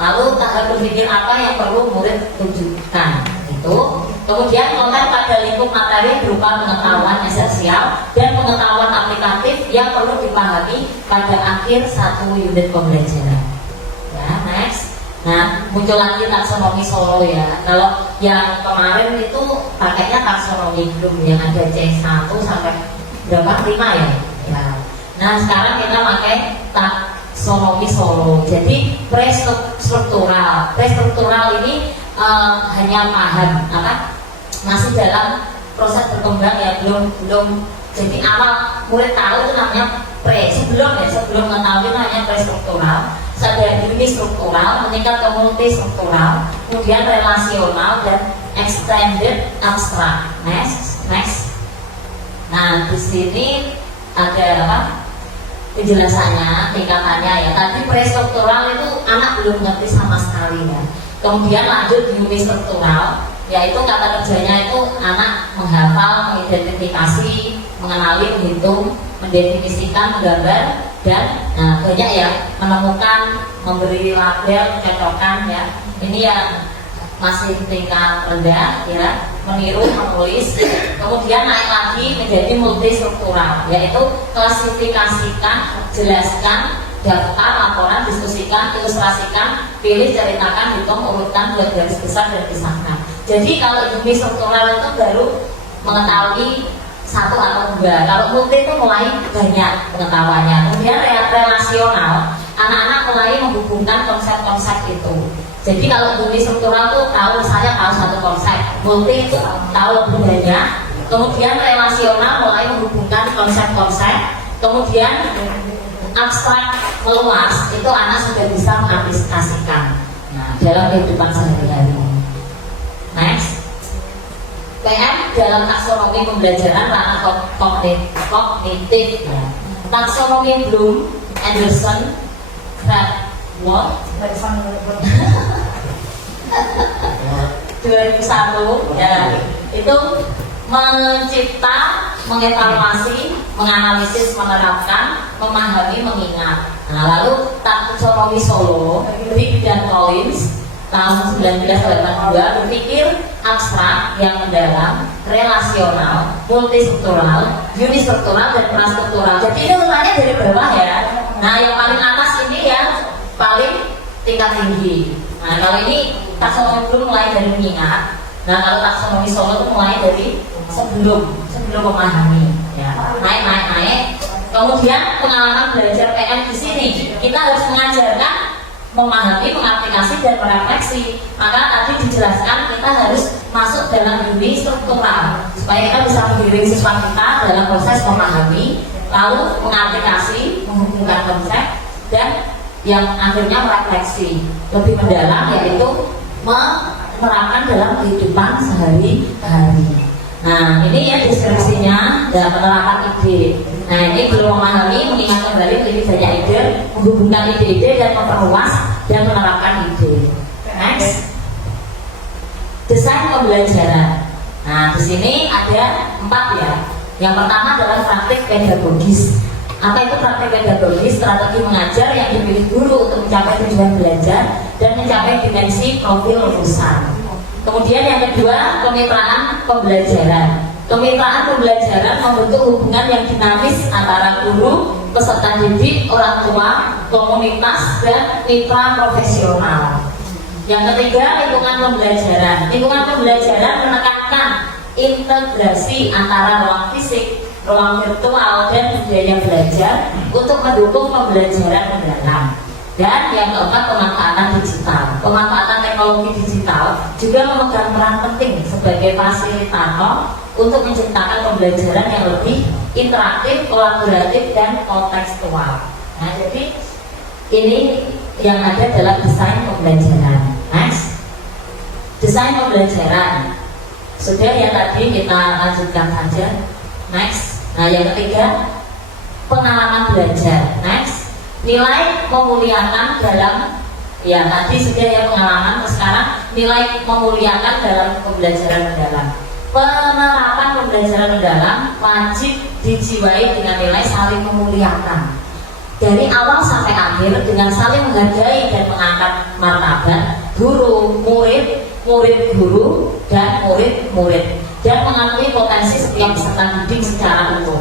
lalu cara berpikir apa yang perlu murid tunjukkan. Itu. Kemudian konten pada lingkup materi berupa pengetahuan esensial dan pengetahuan aplikatif yang perlu dipahami pada akhir 1 unit pembelajaran. Ya, next. Nah, muncul lagi taksonomi Solo ya. Kalau yang kemarin itu pakainya taksonomi belum, yang ada C1 sampai berapa? 5 ya. Ya. Nah, sekarang kita pakai taksonomi Solo. Jadi prestruktural. Prestruktural ini hanya paham apa? Masih dalam proses berkembang ya, belum jadi awal murid tahu itu namanya sebelum mengetahui namanya prestruktural. Ada unistruktural, meningkat ke multistruktural, kemudian relasional dan extended abstrak. Next. Nah, di sini ada apa? Penjelasannya, tingkatannya ya. Tadi prestruktural itu anak belum ngerti sama sekali ya. Kemudian lanjut di unistruktural, yaitu kata kerjanya itu anak menghafal, mengidentifikasi, mengenali, menghitung, mendefinisikan, menggambar, dan banyak ya, menemukan, memberi label, mencocokkan ya. Ini yang masih tingkat rendah ya, meniru, menulis, kemudian naik lagi menjadi multistruktural, yaitu klasifikasikan, jelaskan, daftar, laporan, diskusikan, ilustrasikan, pilih, ceritakan, hitung, urutkan, buat garis besar dan pisahkan. Jadi kalau unistruktural itu baru mengetahui satu atau dua, kalau multi itu mulai banyak pengetahuannya. Kemudian relasional, anak-anak mulai menghubungkan konsep-konsep itu. Jadi kalau unistruktural itu tahu, misalnya tahu satu konsep, multi itu tahu lebih banyak. Kemudian relasional mulai menghubungkan konsep-konsep. Kemudian abstrak meluas, itu anak sudah bisa mengaplikasikan dalam kehidupan sehari-hari. Next, PM dalam taksonomi pembelajaran ranah kognitif. Taksonomi Bloom, Anderson, Krathwohl 2001 ya, itu mencipta, mengevaluasi, menganalisis, menerapkan, memahami, mengingat. Nah, lalu taksonomi Solo, Rick dan Collins tahun 1982 berpikir abstrak yang mendalam, relasional, multistruktural, unistruktural, dan prastruktural. Jadi ini urutannya dari bawah ya. Nah, yang paling atas ini yang paling tingkat tinggi. Nah, kalau ini taksonomi Bloom mulai dari mengingat. Nah, kalau taksonomi Solo itu mulai dari sebelum memahami ya. Naik. Kemudian pengalaman belajar PM di sini kita harus mengajarkan memahami, mengaplikasi, dan merefleksi. Maka tadi dijelaskan kita harus masuk dalam unistruktural supaya kita bisa menggiring siswa kita dalam proses memahami, lalu mengaplikasi, menghubungkan konsep, dan yang akhirnya merefleksi lebih mendalam, yaitu menerapkan dalam kehidupan sehari-hari. Nah, ini ya deskripsinya dan penerapan ide. Nah, ini belum memahami, mengingat kembali lebih banyak ide, menghubungkan ide-ide dan memperluas dan menerapkan ide. Next, desain pembelajaran. Nah, di sini ada 4 ya. Yang pertama adalah praktik pedagogis. Apa itu praktik pedagogis? Strategi mengajar yang dipilih guru untuk mencapai tujuan belajar dan mencapai dimensi profil lulusan. Kemudian yang kedua, kemitraan pembelajaran. Kemitraan pembelajaran membentuk hubungan yang dinamis antara guru, peserta didik, orang tua, komunitas, dan mitra profesional. Yang ketiga, lingkungan pembelajaran. Lingkungan pembelajaran menekankan integrasi antara ruang fisik, ruang virtual, dan budaya belajar untuk mendukung pembelajaran mendalam. Dan yang keempat, pemanfaatan digital. Pemanfaatan teknologi digital juga memegang peran penting sebagai fasilitator untuk menciptakan pembelajaran yang lebih interaktif, kolaboratif, dan kontekstual. Nah, jadi ini yang ada dalam desain pembelajaran. Next, desain pembelajaran. Sudah ya, tadi kita lanjutkan saja. Next, nah yang ketiga, pengalaman belajar. Next, nilai memuliakan dalam, ya tadi sudah ya pengalaman, sekarang nilai memuliakan dalam pembelajaran mendalam. Penerapan pembelajaran mendalam wajib dijiwai dengan nilai saling memuliakan dari awal sampai akhir, dengan saling menghargai dan mengangkat martabat guru, murid, murid guru, dan murid-murid, dan mengakui potensi setiap peserta didik secara utuh.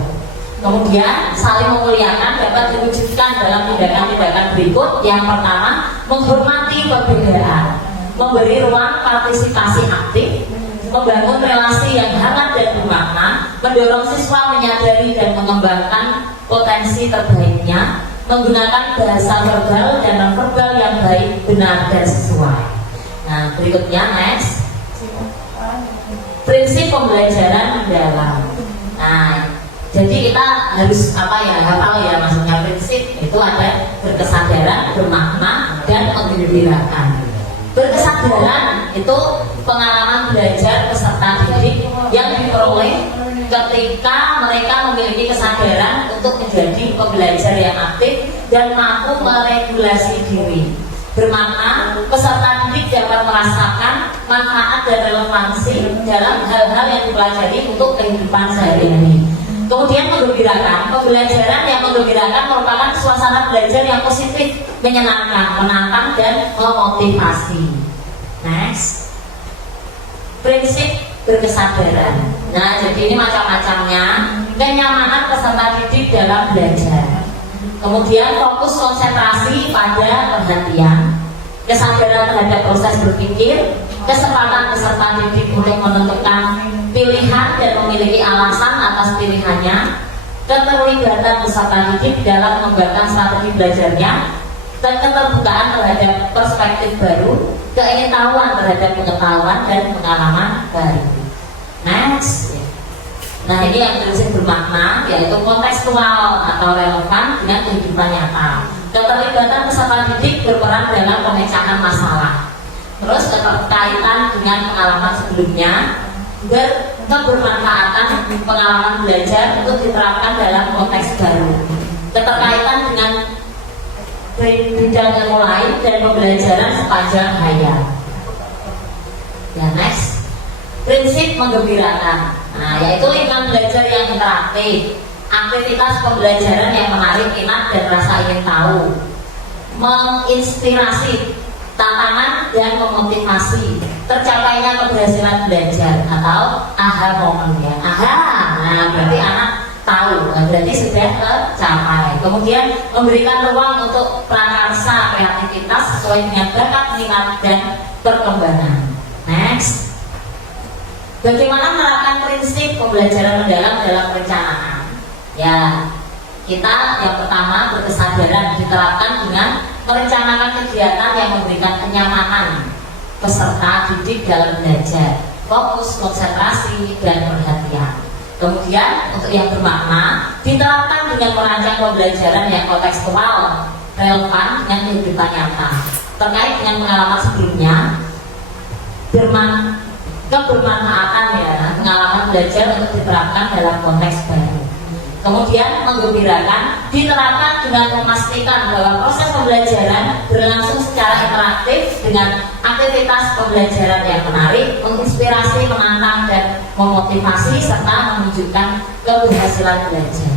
Kemudian saling memuliakan dapat diwujudkan dalam tindakan-tindakan berikut. Yang pertama, menghormati perbedaan, memberi ruang partisipasi aktif, membangun relasi yang hangat dan bermakna, mendorong siswa menyadari dan mengembangkan potensi terbaiknya, menggunakan bahasa verbal dan non-verbal yang baik, benar, dan sesuai. Nah, berikutnya next, prinsip pembelajaran mendalam. Nah, jadi kita harus hafal ya, maksudnya prinsip itu ada berkesadaran, bermakna, dan menggembirakan. Berkesadaran itu pengalaman belajar peserta didik yang diperoleh ketika mereka memiliki kesadaran untuk menjadi pembelajar yang aktif dan mampu meregulasi diri. Bermakna peserta didik dapat merasakan manfaat dan relevansi dalam hal-hal yang dipelajari untuk kehidupan sehari-hari. Kemudian menggembirakan, pembelajaran yang menggembirakan merupakan suasana belajar yang positif, menyenangkan, menantang, dan memotivasi. Next, prinsip berkesadaran. Nah, jadi ini macam-macamnya. Kenyamanan peserta didik dalam belajar. Kemudian fokus konsentrasi pada perhatian, kesadaran terhadap proses berpikir, kesempatan peserta didik untuk menentukan pilihan dan memiliki alasan atas pilihannya, keterlibatan peserta didik dalam mengembangkan strategi belajarnya, dan keterbukaan terhadap perspektif baru, keingintahuan terhadap pengetahuan dan pengalaman baru. Next. Nah, ini yang prinsip bermakna, yaitu kontekstual atau relevan dengan kehidupan nyata. Keterlibatan peserta didik berperan dalam pemecahan masalah. Terus keterkaitan dengan pengalaman sebelumnya, kebermanfaatan pengalaman belajar untuk diterapkan dalam konteks baru. Keterkaitan dengan bidang ilmu lain dan pembelajaran sepanjang hayat. Ya, next. Prinsip menggembirakan. Nah, yaitu lingkungan belajar yang interaktif, aktivitas pembelajaran yang menarik minat dan rasa ingin tahu, menginspirasi, tantangan dan memotivasi, tercapainya keberhasilan belajar atau aha moment ya. Aha, nah berarti anak tahu, nah, berarti sudah tercapai. Kemudian memberikan ruang untuk prakarsa kreativitas sesuai dengan bakat, minat dan perkembangan. Next. Bagaimana menerapkan prinsip pembelajaran mendalam dalam perencanaan? Ya, kita yang pertama berkesadaran diterapkan dengan merencanakan kegiatan yang memberikan kenyamanan peserta didik dalam belajar, fokus, konsentrasi, dan perhatian. Kemudian untuk yang bermakna diterapkan dengan merancang pembelajaran yang kontekstual, relevan dengan kehidupan nyata, terkait dengan pengalaman sebelumnya, kebermanfaatan ya, pengalaman belajar untuk diterapkan dalam konteks baru. Kemudian menggembirakan diterapkan dengan memastikan bahwa proses pembelajaran berlangsung secara interaktif dengan aktivitas pembelajaran yang menarik, menginspirasi, menantang dan memotivasi serta menunjukkan keberhasilan belajar.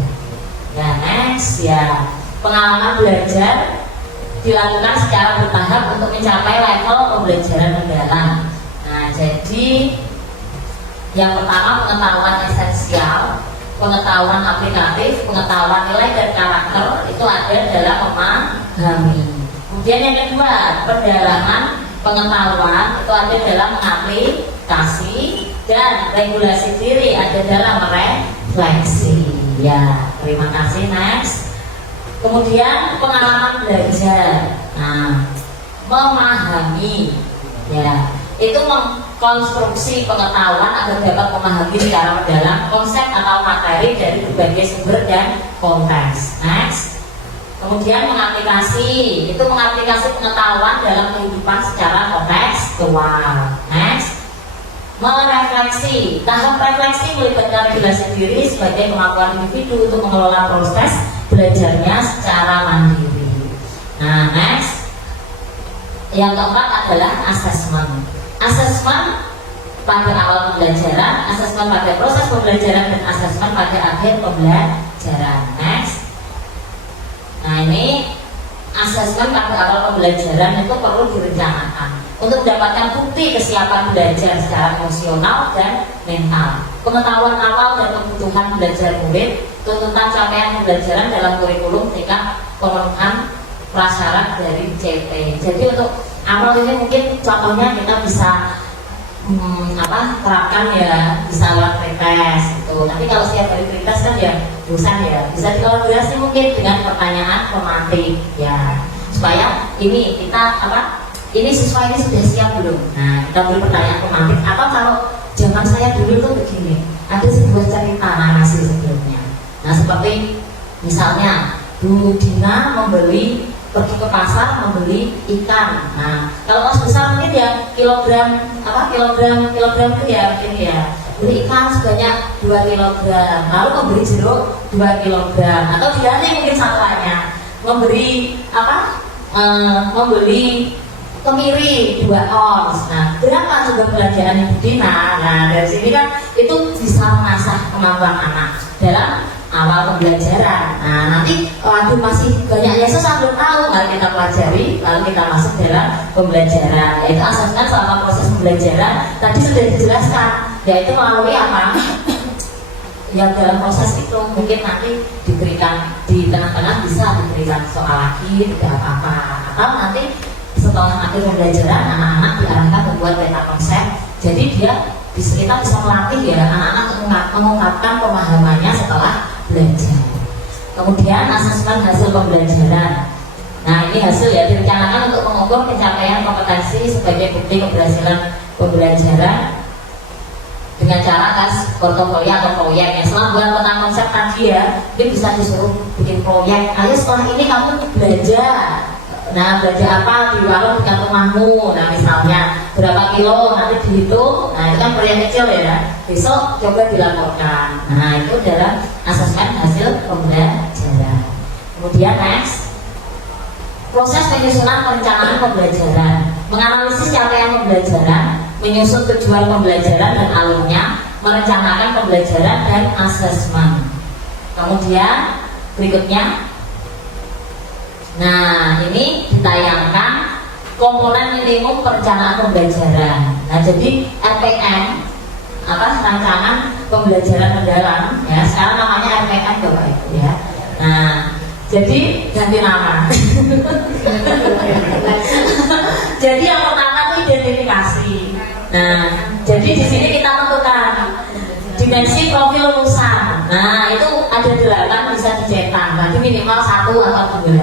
Ya, next ya, pengalaman belajar dilakukan secara bertahap untuk mencapai level pembelajaran mendalam. Nah, jadi yang pertama pengetahuan esensial, pengetahuan aplikatif, pengetahuan nilai dan karakter itu ada dalam memahami. Kemudian yang kedua, pendalaman pengetahuan itu ada dalam mengaplikasi, dan regulasi diri ada dalam refleksi. Ya, terima kasih. Next. Kemudian pengalaman belajar. Nah, memahami. Ya, itu mengkonstruksi pengetahuan agar dapat memahami secara mendalam konsep atau materi dari berbagai sumber dan konteks. Next. Kemudian mengaplikasi, itu mengaplikasi pengetahuan dalam kehidupan secara kontekstual. Next. Merefleksi, tahap refleksi melibatkan regulasi diri sebagai kemampuan individu untuk mengelola proses belajarnya secara mandiri. Nah, next. Yang keempat adalah assessment. Asesmen pada awal pembelajaran, asesmen pada proses pembelajaran, dan asesmen pada akhir pembelajaran. Next. Nah, ini asesmen pada awal pembelajaran itu perlu direncanakan untuk mendapatkan bukti kesiapan belajar secara emosional dan mental, pengetahuan awal dan kebutuhan belajar murid, tuntutan capaian pembelajaran dalam kurikulum tingkat pemenuhan prasyarat dari CP. Jadi untuk awal ini mungkin contohnya kita bisa terapkan ya, bisa lewat pretest gitu. Tapi kalau setiap hari pretest kan ya bosan ya, bisa dikolaborasi mungkin dengan pertanyaan pematik ya, supaya ini kita ini siswa ini sudah siap belum. Nah, kita beri pertanyaan pematik. Atau kalau zaman saya dulu tuh begini, ada sebuah cerita narasi sebelumnya. Nah, seperti misalnya Bu Dina pergi ke pasar membeli ikan. Nah, kalau pas besar mungkin ya kilogram itu ya mungkin ya. Beli ikan sebanyak 2 kilogram, lalu membeli jeruk 2 kilogram, atau tidak mungkin satuannya memberi membeli kemiri 2 ons. Nah, berapa juga belanjaan Ibu Dina? Nah, dari sini kan itu bisa mengasah kemampuan anak dalam awal pembelajaran. Nah, nanti waduh masih banyak yang susah belum tahu, lalu kita pelajari, lalu kita masuk dalam pembelajaran. Yaitu asesmen selama proses pembelajaran tadi sudah dijelaskan, yaitu melalui apa? Yang dalam proses itu mungkin nanti diberikan di tengah-tengah bisa diberikan soal lagi, tidak apa-apa, atau nanti setelah akhir pembelajaran anak-anak diarahkan membuat peta konsep. Jadi kita bisa melatih ya anak-anak mengungkapkan pemahamannya setelah belajar. Kemudian asesmen hasil pembelajaran. Nah, ini hasil ya direncanakan untuk mengukur pencapaian kompetensi sebagai bukti keberhasilan pembelajaran dengan cara tes portofolio atau proyek. Yang setelah buat tentang konsep tadi ya, dia bisa disuruh bikin proyek. Ayo setelah ini kamu belajar. Nah, belajar apa di warung dekat rumahmu. Nah, misalnya berapa kilo nanti dihitung. Nah, itu kan proyek kecil ya. Besok coba dilaporkan. Nah, itu dalam asesmen hasil pembelajaran. Kemudian next, proses penyusunan perencanaan pembelajaran, menganalisis capaian pembelajaran, menyusun tujuan pembelajaran dan alurnya, merencanakan pembelajaran dan asesmen. Kemudian berikutnya, nah ini ditayangkan komponen minimum perencanaan pembelajaran. Nah, jadi RPM rancangan pembelajaran mendalam ya, sekarang namanya RPM Bapak Ibu ya. Nah, jadi ganti nama. Jadi yang pertama itu identifikasi. Nah, jadi di sini kita tentukan dimensi profil lulusan. Nah, itu ada 8 bisa dicetak. Nanti minimal 1 atau 2.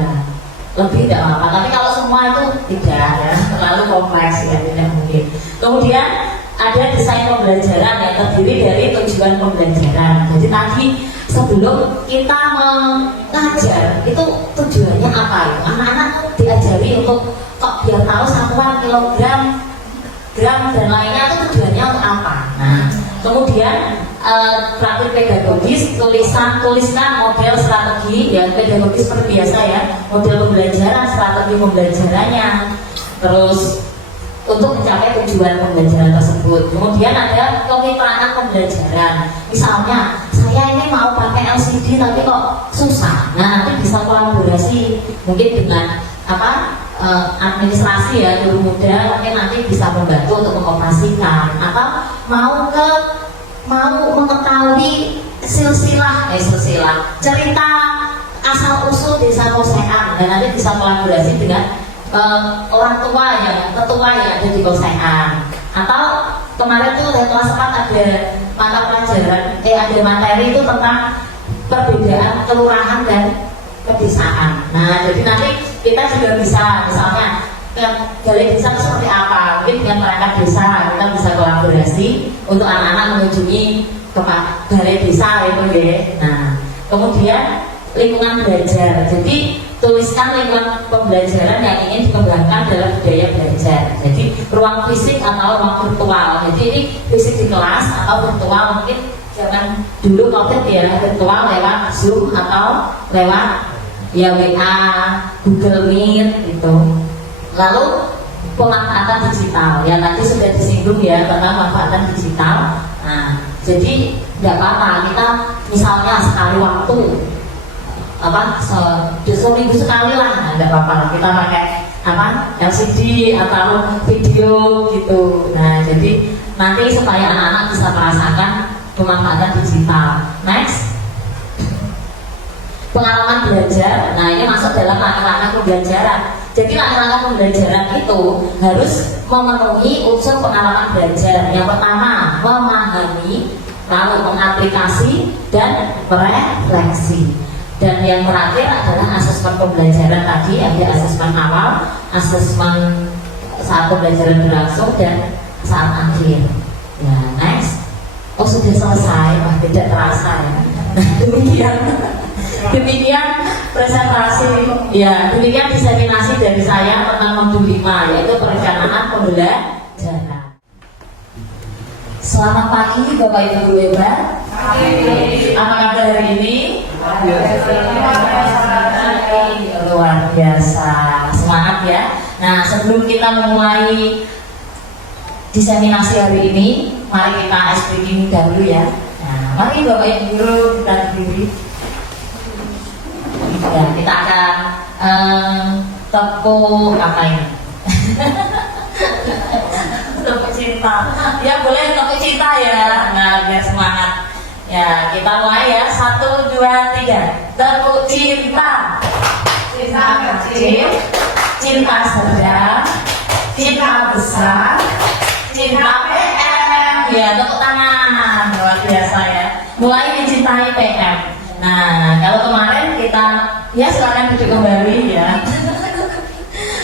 Lebih tidak apa-apa. Tapi kalau semua itu tidak ya, terlalu kompleks ya, tidak mungkin. Kemudian ada desain pembelajaran yang terdiri dari tujuan pembelajaran. Jadi tadi sebelum kita mengajar itu tujuannya apa itu? Anak-anak diajari untuk kok biar tahu satuan kilogram, gram dan lainnya itu tujuannya untuk apa? Nah, kemudian praktik pedagogis, tuliskan model strategi ya, pedagogis seperti biasa ya, model pembelajaran, strategi pembelajarannya, terus untuk mencapai tujuan pembelajaran tersebut. Kemudian ada kemitraan pembelajaran. Misalnya saya ini mau pakai LCD tapi kok susah. Nah, nanti bisa kolaborasi mungkin dengan administrasi ya, guru muda mungkin nanti bisa membantu untuk mengoperasikan, atau mau mengetahui silsilah cerita asal usul desa Kosean, dan nanti bisa kolaborasi dengan orang tua ketua yang ada di Kosean. Atau kemarin tuh kelas 4 ada mata pelajaran ada materi itu tentang perbedaan kelurahan dan pedesaan. Nah, jadi nanti kita juga bisa misalnya balai desa seperti apa, mungkin dengan perangkat desa kita bisa kolaborasi untuk anak-anak mengunjungi ke balai desa itu ya. Nah, kemudian lingkungan belajar. Jadi tuliskan lingkungan pembelajaran yang ingin dikembangkan dalam budaya belajar. Jadi ruang fisik atau ruang virtual. Jadi ini fisik di kelas atau virtual, mungkin jangan dulu COVID ya, virtual lewat Zoom atau lewat ya WA, Google Meet gitu. Lalu pemanfaatan digital, yang tadi sudah disinggung ya tentang manfaatan digital. Nah, jadi nggak apa-apa kita misalnya sekali waktu seminggu sekali lah, nggak apa-apa kita pakai LCD atau video gitu. Nah, jadi nanti supaya anak-anak bisa merasakan pemanfaatan digital. Next, pengalaman belajar. Nah, ini masuk dalam langkah-langkah pembelajaran. Jadi langkah-langkah pembelajaran itu harus memenuhi unsur pengalaman belajar. Yang pertama, memahami, lalu mengaplikasi dan merefleksi. Dan yang terakhir adalah asesmen pembelajaran tadi, ada asesmen awal, asesmen saat pembelajaran berlangsung, dan saat akhir. Ya, next. Oh, sudah selesai, wah tidak terasa ya. Demikian presentasi ya, demikian diseminasi dari saya tentang modul 5, yaitu perencanaan pembelajaran. Selamat pagi Bapak Ibu Guru hebat. Apa kabar hari ini? Luar biasa, semangat ya. Nah, sebelum kita memulai diseminasi hari ini, mari kita ice breaking dahulu ya. Nah, mari Bapak Ibu Guru kita berdiri. Ya, kita akan tepuk apa ini? Tepuk cinta. Ya boleh tepuk cinta ya. Nah, biar semangat. Ya, kita mulai ya. 1, 2, 3. Tepuk cinta. Cinta kecil, cinta sedang, cinta besar, cinta PM. Ya, tepuk tangan. Luar biasa ya. Mulai mencintai PM. Nah, kalau kemarin kita ya silakan duduk kembali ya.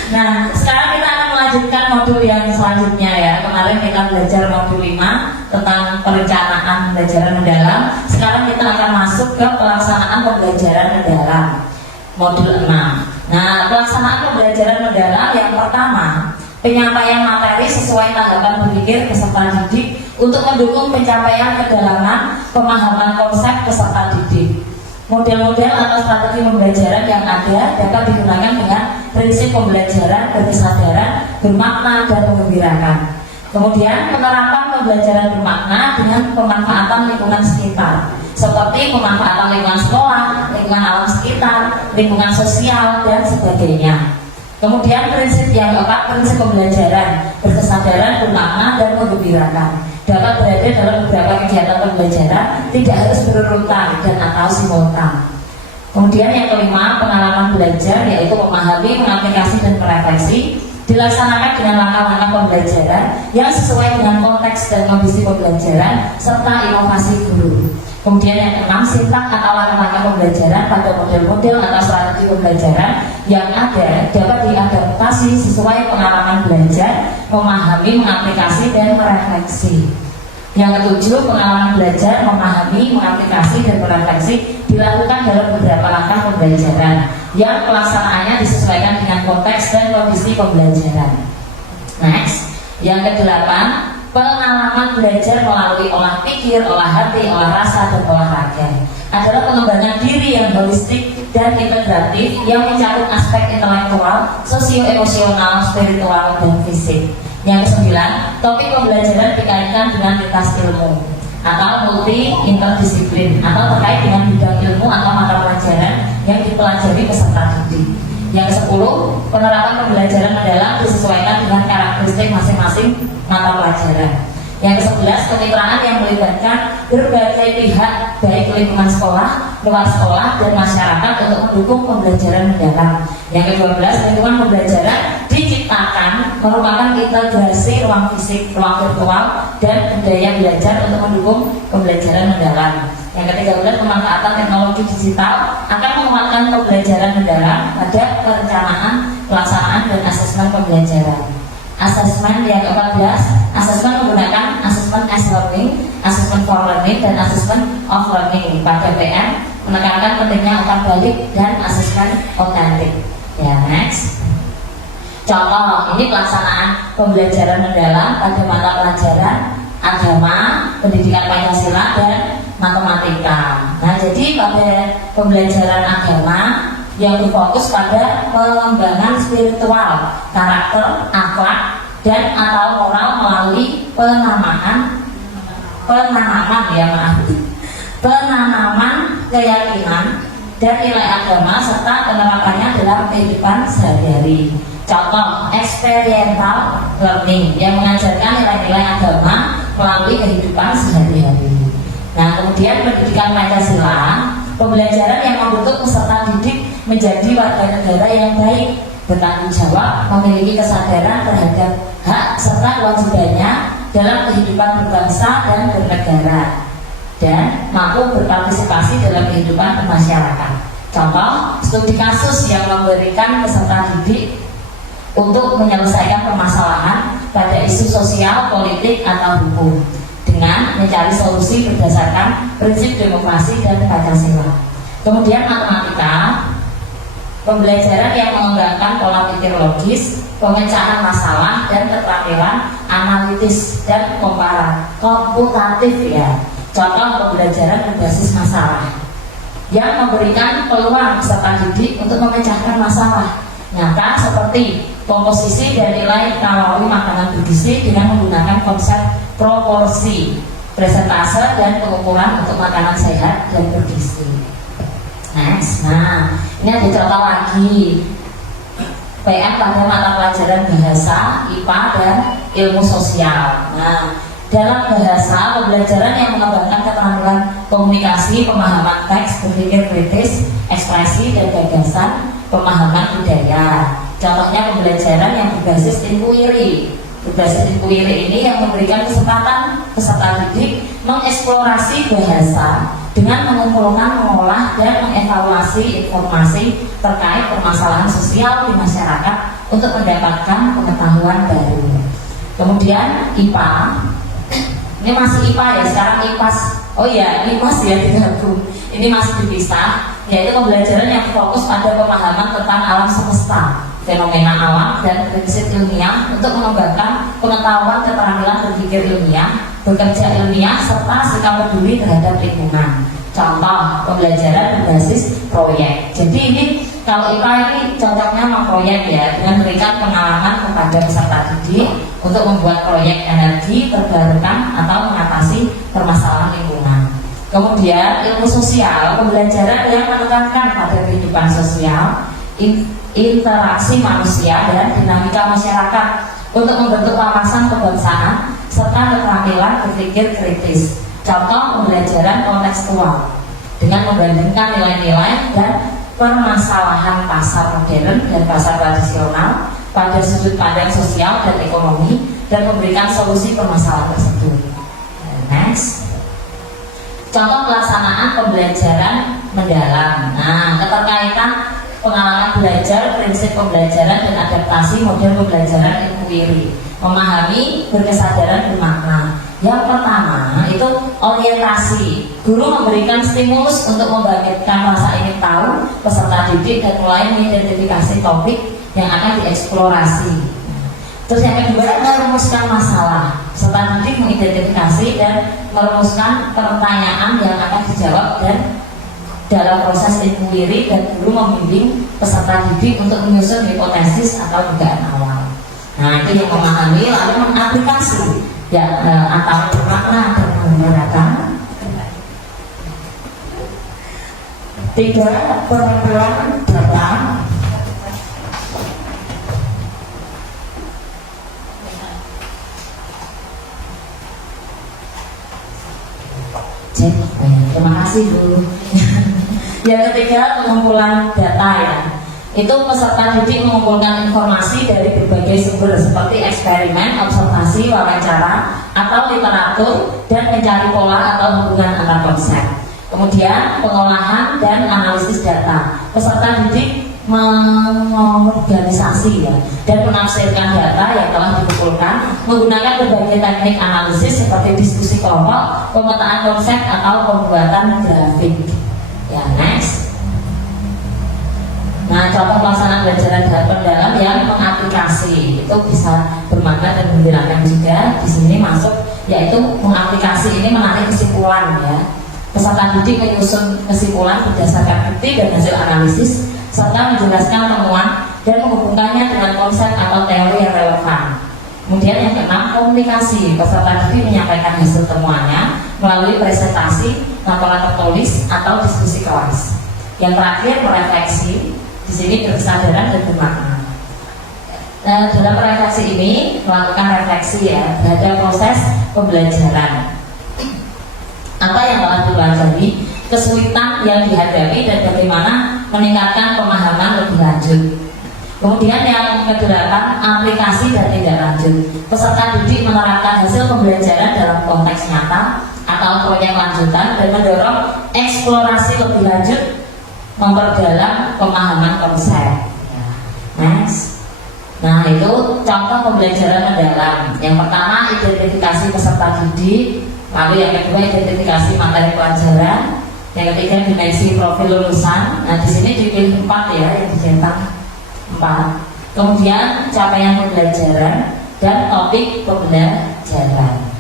Nah, sekarang kita akan melanjutkan modul yang selanjutnya ya. Kemarin kita belajar modul 5 tentang perencanaan pembelajaran mendalam. Sekarang kita akan masuk ke pelaksanaan pembelajaran mendalam modul 6. Nah, pelaksanaan pembelajaran mendalam yang pertama, penyampaian materi sesuai tanggapan berpikir peserta didik untuk mendukung pencapaian kedalaman pemahaman konsep peserta didik. Model-model atau strategi pembelajaran yang ada dapat digunakan dengan prinsip pembelajaran berkesadaran, bermakna, dan menggembirakan. Kemudian penerapan pembelajaran bermakna dengan pemanfaatan lingkungan sekitar, seperti pemanfaatan lingkungan sekolah, lingkungan alam sekitar, lingkungan sosial, dan sebagainya. Kemudian prinsip yang keempat, prinsip pembelajaran berkesadaran, bermakna, dan menggembirakan dapat berada dalam beberapa kegiatan pembelajaran, tidak harus berurutan dan atau simultan. Kemudian yang kelima, pengalaman belajar, yaitu memahami, mengaplikasi, dan merefleksi dilaksanakan dengan langkah-langkah pembelajaran yang sesuai dengan konteks dan kondisi pembelajaran serta inovasi guru. Kemudian yang keenam, sintak atau langkah-langkah pembelajaran pada model-model atau strategi pembelajaran yang ada dapat diadaptasi sesuai pengalaman belajar, memahami, mengaplikasi, dan merefleksi. Yang ketujuh, pengalaman belajar, memahami, mengaplikasi, dan merefleksi dilakukan dalam beberapa langkah pembelajaran yang pelaksanaannya disesuaikan dengan konteks dan kondisi pembelajaran. Next, yang kedelapan, pengalaman belajar melalui olah pikir, olah hati, olah rasa, dan olahraga adalah pengembangan diri yang holistik dan integratif yang mencakup aspek intelektual, sosio-emosional, spiritual, dan fisik. Yang kesembilan, topik pembelajaran dikaitkan dengan lintas ilmu atau multi interdisiplin atau terkait dengan bidang ilmu atau mata pelajaran yang dipelajari peserta didik. Yang kesepuluh, penerapan pembelajaran mendalam disesuaikan dengan karakteristik masing-masing mata pelajaran. Yang ke-11, kemitraan yang melibatkan berbagai pihak baik lingkungan sekolah, luar sekolah, dan masyarakat untuk mendukung pembelajaran mendalam. Yang ke-12, lingkungan pembelajaran diciptakan merupakan integrasi ruang fisik, ruang virtual, dan budaya belajar untuk mendukung pembelajaran mendalam. Yang ke-13, pemanfaatan teknologi digital akan menguatkan pembelajaran mendalam pada perencanaan, pelaksanaan, dan asesmen pembelajaran. Asesmen yang ke-14, asesmen menggunakan asesmen as learning, asesmen for learning, dan asesmen of learning pada PM menekankan pentingnya umpan balik dan asesmen otentik. Ya, next. Contoh, ini pelaksanaan pembelajaran mendalam pada mata pelajaran agama, pendidikan Pancasila, dan matematika. Nah, jadi pada pembelajaran agama yang berfokus pada pengembangan spiritual, karakter, akhlak, dan atau moral melalui penanaman keyakinan dan nilai agama serta penerapannya dalam kehidupan sehari-hari. Contoh, experiential learning yang mengajarkan nilai-nilai agama melalui kehidupan sehari-hari. Nah, kemudian pendidikan Pancasila, pembelajaran yang membentuk peserta didik menjadi warga negara yang baik, bertanggung jawab, memiliki kesadaran terhadap hak serta kewajibannya dalam kehidupan berbangsa dan bernegara, dan mampu berpartisipasi dalam kehidupan masyarakat. Contoh, studi kasus yang memberikan peserta didik untuk menyelesaikan permasalahan pada isu sosial, politik, atau hukum dengan mencari solusi berdasarkan prinsip demokrasi dan Pancasila. Kemudian matematika, pembelajaran yang mengembangkan pola pikir logis, pemecahan masalah, dan keterampilan analitis dan komputatif ya. Contoh pembelajaran berbasis masalah yang memberikan peluang peserta didik untuk memecahkan masalah nyata seperti komposisi dan nilai kalori makanan bergizi dengan menggunakan konsep proporsi, presentase, dan pengukuran untuk makanan sehat dan bergizi. Next. Nah, ini ada contoh lagi. PM pada mata pelajaran bahasa, IPA, dan ilmu sosial. Nah, dalam bahasa, pembelajaran yang mengembangkan keterampilan komunikasi, pemahaman teks, berpikir kritis, ekspresi, dan gagasan, pemahaman budaya. Contohnya pembelajaran yang berbasis inquiry. Berbasis inquiry ini yang memberikan kesempatan peserta didik mengeksplorasi bahasa dengan mengumpulkan, mengolah, dan mengevaluasi informasi terkait permasalahan sosial di masyarakat untuk mendapatkan pengetahuan baru. Kemudian IPA, ini masih IPA ya, sekarang IPAS. Oh iya, IPAS ya digabung. Ini masih dipisah, yaitu pembelajaran yang fokus pada pemahaman tentang alam semesta, fenomena alam, dan prinsip ilmiah untuk mengembangkan pengetahuan keterampilan berpikir ilmiah, bekerja ilmiah, serta sikap peduli terhadap lingkungan. Contoh pembelajaran berbasis proyek. Jadi ini kalau IPA ini cocoknya sama proyek ya, dengan memberikan pengalaman kepada peserta didik untuk membuat proyek energi terbarukan atau mengatasi permasalahan lingkungan. Kemudian ilmu sosial, pembelajaran yang menekankan pada kehidupan sosial, interaksi manusia, dan dinamika masyarakat untuk membentuk wawasan kebangsaan serta keterampilan berpikir kritis. Contoh pembelajaran kontekstual dengan membandingkan nilai-nilai dan permasalahan pasar modern dan pasar tradisional pada sudut pandang sosial dan ekonomi dan memberikan solusi permasalahan tersebut. Next. Contoh pelaksanaan pembelajaran mendalam. Nah, keterkaitan pengalaman belajar, prinsip pembelajaran, dan adaptasi model pembelajaran inquiry. Memahami, berkesadaran, bermakna. Yang pertama itu orientasi. Guru memberikan stimulus untuk membangkitkan rasa ingin tahu peserta didik dan mulai mengidentifikasi topik yang akan dieksplorasi. Terus yang kedua, merumuskan masalah. Peserta didik mengidentifikasi dan merumuskan pertanyaan yang akan dijawab, dan dalam proses inquiry dan guru membimbing peserta didik untuk menyusun hipotesis atau dugaan awal. Nah, itu yang memahami lalu mengaplikasi ya antara bermakna dan menggunakan. Tiga, pengumpulan data. Terima kasih Bu. Yang ketiga, pengumpulan data ya. Itu peserta didik mengumpulkan informasi dari berbagai sumber seperti eksperimen, observasi, wawancara, atau literatur, dan mencari pola atau hubungan antar konsep. Kemudian pengolahan dan analisis data. Peserta didik mengorganisasi ya, dan menafsirkan data yang telah dikumpulkan menggunakan berbagai teknik analisis seperti diskusi kelompok, pemetaan konsep, atau pembuatan grafik. Ya, next. Nah, contoh pelaksanaan belajar mendalam yang mengaplikasi itu bisa bermakna dan menggembirakan juga. Di sini masuk yaitu mengaplikasi ini menarik kesimpulan ya. Peserta didik menyusun kesimpulan berdasarkan bukti dan hasil analisis serta menjelaskan temuan dan menghubungkannya dengan konsep atau teori yang relevan. Kemudian yang keenam, komunikasi. Peserta didik menyampaikan hasil temuannya melalui presentasi, laporan tertulis, atau diskusi kelas. Yang terakhir, refleksi. Di sini berkesadaran dan bermakna. Nah, dalam refleksi ini melakukan refleksi ya terhadap proses pembelajaran. Apa yang telah dipelajari, kesulitan yang dihadapi, dan bagaimana meningkatkan pemahaman lebih lanjut. Kemudian yang kedelapan, aplikasi dan tindak lanjut. Peserta didik menerapkan hasil pembelajaran dalam konteks nyata atau proyek lanjutan dan mendorong eksplorasi lebih lanjut, memperdalam pemahaman konsep. Next. Nah, itu contoh pembelajaran mendalam. Yang pertama, identifikasi peserta didik. Lalu yang kedua, identifikasi materi pelajaran. Yang ketiga, dimensi profil lulusan. Nah, di sini dipilih 4 ya, yang dicetak 4. Kemudian capaian pembelajaran dan topik pembelajaran.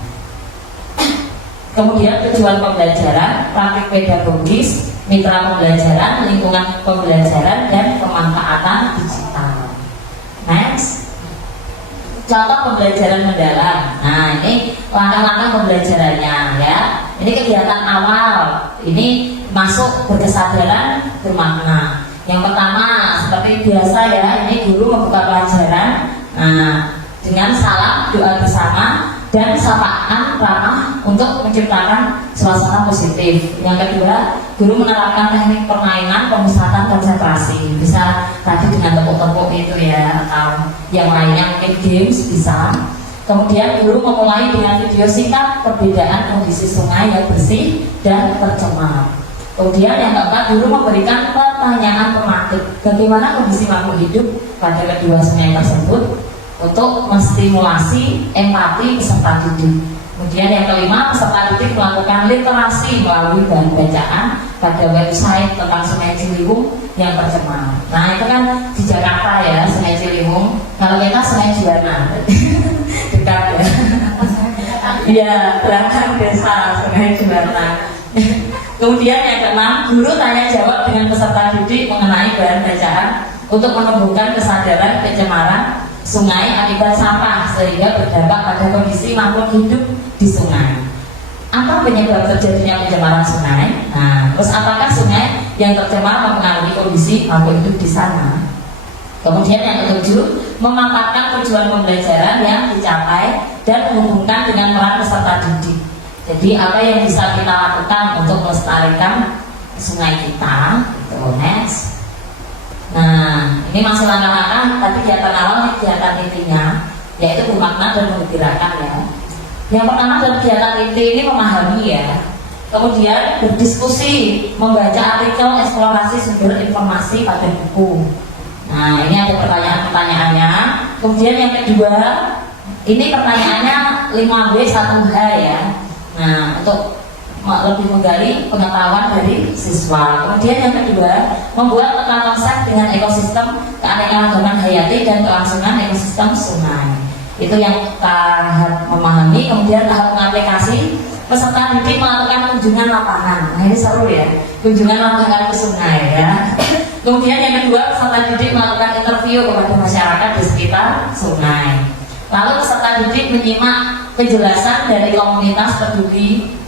Kemudian tujuan pembelajaran, praktik pedagogis, mitra pembelajaran, lingkungan pembelajaran, dan pemanfaatan digital. Next. Contoh pembelajaran mendalam. Nah, ini langkah-langkah pembelajarannya ya. Ini kegiatan awal. Ini masuk berkesadaran bermakna. Yang pertama seperti biasa ya, ini guru membuka pelajaran dengan salam, doa bersama, dan sapaan ramah untuk menciptakan suasana positif. Yang kedua, guru menerapkan teknik permainan pemusatan konsentrasi. Bisa tadi dengan tepuk-tepuk itu ya, atau yang lainnya mungkin games bisa. Kemudian guru memulai dengan video singkat perbedaan kondisi sungai yang bersih dan tercemar. Kemudian yang keempat, guru memberikan pertanyaan tematik bagaimana kondisi makhluk hidup pada kedua sungai tersebut untuk menstimulasi empati peserta didik. Kemudian yang kelima, peserta didik melakukan literasi melalui bahan bacaan pada website tentang Sungai Ciliwung yang tercemar. Nah itu kan di Jakarta ya, Sungai Ciliwung. Kalau kita Sungai Juwana dekat ya. Iya, belakang desa Sungai Juwana. Kemudian yang keenam, guru tanya jawab dengan peserta didik mengenai bahan bacaan untuk menumbuhkan kesadaran pencemaran sungai akibat sampah sehingga berdampak pada kondisi makhluk hidup di sungai. Apa penyebab terjadinya pencemaran sungai? Nah, terus apakah sungai yang tercemar mempengaruhi kondisi makhluk hidup di sana? Kemudian yang ketujuh, memantapkan tujuan pembelajaran yang dicapai dan menghubungkan dengan peran peserta didik. Jadi apa yang bisa kita lakukan untuk melestarikan sungai kita? Gitu. Next. Nah, ini masih langkah-langkah tadi kegiatan awal, kegiatan intinya yaitu bermakna dan menggembirakan ya. Yang pertama dalam kegiatan inti ini memahami ya. Kemudian berdiskusi, membaca artikel, eksplorasi sumber informasi pada buku. Nah, ini ada pertanyaan-pertanyaannya. Kemudian yang kedua, ini pertanyaannya 5B 1H ya. Nah, untuk lebih menggali pengetahuan dari siswa. Kemudian yang kedua, membuat peta konsep dengan ekosistem keanekaragaman hayati dan kelangsungan ekosistem sungai. Itu yang tahap memahami. Kemudian tahap mengaplikasi, peserta didik melakukan kunjungan lapangan. Nah ini seru ya, kunjungan lapangan ke sungai ya. Kemudian yang kedua, peserta didik melakukan interview kepada masyarakat di sekitar sungai. Lalu peserta didik menyimak penjelasan dari komunitas peduli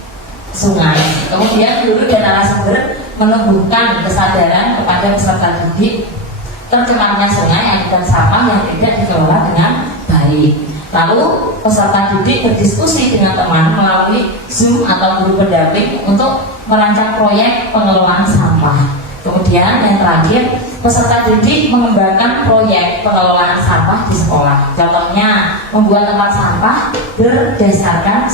sungai. Kemudian guru dan narasumber menumbuhkan kesadaran kepada peserta didik tercemarnya sungai akibat sampah yang tidak dikelola dengan baik. Lalu peserta didik berdiskusi dengan teman melalui Zoom atau guru pendamping untuk merancang proyek pengelolaan sampah. Kemudian yang terakhir, peserta didik mengembangkan proyek pengelolaan sampah di sekolah. Contohnya membuat tempat sampah berdasarkan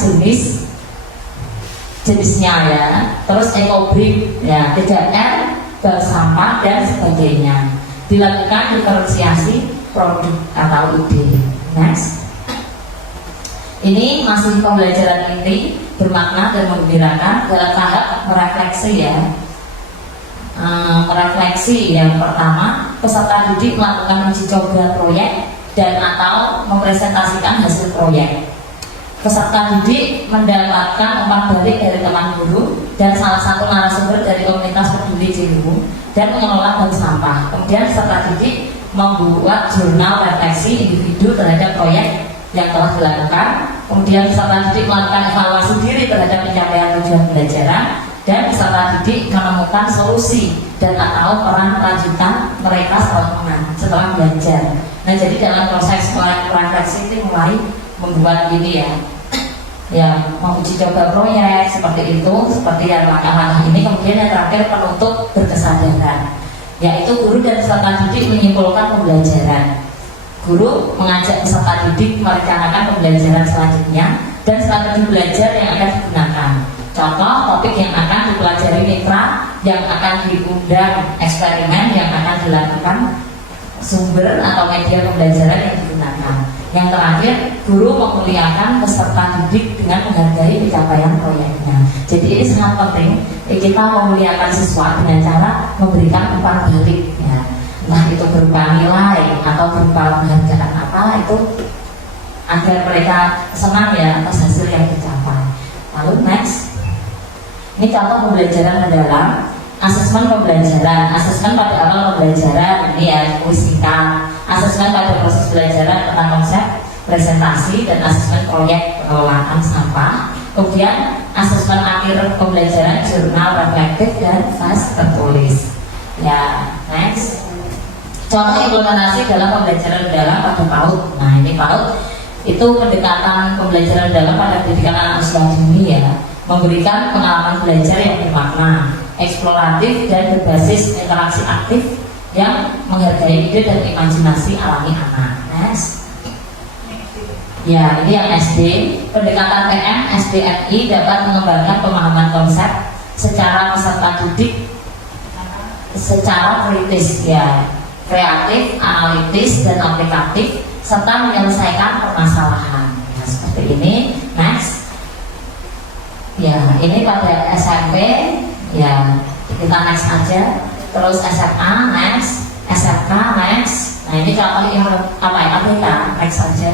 jenisnya ya, terus ekobrik ya, 3R, bank sampah dan sebagainya. Dilakukan diferensiasi produk atau ide. Next. Ini masih pembelajaran inti bermakna dan menggembirakan dalam tahap merefleksi ya. Merefleksi yang pertama, peserta didik melakukan uji coba proyek dan atau mempresentasikan hasil proyek. Peserta didik mendapatkan umpan balik dari teman guru dan salah satu narasumber dari komunitas peduli Ciliwung dan mengelola bank sampah. Kemudian peserta didik membuat jurnal refleksi individu terhadap proyek yang telah dilakukan. Kemudian peserta didik melakukan evaluasi diri terhadap pencapaian tujuan pembelajaran dan peserta didik menemukan solusi dan atau peran lanjutan mereka setelah belajar. Nah, jadi dalam proses refleksi ini mulai membuat ini ya menguji coba proyek seperti itu, seperti yang langkah-langkah ini. Kemudian yang terakhir penutup berkesadaran, yaitu guru dan peserta didik menyimpulkan pembelajaran. Guru mengajak peserta didik merencanakan pembelajaran selanjutnya dan strategi belajar yang akan digunakan. Contoh topik yang akan dipelajari mitra, yang akan diundang eksperimen yang akan dilakukan, sumber atau media pembelajaran yang digunakan. Yang terakhir, guru memuliakan peserta didik dengan menghargai pencapaian proyeknya. Jadi ini sangat penting kita memuliakan siswa dengan cara memberikan umpan balik ya. Nah itu berupa nilai atau berupa penghargaan apa itu agar mereka senang ya atas hasil yang dicapai. Lalu next, ini contoh pembelajaran mendalam, asesmen pembelajaran, asesmen pada awal pembelajaran, ini ya kuis singkat, asesmen pada proses belajaran tentang konsep presentasi dan asesmen proyek pengelolaan sampah. Kemudian asesmen akhir pembelajaran jurnal reflektif dan fast tertulis. Ya, next. Contoh implementasi dalam pembelajaran mendalam pada PAUD. Nah, ini PAUD itu pendekatan pembelajaran mendalam pada pendidikan anak usia dini ya, memberikan pengalaman belajar yang bermakna, eksploratif dan berbasis interaksi aktif yang menghargai ide dan imajinasi alami anak. Next. Ya, ini yang SD. Pendekatan PM SDMI dapat mengembangkan pemahaman konsep secara peserta didik secara kritis ya, kreatif, analitis dan aplikatif serta menyelesaikan permasalahan. Nah, seperti ini. Next. Ya, ini pada SMP ya, kita next aja. Terus SMA next, SMK next. Nah, ini contoh yang apa ya? APK next aja.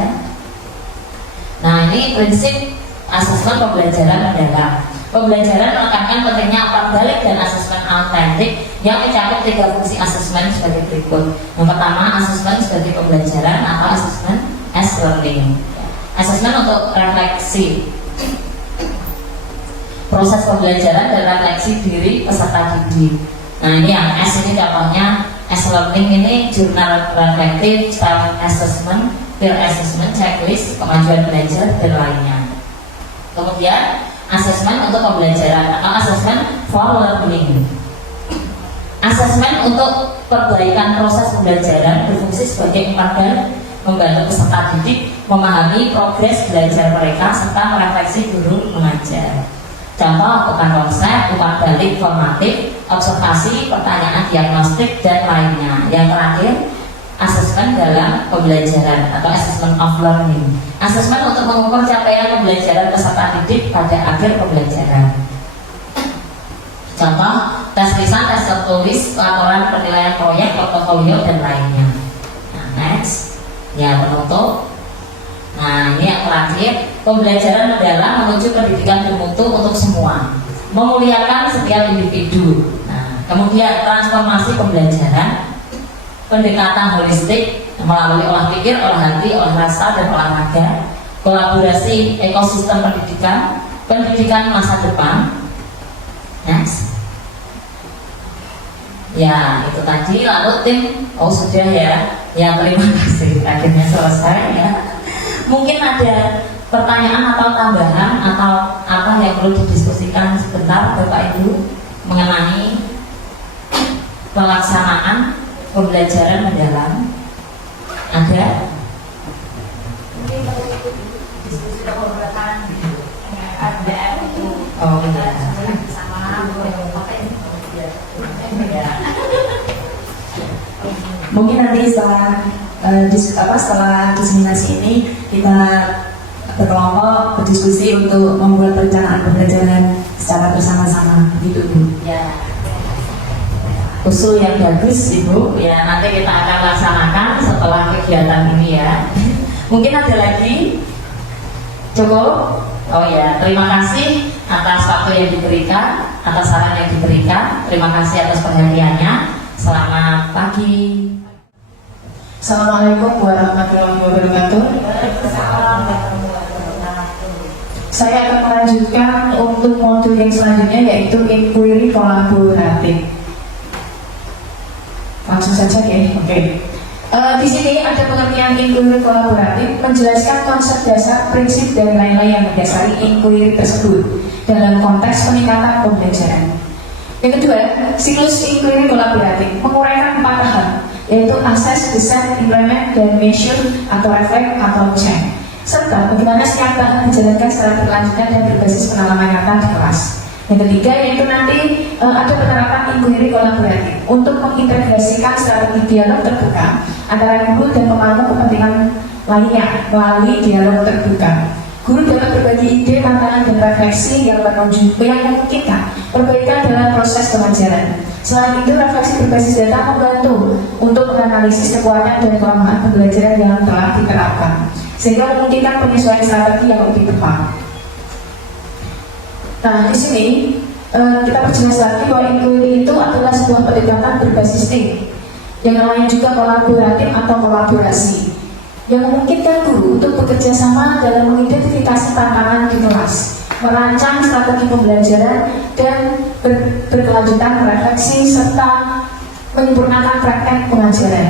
Nah, ini prinsip asesmen pembelajaran mendalam. Pembelajaran menekankan pentingnya umpan balik dan asesmen autentik yang mencakup 3 fungsi asesmen sebagai berikut. Yang pertama, asesmen sebagai pembelajaran atau asesmen as learning. Asesmen untuk refleksi proses pembelajaran dan refleksi diri peserta didik. Nah, ini yang S ini contohnya as learning ini jurnal reflektif, self assessment, peer assessment, checklist, kemajuan belajar dan lainnya. Kemudian asesmen untuk pembelajaran atau asesmen for learning. Asesmen untuk perbaikan proses pembelajaran berfungsi sebagai umpan balik, membantu peserta didik memahami progres belajar mereka serta merefleksi guru mengajar. Contoh bukan konsep, umpan balik formatif, observasi, pertanyaan diagnostik dan lainnya. Yang terakhir, asesmen dalam pembelajaran atau assessment of learning. Asesmen untuk mengukur capaian pembelajaran peserta didik pada akhir pembelajaran. Contoh, tes lisan, tes tertulis, laporan penilaian proyek, portofolio dan lainnya. Nah, next. Ya, penutup. Nah, ini yang terakhir, pembelajaran mendalam menuju pendidikan bermutu untuk semua, memuliakan setiap individu. Nah, kemudian transformasi pembelajaran, pendekatan holistik melalui olah pikir, olah hati, olah rasa, dan olahraga, kolaborasi ekosistem pendidikan, pendidikan masa depan. Next. Ya, itu tadi. Lalu tim, oh sudah ya. Ya, terima kasih. Akhirnya selesai ya. Mungkin ada pertanyaan atau tambahan atau apa yang perlu didiskusikan sebentar Bapak Ibu mengenai pelaksanaan pembelajaran mendalam. Ada? Mungkin perlu diskusi pemberatan RDM itu. Oh iya. Sama Mungkin nanti setelah setelah diseminasi ini kita berkelompok berdiskusi untuk membuat perencanaan pembelajaran secara bersama-sama gitu Bu. Ya. Usul yang bagus Ibu. Ya, nanti kita akan laksanakan setelah kegiatan ini ya. Mungkin ada lagi? Cukup? Oh ya, terima kasih atas waktu yang diberikan, atas saran yang diberikan. Terima kasih atas perhatiannya. Selamat pagi. Assalamualaikum warahmatullahi wabarakatuh. Saya akan melanjutkan untuk modul yang selanjutnya, yaitu inquiry kolaboratif. Langsung saja ya, oke. Di sini ada pengertian inquiry kolaboratif, menjelaskan konsep dasar, prinsip dan lain-lain yang mendasari inquiry tersebut dalam konteks peningkatan pembelajaran. Yang kedua, siklus inquiry kolaboratif menguraikan 4 tahap, yaitu assess, design, implement, dan measure atau reflect atau check, serta bagaimana setiap tahap dijalankan secara berkelanjutan dan berbasis pengalaman nyata di kelas. Yang ketiga yaitu nanti ada penerapan inquiry kolaboratif untuk mengintegrasikan strategi dialog terbuka antara guru dan pemangku kepentingan lainnya melalui dialog terbuka. Guru dapat berbagi ide, tantangan, dan refleksi yang memungkinkan perbaikan dalam proses pengajaran. Selain itu, refleksi berbasis data membantu untuk menganalisis kekuatan dan kelemahan pembelajaran yang telah diterapkan, sehingga memungkinkan penyesuaian strategi yang lebih tepat. Nah, di sini kita perjelas lagi bahwa inquiry itu adalah sebuah pendekatan berbasis tim, yang namanya juga kolaboratif atau kolaborasi, yang memungkinkan guru untuk bekerja sama dalam mengidentifikasi tantangan di kelas, merancang strategi pembelajaran dan berkelanjutan refleksi serta menyempurnakan praktek pengajaran.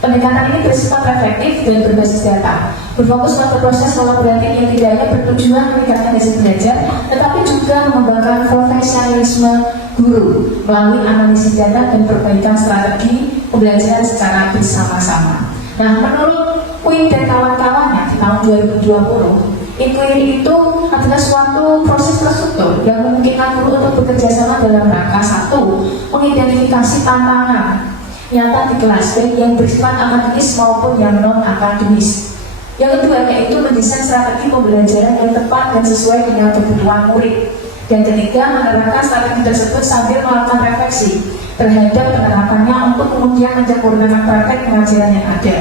Pendekatan ini bersifat reflektif dan berbasis data, berfokus pada proses kolaboratif yang tidak hanya bertujuan meningkatkan hasil belajar, tetapi juga mengembangkan profesionalisme guru melalui analisis data dan perbaikan strategi pembelajaran secara bersama-sama. Nah, menurut Quinn dan kawan-kawannya di tahun 2020, inquiry itu adalah suatu proses terstruktur yang memungkinkan guru untuk bekerja sama dalam rangka satu, mengidentifikasi tantangan nyata di kelas baik yang bersifat akademis maupun yang non akademis. Yang kedua yaitu mendesain strategi pembelajaran yang tepat dan sesuai dengan kebutuhan murid. Dan ketiga, menerapkan strategi tersebut sambil melakukan refleksi terhadap penerapannya untuk kemudian menyempurnakan praktek pengajaran yang ada.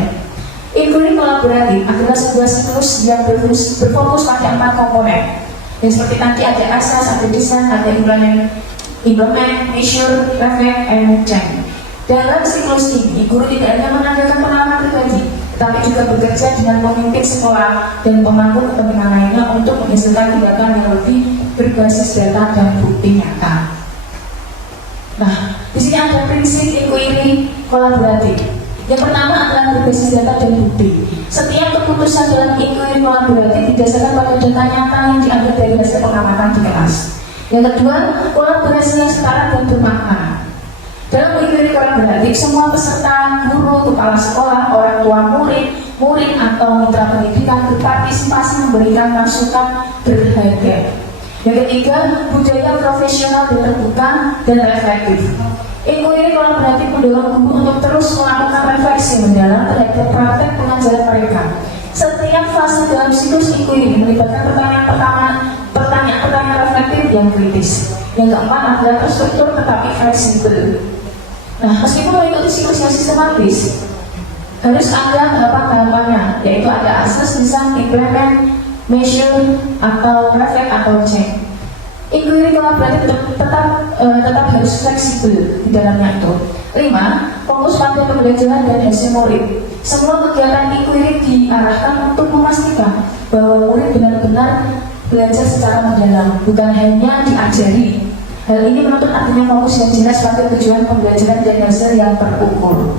Inquiry kolaboratif adalah sebuah siklus yang berfokus pada 4 komponen. Yang seperti tadi ada asas, ada desain, ada implement, measure, reflect, and change. Dalam siklus ini, guru tidak hanya menandakan pengalaman pribadi, tetapi juga bekerja dengan pemimpin sekolah dan pemangku kepentingan lainnya untuk menghasilkan tindakan yang lebih berbasis data dan bukti nyata. Nah, di sini ada prinsip inquiry kolaboratif. Yang pertama adalah berbasis data dan bukti. Setiap keputusan dalam inquiry kolaboratif didasarkan pada data nyata yang diambil dari hasil pengamatan di kelas. Yang kedua, kolaborasi yang setara dan bermakna. Dalam inquiry kolaboratif, semua peserta, guru, kepala sekolah, orang tua murid atau mitra pendidikan berpartisipasi memberikan masukan berharga. Yang ketiga, budaya profesional dan terbuka dan reflektif. Inquiry kolaboratif mendorong guru untuk terus melakukan refleksi mendalam terhadap praktek pengajaran mereka. Setiap fase dalam siklus inquiry melibatkan pertanyaan reflektif yang kritis. Yang keempat adalah terstruktur tetapi fleksibel. Nah, meskipun mengikuti siklus yang sistematis, harus ada tahapan-tahapannya, yaitu ada asas, desain, implement, measure, atau reflect, atau check. Inquiry kolaboratif tetap harus fleksibel di dalamnya itu. 5. Fokus pada pembelajaran dan hasil murid. Semua kegiatan inquiry diarahkan untuk memastikan bahwa murid benar-benar belajar secara mendalam, bukan hanya diajari. Hal ini menuntut adanya fokus yang jelas pada tujuan pembelajaran dan hasil yang terukur.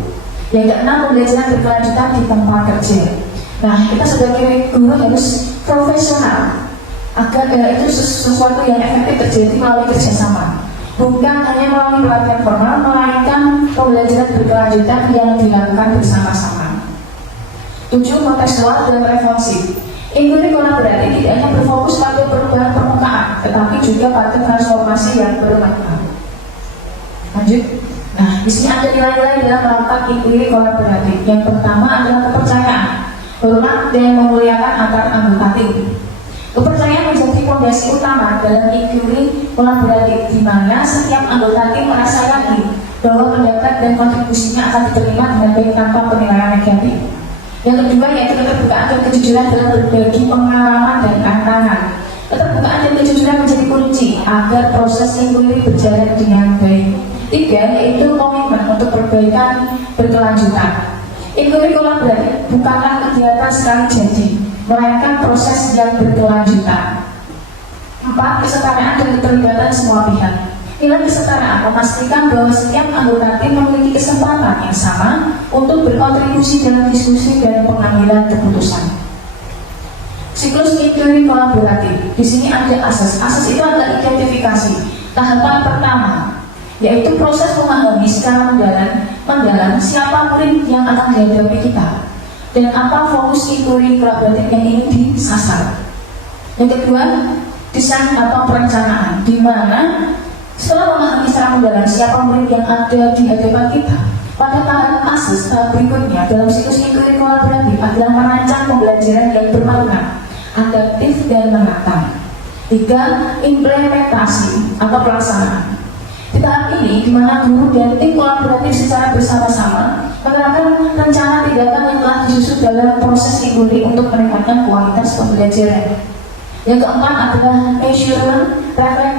Yang keenam, pembelajaran berkelanjutan di tempat kerja. Nah, kita sebagai guru harus profesional agar itu sesuatu yang efektif terjadi melalui kerjasama, bukan hanya melalui pelatihan formal, melainkan pembelajaran berkelanjutan yang dilakukan bersama-sama. 7. Kontekstual dan responsif. Inquiry kolaboratif tidak hanya berfokus pada perubahan permukaan, tetapi juga pada transformasi yang bermakna. Lanjut. Nah, di sini ada nilai-nilai dalam melakukan inquiry kolaboratif. Yang pertama adalah kepercayaan, hormat dan memuliakan antar anggota tim. Kepercayaan menjadi fondasi utama dalam inquiry kolaboratif, di mana setiap anggota tim merasa yakin bahwa pendapat dan kontribusinya akan diterima dengan baik tanpa penilaian negatif. Yang kedua yaitu keterbukaan dan kejujuran dalam berbagi pengalaman dan tantangan. Keterbukaan dan kejujuran menjadi kunci agar proses inquiry berjalan dengan baik. 3. Yaitu komitmen untuk perbaikan berkelanjutan. Inquiry kolaboratif bukanlah kegiatan sekali jadi, melainkan proses yang berkelanjutan. 4. Kesetaraan dan keterlibatan semua pihak. Nilai kesetaraan memastikan bahwa setiap anggota tim memiliki kesempatan yang sama untuk berkontribusi dalam diskusi dan pengambilan keputusan. Siklus inquiry kolaboratif. Di sini ada asas. Asas itu adalah identifikasi. Tahapan pertama yaitu proses memahami secara mendalam siapa murid yang akan dihadapi kita dan apa fokus inquiry kolaboratif yang ingin disasar. Yang kedua, desain atau perencanaan, di mana setelah memahami secara mendalam siapa murid yang ada di hadapan kita, pada tahap asas berikutnya dalam siklus inquiry kolaboratif adalah merancang pembelajaran yang bermakna, adaptif dan menata. 3. Implementasi atau pelaksanaan. Di tahap ini, di mana guru dan tim kolaboratif secara bersama-sama menerapkan rencana tindakan yang telah disusun dalam proses inquiry untuk meningkatkan kualitas pembelajaran. Yang keempat adalah measurement, reflect,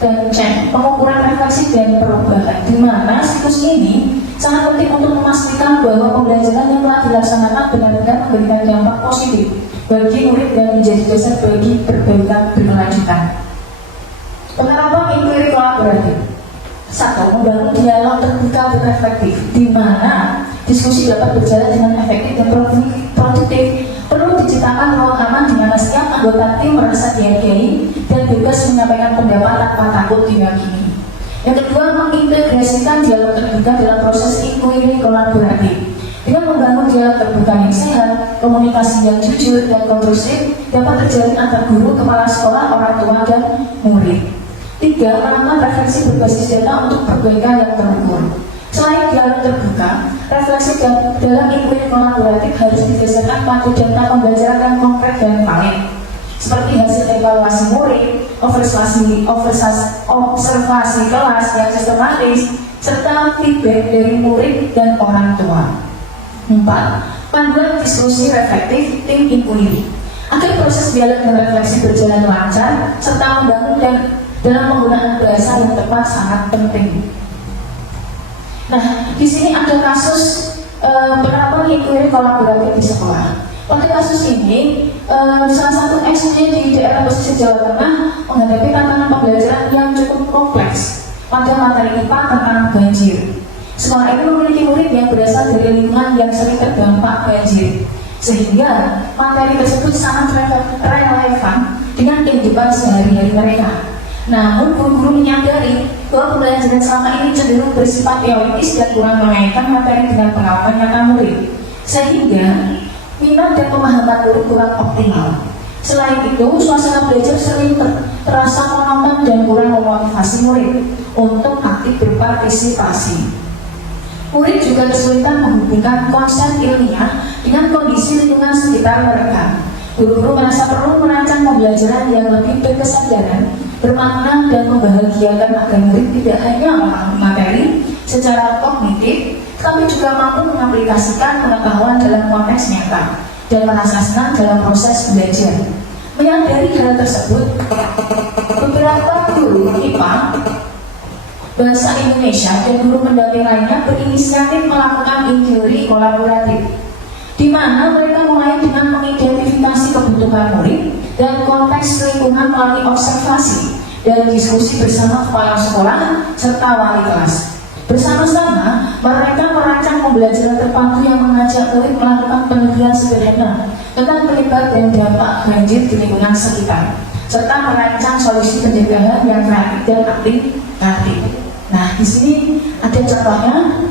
dan check, pengukuran refleksi dan perubahan, di mana siklus ini sangat penting untuk memastikan bahwa pembelajaran yang telah dilaksanakan benar-benar memberikan dampak positif bagi murid dan menjadi dasar bagi perbaikan berkelanjutan. Penerapan inquiry kolaboratif. 1. Membangun dialog terbuka dan reflektif, di mana diskusi dapat berjalan dengan efektif dan produktif. Perlu diciptakan ruang aman di mana setiap anggota tim merasa dihargai dan bebas menyampaikan pendapat tanpa takut dihakimi. Yang kedua, mengintegrasikan dialog terbuka dalam proses inquiry kolaboratif. Dengan membangun dialog terbuka yang sehat, komunikasi yang jujur dan kondusif dapat terjalin antar guru, kepala sekolah, orang tua, dan murid. 3. Melakukan refleksi berbasis data untuk perbaikan yang terukur. Selain dialog terbuka, refleksi dalam inquiry kolaboratif harus didasarkan pada data pembelajaran yang konkret dan valid, seperti hasil evaluasi murid, observasi kelas yang sistematis, serta feedback dari murid dan orang tua. 4. Panduan diskusi reflektif tim inquiry. Agar proses dialog dan refleksi berjalan lancar, serta membangun dan dalam penggunaan bahasa yang tepat sangat penting. Nah, di sini ada kasus penerapan inquiry kolaboratif di sekolah. Pada kasus ini, salah satu SD di daerah pesisir Jawa Tengah menghadapi tantangan pembelajaran yang cukup kompleks pada materi IPA tentang banjir. Sekolah ini memiliki murid yang berasal dari lingkungan yang sering terdampak banjir, sehingga materi tersebut sangat relevan dengan kehidupan sehari-hari mereka. Namun, guru-guru menyadari bahwa pembelajaran selama ini cenderung bersifat teoritis dan kurang mengaitkan materi dengan pengalaman nyata murid, sehingga minat dan pemahaman murid kurang optimal. Selain itu, suasana belajar sering terasa monoton dan kurang memotivasi murid untuk aktif berpartisipasi. Murid juga kesulitan menghubungkan konsep ilmiah dengan kondisi lingkungan sekitar mereka. Guru-guru merasa perlu merancang pembelajaran yang lebih berkesadaran, bermakna, dan membahagiakan agar murid tidak hanya memahami materi secara kognitif, tapi juga mampu mengaplikasikan pengetahuan dalam konteks nyata dan merasa senang dalam proses belajar. Menyadari hal tersebut, beberapa guru IPA, Bahasa Indonesia, dan guru pendamping lainnya berinisiatif melakukan inquiry kolaboratif, di mana mereka mulai dengan mengidentifikasi kebutuhan murid dan konteks lingkungan melalui observasi dan diskusi bersama kepala sekolah serta wali kelas. Bersama-sama, mereka merancang pembelajaran terpadu yang mengajak murid melakukan penelitian sederhana tentang penyebab dan dampak banjir di lingkungan sekitar, serta merancang solusi pencegahan yang kreatif dan aktif. Nah, di sini ada contohnya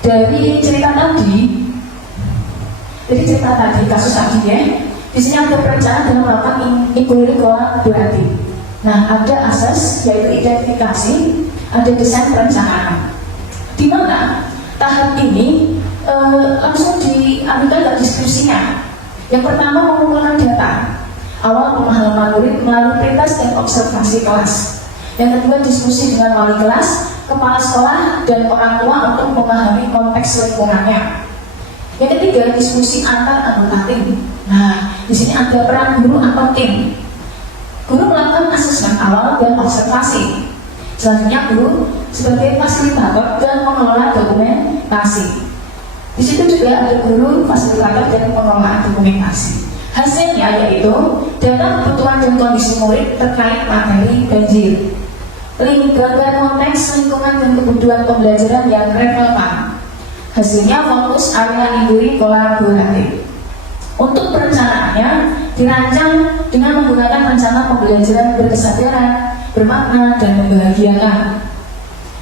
dari cerita tadi. Jadi cerita tadi, kasus tadi ya. Di sini ada perencanaan dalam melakukan inquiry kolaboratif. Nah, ada asas yaitu identifikasi, ada desain perencanaan. Di mana tahap ini langsung diambil ke diskusinya. Yang pertama, mengumpulkan data awal pemahaman murid melalui pentas dan observasi kelas. Yang kedua, diskusi dengan wali kelas, kepala sekolah, dan orang tua untuk memahami konteks lingkungannya. Yang ketiga, diskusi antar anggota tim. Nah, di sini ada peran guru atau tim. Guru melakukan asesmen awal dan observasi. Selanjutnya, guru sebagai fasilitator dan pengelola dokumentasi. Di situ juga ada guru fasilitator dan pengelola dokumentasi. Hasilnya yaitu data kebutuhan dan kondisi murid terkait materi banjir, gambar konteks lingkungan dan kebutuhan pembelajaran yang relevan. Hasilnya fokus area inquiry kolaboratif. Untuk perencanaannya dirancang dengan menggunakan rencana pembelajaran berkesadaran, bermakna, dan membahagiakan.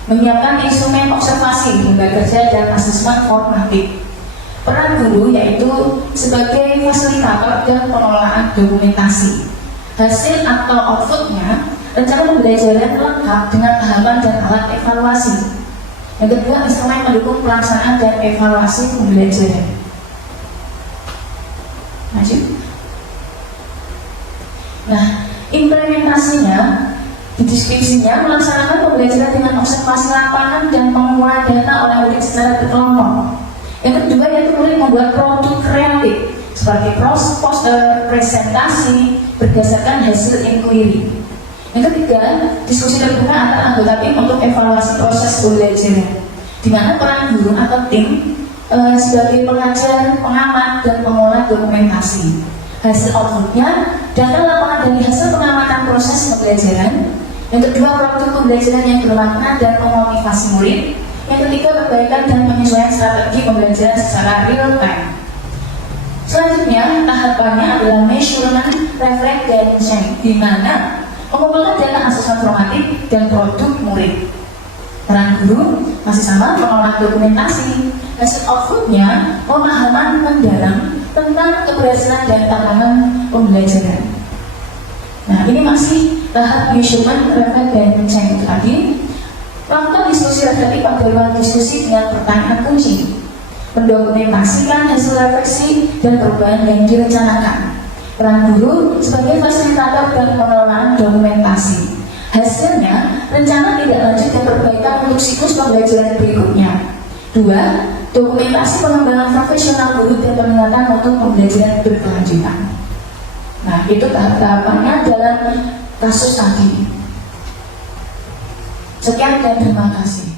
Menyiapkan instrumen observasi, gambar kerja, dan asesmen formatif. Peran guru yaitu sebagai fasilitator dan pengelolaan dokumentasi. Hasil atau outputnya rencana pembelajaran lengkap dengan tahapan dan alat evaluasi. Yang kedua, instrumen mendukung pelaksanaan dan evaluasi pembelajaran. Maju. Nah, implementasinya di deskripsinya melaksanakan pembelajaran dengan observasi lapangan dan pengumpulan data oleh murid secara berkelompok. Yang kedua, yaitu murid membuat produk kreatif seperti poster, presentasi berdasarkan hasil inquiry. Yang ketiga, diskusi terbuka antar anggota tim untuk evaluasi proses pembelajaran. di mana peran guru atau tim sebagai pengajar, pengamat, dan pengolah dokumentasi. Hasil outputnya, data lapangan dari hasil pengamatan proses pembelajaran. Yang kedua, produk pembelajaran yang bermakna dan memotivasi murid. Yang ketiga, perbaikan dan penyesuaian strategi pembelajaran secara real time. Selanjutnya, tahapannya adalah measurement, reflect, dan check, di mana mengumpulkan data asesmen formatif dan produk murid. Peran guru masih sama, pengolah dokumentasi. Hasil outputnya pemahaman mendalam tentang keberhasilan dan tantangan pembelajaran. Nah, ini masih tahap measurement, reflect, dan check tadi. Lakukan diskusi reflektif pada ruang diskusi dengan pertanyaan kunci. Mendokumentasikan hasil refleksi dan perubahan yang direncanakan. Peran guru sebagai fasilitator dan pengelolaan dokumentasi. Hasilnya, rencana tidak lanjut dan perbaikan untuk siklus pembelajaran berikutnya. 2. Dokumentasi pengembangan profesional guru dan peningkatan untuk pembelajaran berkelanjutan. Nah, itu tahap-tahapannya dalam kasus tadi. Sekian dan terima kasih.